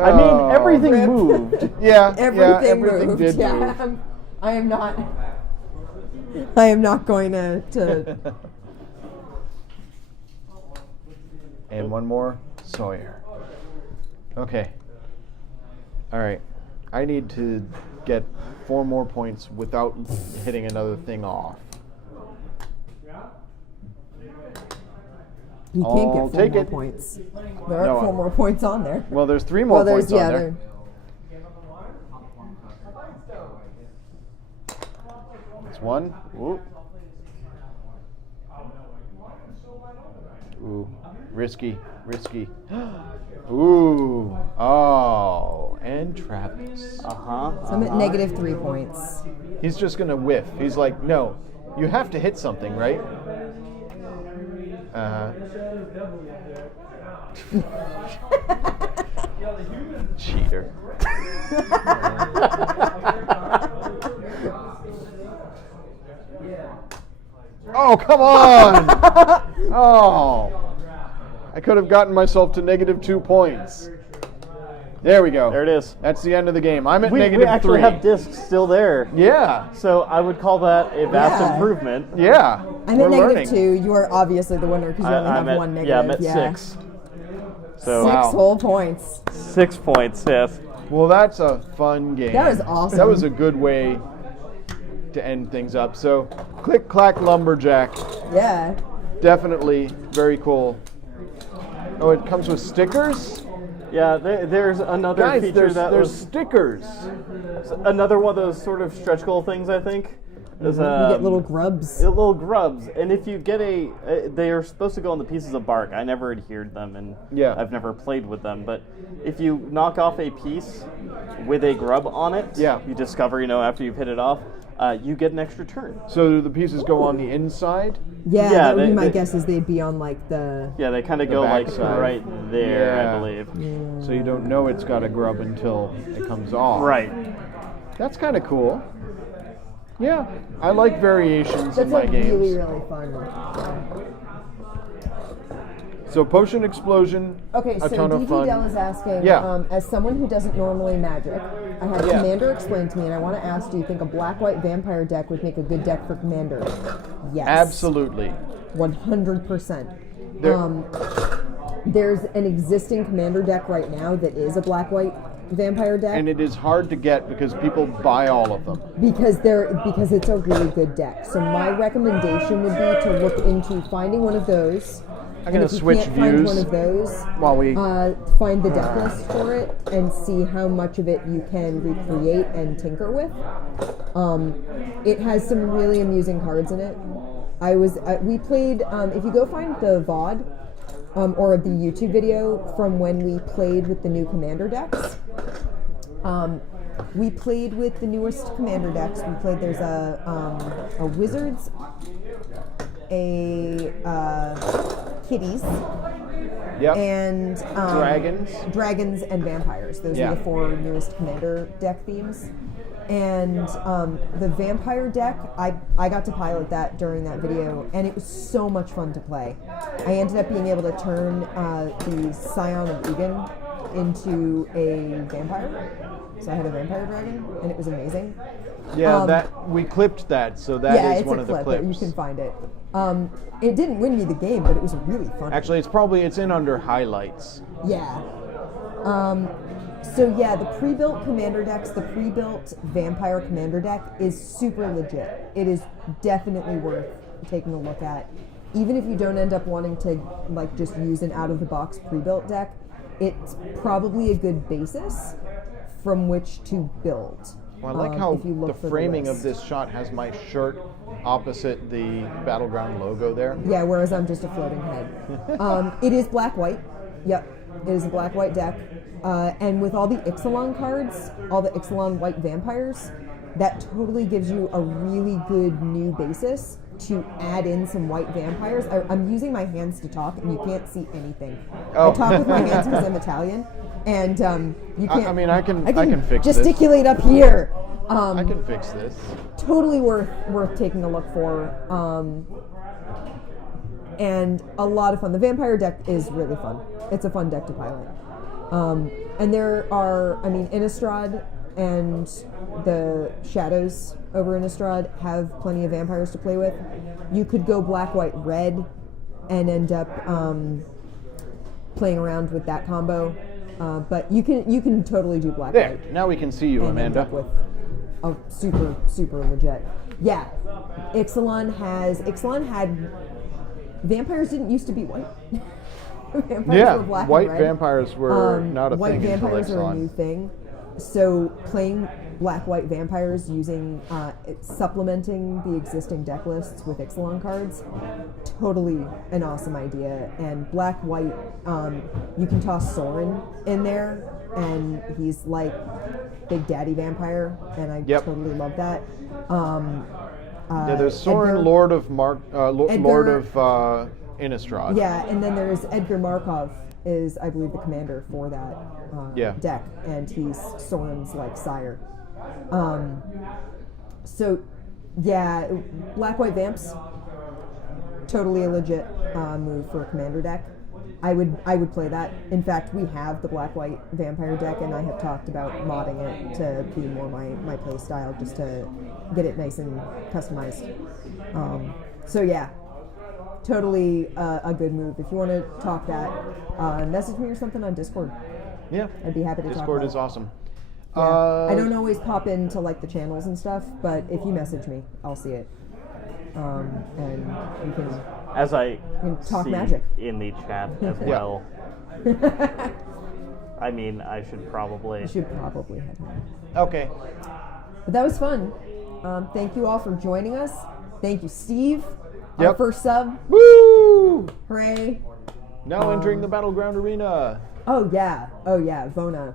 I mean, everything Rip. moved. Yeah, Everything everything moved. did Yeah, move. I am not. I am not going to. And one more, Sawyer. Okay. All right. I need to get 4 more points without hitting another thing off. You can't I'll get 4 take more it. points. There aren't No, 4 more points on there. Well, there's 3 more points on there. there. It's 1. Ooh. Ooh. Risky. Ooh. Oh. And Travis. Uh huh. So I'm at -3 points. He's just going to whiff. He's like, no, you have to hit something, right? Cheater. Oh, come on! Oh. I could have gotten myself to -2 points. There we go. There it is. That's the end of the game. I'm at We -3. actually have discs still there. Yeah. So I would call that a vast Yeah. improvement. Yeah. I'm We're at learning. -2. You are obviously the winner because you only have I'm one at, negative. yeah, I'm at 6. So Six Wow. whole points. 6 points, yes. Well, that's a fun game. That was awesome. That was a good way to end things up. So, Click Clack Lumberjack, Yeah. definitely very cool. Oh, it comes with stickers? Yeah, there's another Guys, feature there's that was stickers. another one of those sort of stretch goal things, I think. There's You get little grubs. little grubs, and if you get they are supposed to go on the pieces of bark. I never adhered them, and Yeah. I've never played with them. But if you knock off a piece with a grub on it, Yeah. you discover, after you've hit it off, you get an extra turn. So do the pieces go on the inside? Yeah, Yeah, that would be my they- guess is they'd be on like the. Yeah, they kind of The go like backside. right there, Yeah. I believe. So you don't know it's got a grub until it comes off. Right. That's kind of cool. Yeah, I like variations in That's my like games. really, really fun. So Potion Explosion, Okay, a so ton of DG fun. Dell is asking, Yeah. as someone who doesn't normally magic, I had Yeah. Commander explain to me, and I want to ask, do you think a black-white vampire deck would make a good deck for Commander? Yes. Absolutely. 100%. There- There's an existing Commander deck right now that is a black-white vampire deck. And it is hard to get because people buy all of them. because it's a really good deck. So my recommendation would be to look into finding one of those. I'm gonna And if you switch can't find views one of those, while we. find the deck list for it and see how much of it you can recreate and tinker with. It has some really amusing cards in it. We played. If you go find the VOD or the YouTube video from when we played with the new Commander decks. We played with the newest commander decks. We played. There's a wizards, a kitties, Yep. and dragons and vampires. Those Yeah. are the 4 newest commander deck themes. And the vampire deck, I got to pilot that during that video, and it was so much fun to play. I ended up being able to turn the Scion of Ugin into a vampire. So I had a vampire dragon, and it was amazing. Yeah, that we clipped that, so that yeah, is it's one a of the clip, clips. but you can find it. It didn't win me the game, but it was really fun. Actually, it's in under highlights. Yeah. So yeah, the pre-built commander decks, the pre-built vampire commander deck is super legit. It is definitely worth taking a look at. Even if you don't end up wanting to like just use an out-of-the-box pre-built deck, it's probably a good basis from which to build. Well, I like how if you look the for framing list. of this shot has my shirt opposite the Battleground logo there. Yeah, whereas I'm just a floating head. It is black-white. Yep, it is a black-white deck. And with all the Ixalan cards, all the Ixalan white vampires, that totally gives you a really good new basis to add in some white vampires. I'm using my hands to talk, and you can't see anything. Oh. I talk with my hands because I'm Italian, and you can't. I mean, I can fix this. gesticulate up here. I can fix this. Totally worth taking a look for. And a lot of fun. The vampire deck is really fun. It's a fun deck to pilot. And there are, Innistrad and the Shadows over Innistrad have plenty of vampires to play with. You could go black, white, red and end up playing around with that combo. But you can totally do black, There, white. now we can see you, And end Amanda. up with a super, super legit. Yeah, Ixalan had vampires didn't used to be white. Vampires were black white and red. vampires were not a white thing until vampires are a new Ixalan. thing. So playing black-white vampires using supplementing the existing deck lists with Ixalan cards, totally an awesome idea. And black-white, you can toss Sorin in there, and he's like Big Daddy Vampire, and I totally love that. Yeah, there's Sorin, Edgar- Lord of Lord Edgar- of Innistrad. Yeah, and then there's Edgar Markov is, I believe, the commander for that deck, and he's Sorin's like sire. So, yeah, black-white vamps, totally a legit move for a commander deck. I would play that. In fact, we have the black-white vampire deck, and I have talked about modding it to be more my play style, just to get it nice and customized. So yeah, totally a good move. If you want to talk that, message me or something on Discord. Yeah, I'd be happy to talk Discord about is it. awesome. Yeah. I don't always pop into like the channels and stuff, but if you message me, I'll see it. And you can As I talk see magic. in the chat as well. I mean, I should probably. You should probably head home. Okay. But that was fun. Thank you all for joining us. Thank you, Steve, our Yep. first sub. Woo! Hooray! Now entering the Battleground arena. Oh yeah, Vona.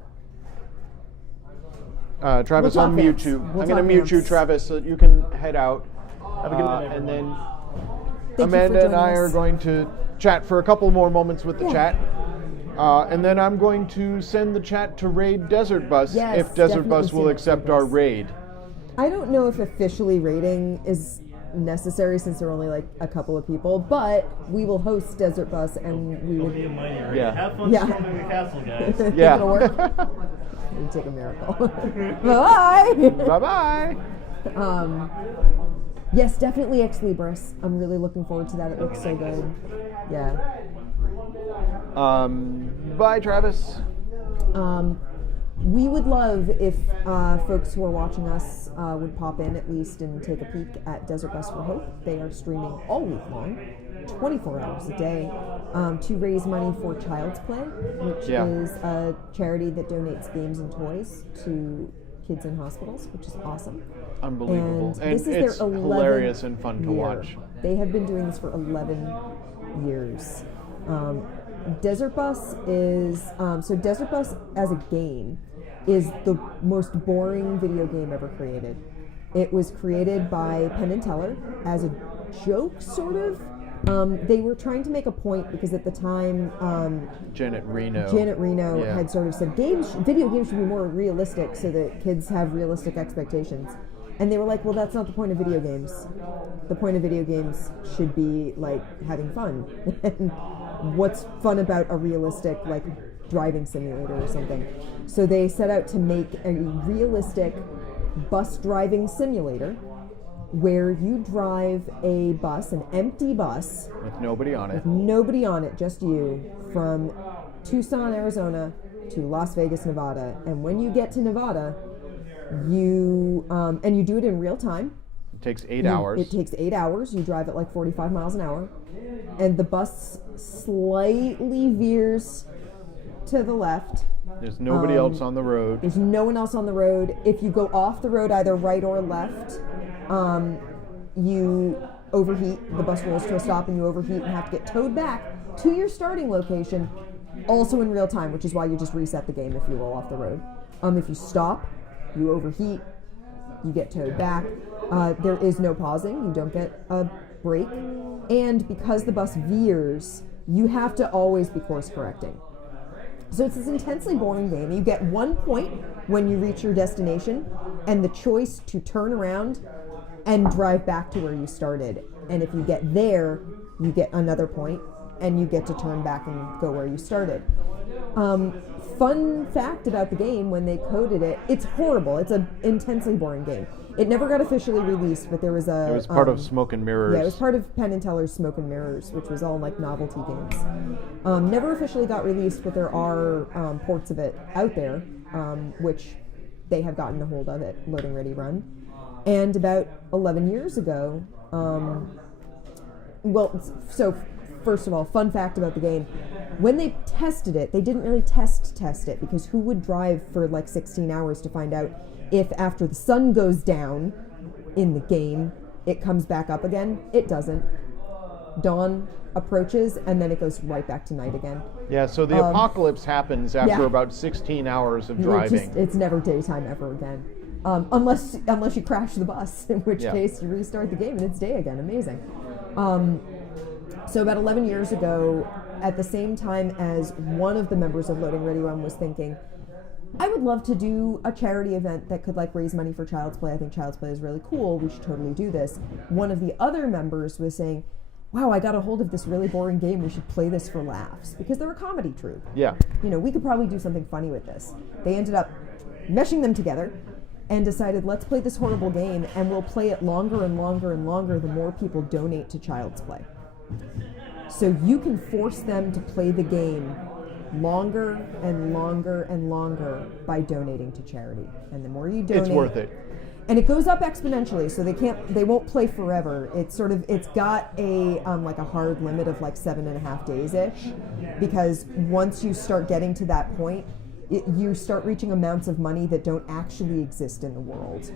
Travis, We'll I'll talk mute vamps. you. We'll I'm going to talk mute you, vamps. Travis, so that you can head out. Have a good night, And then Thank you Amanda for and I joining are us. going to chat for a couple more moments with the chat. And then I'm going to send the chat to raid Desert Bus Yes, if Desert Bus definitely will send accept Desert our Bus. raid. I don't know if officially rating is necessary since there are only like a couple of people, but we will host Desert Bus and we will Be a mighty raid. Yeah. Have fun Yeah. storming the castle, guys. think Yeah. it'll work. It'll take a miracle. Bye. Bye-bye. Yes, definitely Ex Libris. I'm really looking forward to that. It looks so good. Yeah. Bye, Travis. We would love if folks who are watching us would pop in at least and take a peek at Desert Bus for Hope. They are streaming all week long, 24 hours a day, to raise money for Child's Play, which is a charity that donates games and toys to kids in hospitals, which is awesome. Unbelievable. And this is it's their 11th hilarious and fun to year. watch. They have been doing this for 11 years. Desert Bus is so Desert Bus as a game is the most boring video game ever created. It was created by Penn and Teller as a joke, sort of. They were trying to make a point because at the time, Janet Reno. Yeah. had sort of said video games should be more realistic so that kids have realistic expectations. And they were like, well, that's not the point of video games. The point of video games should be like having fun. And what's fun about a realistic like driving simulator or something? So they set out to make a realistic bus driving simulator where you drive a bus, an empty bus, With nobody on it. nobody on it, just you, from Tucson, Arizona to Las Vegas, Nevada. And when you get to Nevada, you do it in real time. It takes 8 hours. It takes 8 hours. You drive at like 45 miles an hour. And the bus slightly veers to the left. There's nobody else on the road. There's no one else on the road. If you go off the road, either right or left, you overheat. The bus rolls to a stop and you overheat and have to get towed back to your starting location, also in real time, which is why you just reset the game if you roll off the road. If you stop, you overheat, you get towed back. There is no pausing. You don't get a break. And because the bus veers, you have to always be course correcting. So it's this intensely boring game. You get 1 point when you reach your destination and the choice to turn around and drive back to where you started. And if you get there, you get another point and you get to turn back and go where you started. Fun fact about the game, when they coded it, it's horrible. It's an intensely boring game. It never got officially released, but there was a... It was part of Smoke and Mirrors. Yeah, it was part of Penn and Teller's Smoke and Mirrors, which was all like novelty games. Never officially got released, but there are ports of it out there, which they have gotten a hold of at Loading Ready Run. And about 11 years ago, first of all, fun fact about the game, when they tested it, they didn't really test it, because who would drive for like 16 hours to find out if after the sun goes down in the game, it comes back up again? It doesn't. Dawn approaches and then it goes right back to night again. Yeah, so the apocalypse happens after yeah. about 16 hours of driving. It's never daytime ever again. Unless you crash the bus, in which case you restart the game and it's day again. Amazing. So about 11 years ago, at the same time as one of the members of Loading Ready Run was thinking, I would love to do a charity event that could like raise money for Child's Play. I think Child's Play is really cool. We should totally do this. One of the other members was saying, wow, I got a hold of this really boring game. We should play this for laughs, because they're a comedy troupe. Yeah. You know, we could probably do something funny with this. They ended up meshing them together and decided, let's play this horrible game, and we'll play it longer and longer and longer the more people donate to Child's Play. So you can force them to play the game longer and longer and longer by donating to charity. And the more you donate, It's worth it. And it goes up exponentially, so they won't play forever. It's got a like a hard limit of like 7.5 days-ish, because once you start getting to that point, you start reaching amounts of money that don't actually exist in the world,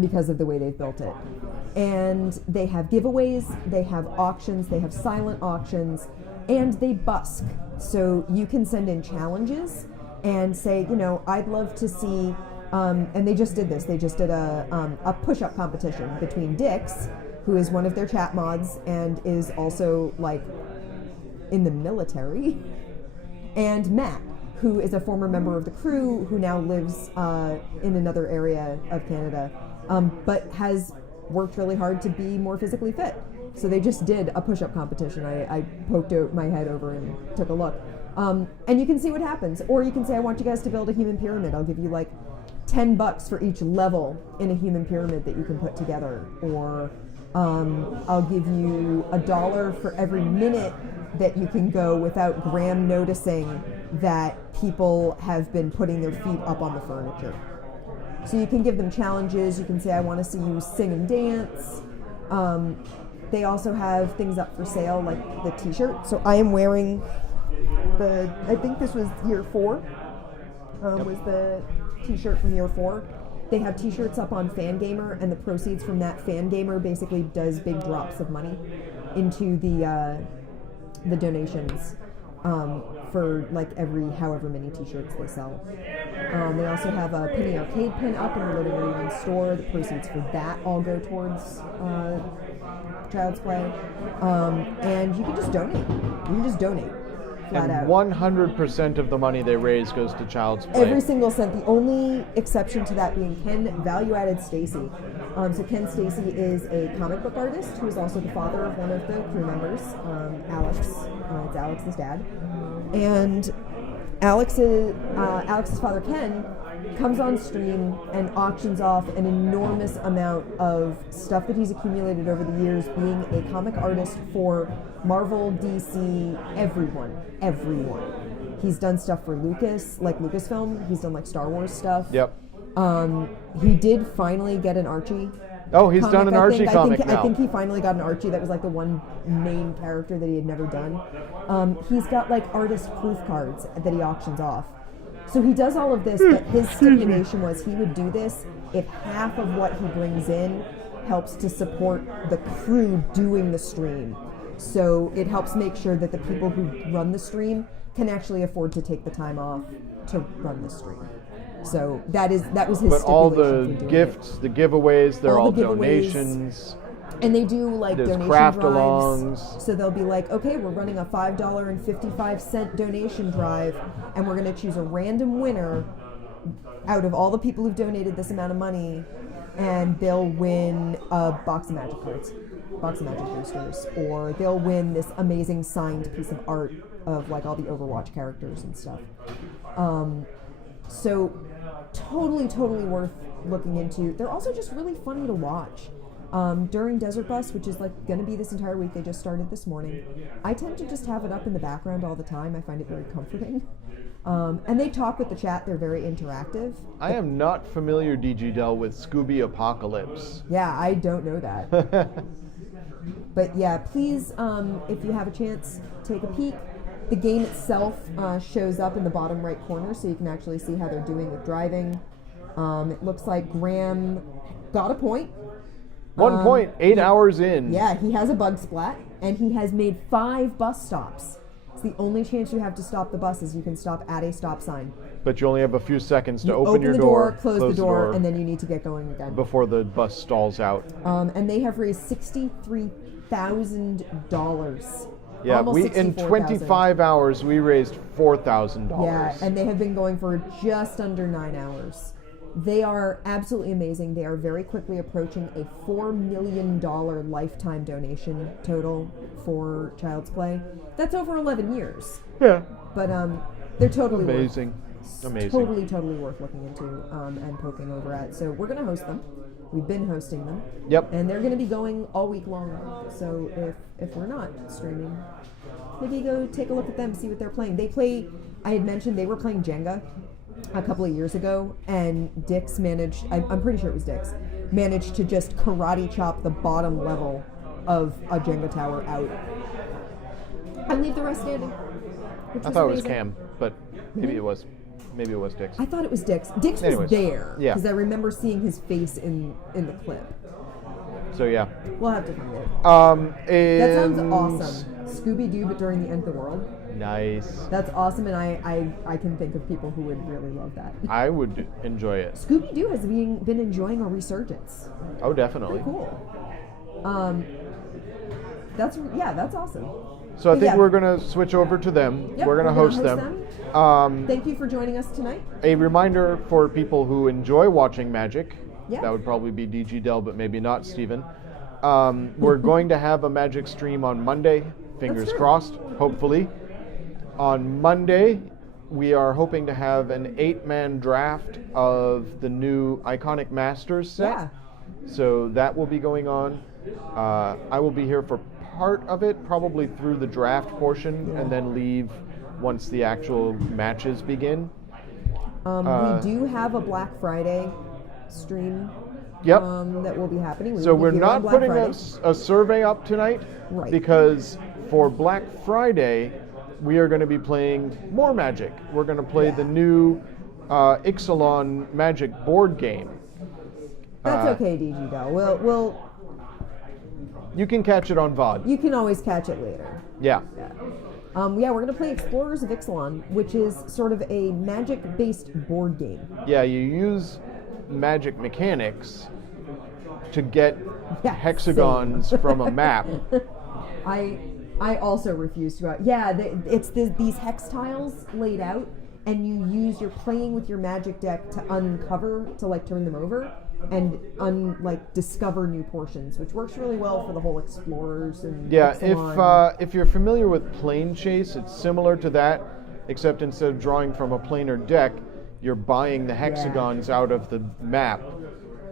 because of the way they've built it. And they have giveaways, they have auctions, they have silent auctions, and they busk. So you can send in challenges and say, you know, I'd love to see, and they just did this. They just did a push-up competition between Dix, who is one of their chat mods and is also like in the military, and Matt, who is a former member of the crew who now lives in another area of Canada, but has worked really hard to be more physically fit. So they just did a push-up competition. I poked out my head over and took a look. And you can see what happens. Or you can say, I want you guys to build a human pyramid. I'll give you like $10 for each level in a human pyramid that you can put together. Or I'll give you $1 for every minute that you can go without Graham noticing that people have been putting their feet up on the furniture. So you can give them challenges. You can say, I want to see you sing and dance. They also have things up for sale, like the t-shirt. So I am wearing I think this was year 4, was the t-shirt from year 4. They have t-shirts up on Fangamer, and the proceeds from that, Fangamer basically does big drops of money into the donations. for like every however many T-shirts they sell. They also have a Penny Arcade pin up in the Living Rewind store. The proceeds for that all go towards Child's Play. And you can just donate. You can just donate. Flat out. And 100% of the money they raise goes to Child's Play. Every single cent. The only exception to that being Ken Value-Added Stacy. So Ken Stacy is a comic book artist who is also the father of one of the crew members, Alex. It's Alex's dad. And Alex's father, Ken, comes on stream and auctions off an enormous amount of stuff that he's accumulated over the years being a comic artist for Marvel, DC, everyone. He's done stuff for Lucas, like Lucasfilm. He's done like Star Wars stuff. Yep. He did finally get an Archie. Oh, he's done an Archie comic now. I think he finally got an Archie. That was like the one main character that he had never done. He's got like artist proof cards that he auctions off. So he does all of this, but his stipulation was he would do this if half of what he brings in helps to support the crew doing the stream. So it helps make sure that the people who run the stream can actually afford to take the time off to run the stream. So that was his stipulation. But all the for doing gifts, it. the giveaways, they're all the giveaways. donations. And they do like There's donation craft drives. alongs. So they'll be like, okay, we're running a $5.55 donation drive, and we're going to choose a random winner out of all the people who've donated this amount of money, and they'll win a box of Magic cards, box of Magic boosters, or they'll win this amazing signed piece of art of like all the Overwatch characters and stuff. So totally worth looking into. They're also just really funny to watch. During Desert Bus, which is like going to be this entire week, they just started this morning. I tend to just have it up in the background all the time. I find it very comforting. And they talk with the chat. They're very interactive. I am not familiar, DG Del, with Scooby Apocalypse. Yeah, I don't know that. But yeah, please, if you have a chance, take a peek. The game itself shows up in the bottom right corner, so you can actually see how they're doing with driving. It looks like Graham got a point. 1 point, 8 hours in. Yeah, he has a bug splat, and he has made 5 bus stops. It's the only chance you have to stop the bus is you can stop at a stop sign. But you only have a few seconds to You open your the door, close the door, and then you need to get going again. before the bus stalls out. And they have raised $63,000. Yeah, Almost we in 64,000. 25 hours we raised $4,000. Yeah, and they have been going for just under 9 hours. They are absolutely amazing. They are very quickly approaching a $4 million lifetime donation total for Child's Play. That's over 11 years. Yeah, But they're totally amazing, amazing. totally worth looking into and poking over at. So we're going to host them. We've been hosting them. Yep. And they're going to be going all week long. So if we're not streaming, maybe go take a look at them, see what they're playing. I had mentioned they were playing Jenga a couple of years ago, and Dix managed, I'm pretty sure it was Dix, managed to just karate chop the bottom level of a Jenga tower out. And leave the rest standing. I thought it was Cam, but maybe it was Dix. I thought it was Dix. Dix Anyways, was there yeah. because I remember seeing his face in the clip. So yeah. We'll have to find it. That sounds awesome. Scooby-Doo, but during the end of the world. Nice. That's awesome, and I can think of people who would really love that. I would enjoy it. Scooby-Doo has been enjoying a resurgence. Oh, definitely. Pretty cool. That's awesome. So I But think yeah. we're gonna switch over to them. Yep, we're gonna host them. Thank you for joining us tonight. A reminder for people who enjoy watching Magic. Yeah. That would probably be DG Del, but maybe not Steven. We're going to have a Magic stream on Monday. Fingers true. crossed, hopefully. On Monday, we are hoping to have an 8-man draft of the new Iconic Masters set. Yeah. So that will be going on. I will be here for part of it, probably through the draft portion, and then leave once the actual matches begin. We do have a Black Friday stream. Yep. That will be happening. So will be we're here on not Black putting Friday. a survey up tonight, Right. because for Black Friday, we are going to be playing more Magic. We're going to play the new Ixalan Magic board game. That's okay, DG Del. We'll You can catch it on VOD. you can always catch it later. Yeah. Yeah, we're going to play Explorers of Ixalan, which is sort of a magic-based board game. Yeah, you use magic mechanics to get Yeah, hexagons from a map. I also refuse to. Yeah, it's these hex tiles laid out, and you're playing with your magic deck to uncover, to like turn them over, and discover new portions, which works really well for the whole explorers and Yeah, Ixalan. if you're familiar with Plane Chase, it's similar to that, except instead of drawing from a planar deck, you're buying the hexagons out of the map,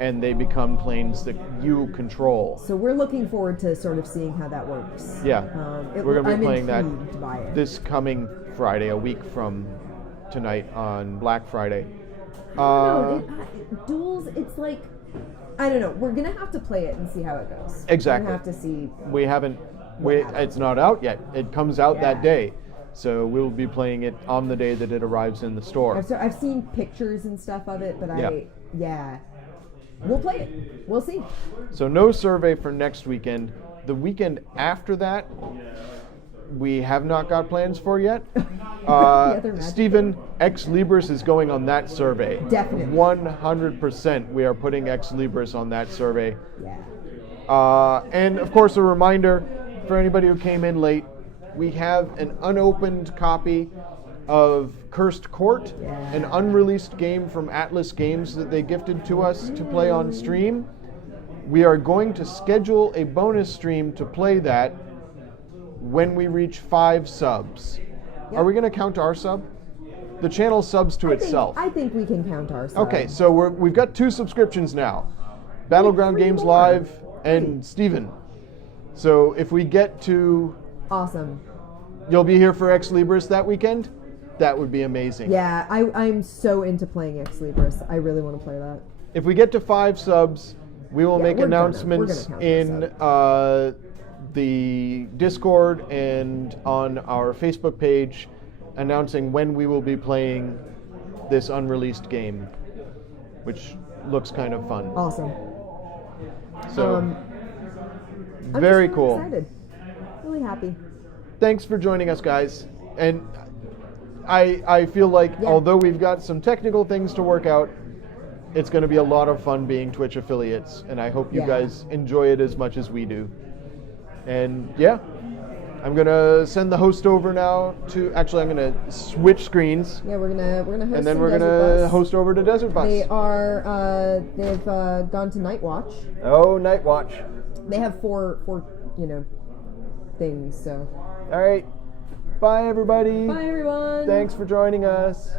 and they become planes that you control. So we're looking forward to sort of seeing how that works. Yeah, we're going to I'm be playing that intrigued by it. this coming Friday, a week from tonight on Black Friday. Duels, it's like, I don't know. We're gonna have to play it and see how it goes. Exactly. We're gonna have to see. We haven't. happens. It's not out yet. It comes out that Yeah. day, so we'll be playing it on the day that it arrives in the store. I've seen pictures and stuff of it, but Yeah. we'll play it. We'll see. So no survey for next weekend. The weekend after that, we have not got plans for yet. other Magic Stephen, Ex Libris is going on that survey. Definitely. 100% we are putting Ex Libris on that survey. Yeah. And of course, a reminder for anybody who came in late, we have an unopened copy of Cursed Court, an unreleased game from Atlas Games that they gifted to us to play on stream. We are going to schedule a bonus stream to play that when we reach 5 subs. Yep. Are we going to count our sub? The channel subs to itself. I think we can count ourselves. Okay, so we've got 2 subscriptions now. Battleground 3 Games more. Live and Steven. So if we get to, Awesome. you'll be here for Ex Libris that weekend? That would be amazing. Yeah, I'm so into playing Ex Libris. I really want to play that. If we get to 5 subs, we will Yeah, make we're gonna announcements count in the Discord and on our Facebook page announcing when we will be playing this unreleased game, which looks kind of fun. Awesome. So, I'm very just really cool. Excited. Really happy. Thanks for joining us, guys. And I feel like Yeah. although we've got some technical things to work out, it's going to be a lot of fun being Twitch affiliates, and I hope you Yeah. guys enjoy it as much as we do. And yeah, I'm going to send the host over now to, actually I'm going to switch screens, Yeah, we're gonna host. and then some we're going Desert to Bus. host over to Desert Bus. They are. They've gone to Night Watch. Oh, Night Watch. They have four things. So. All right. Bye, everybody. Bye, everyone. Thanks for joining us.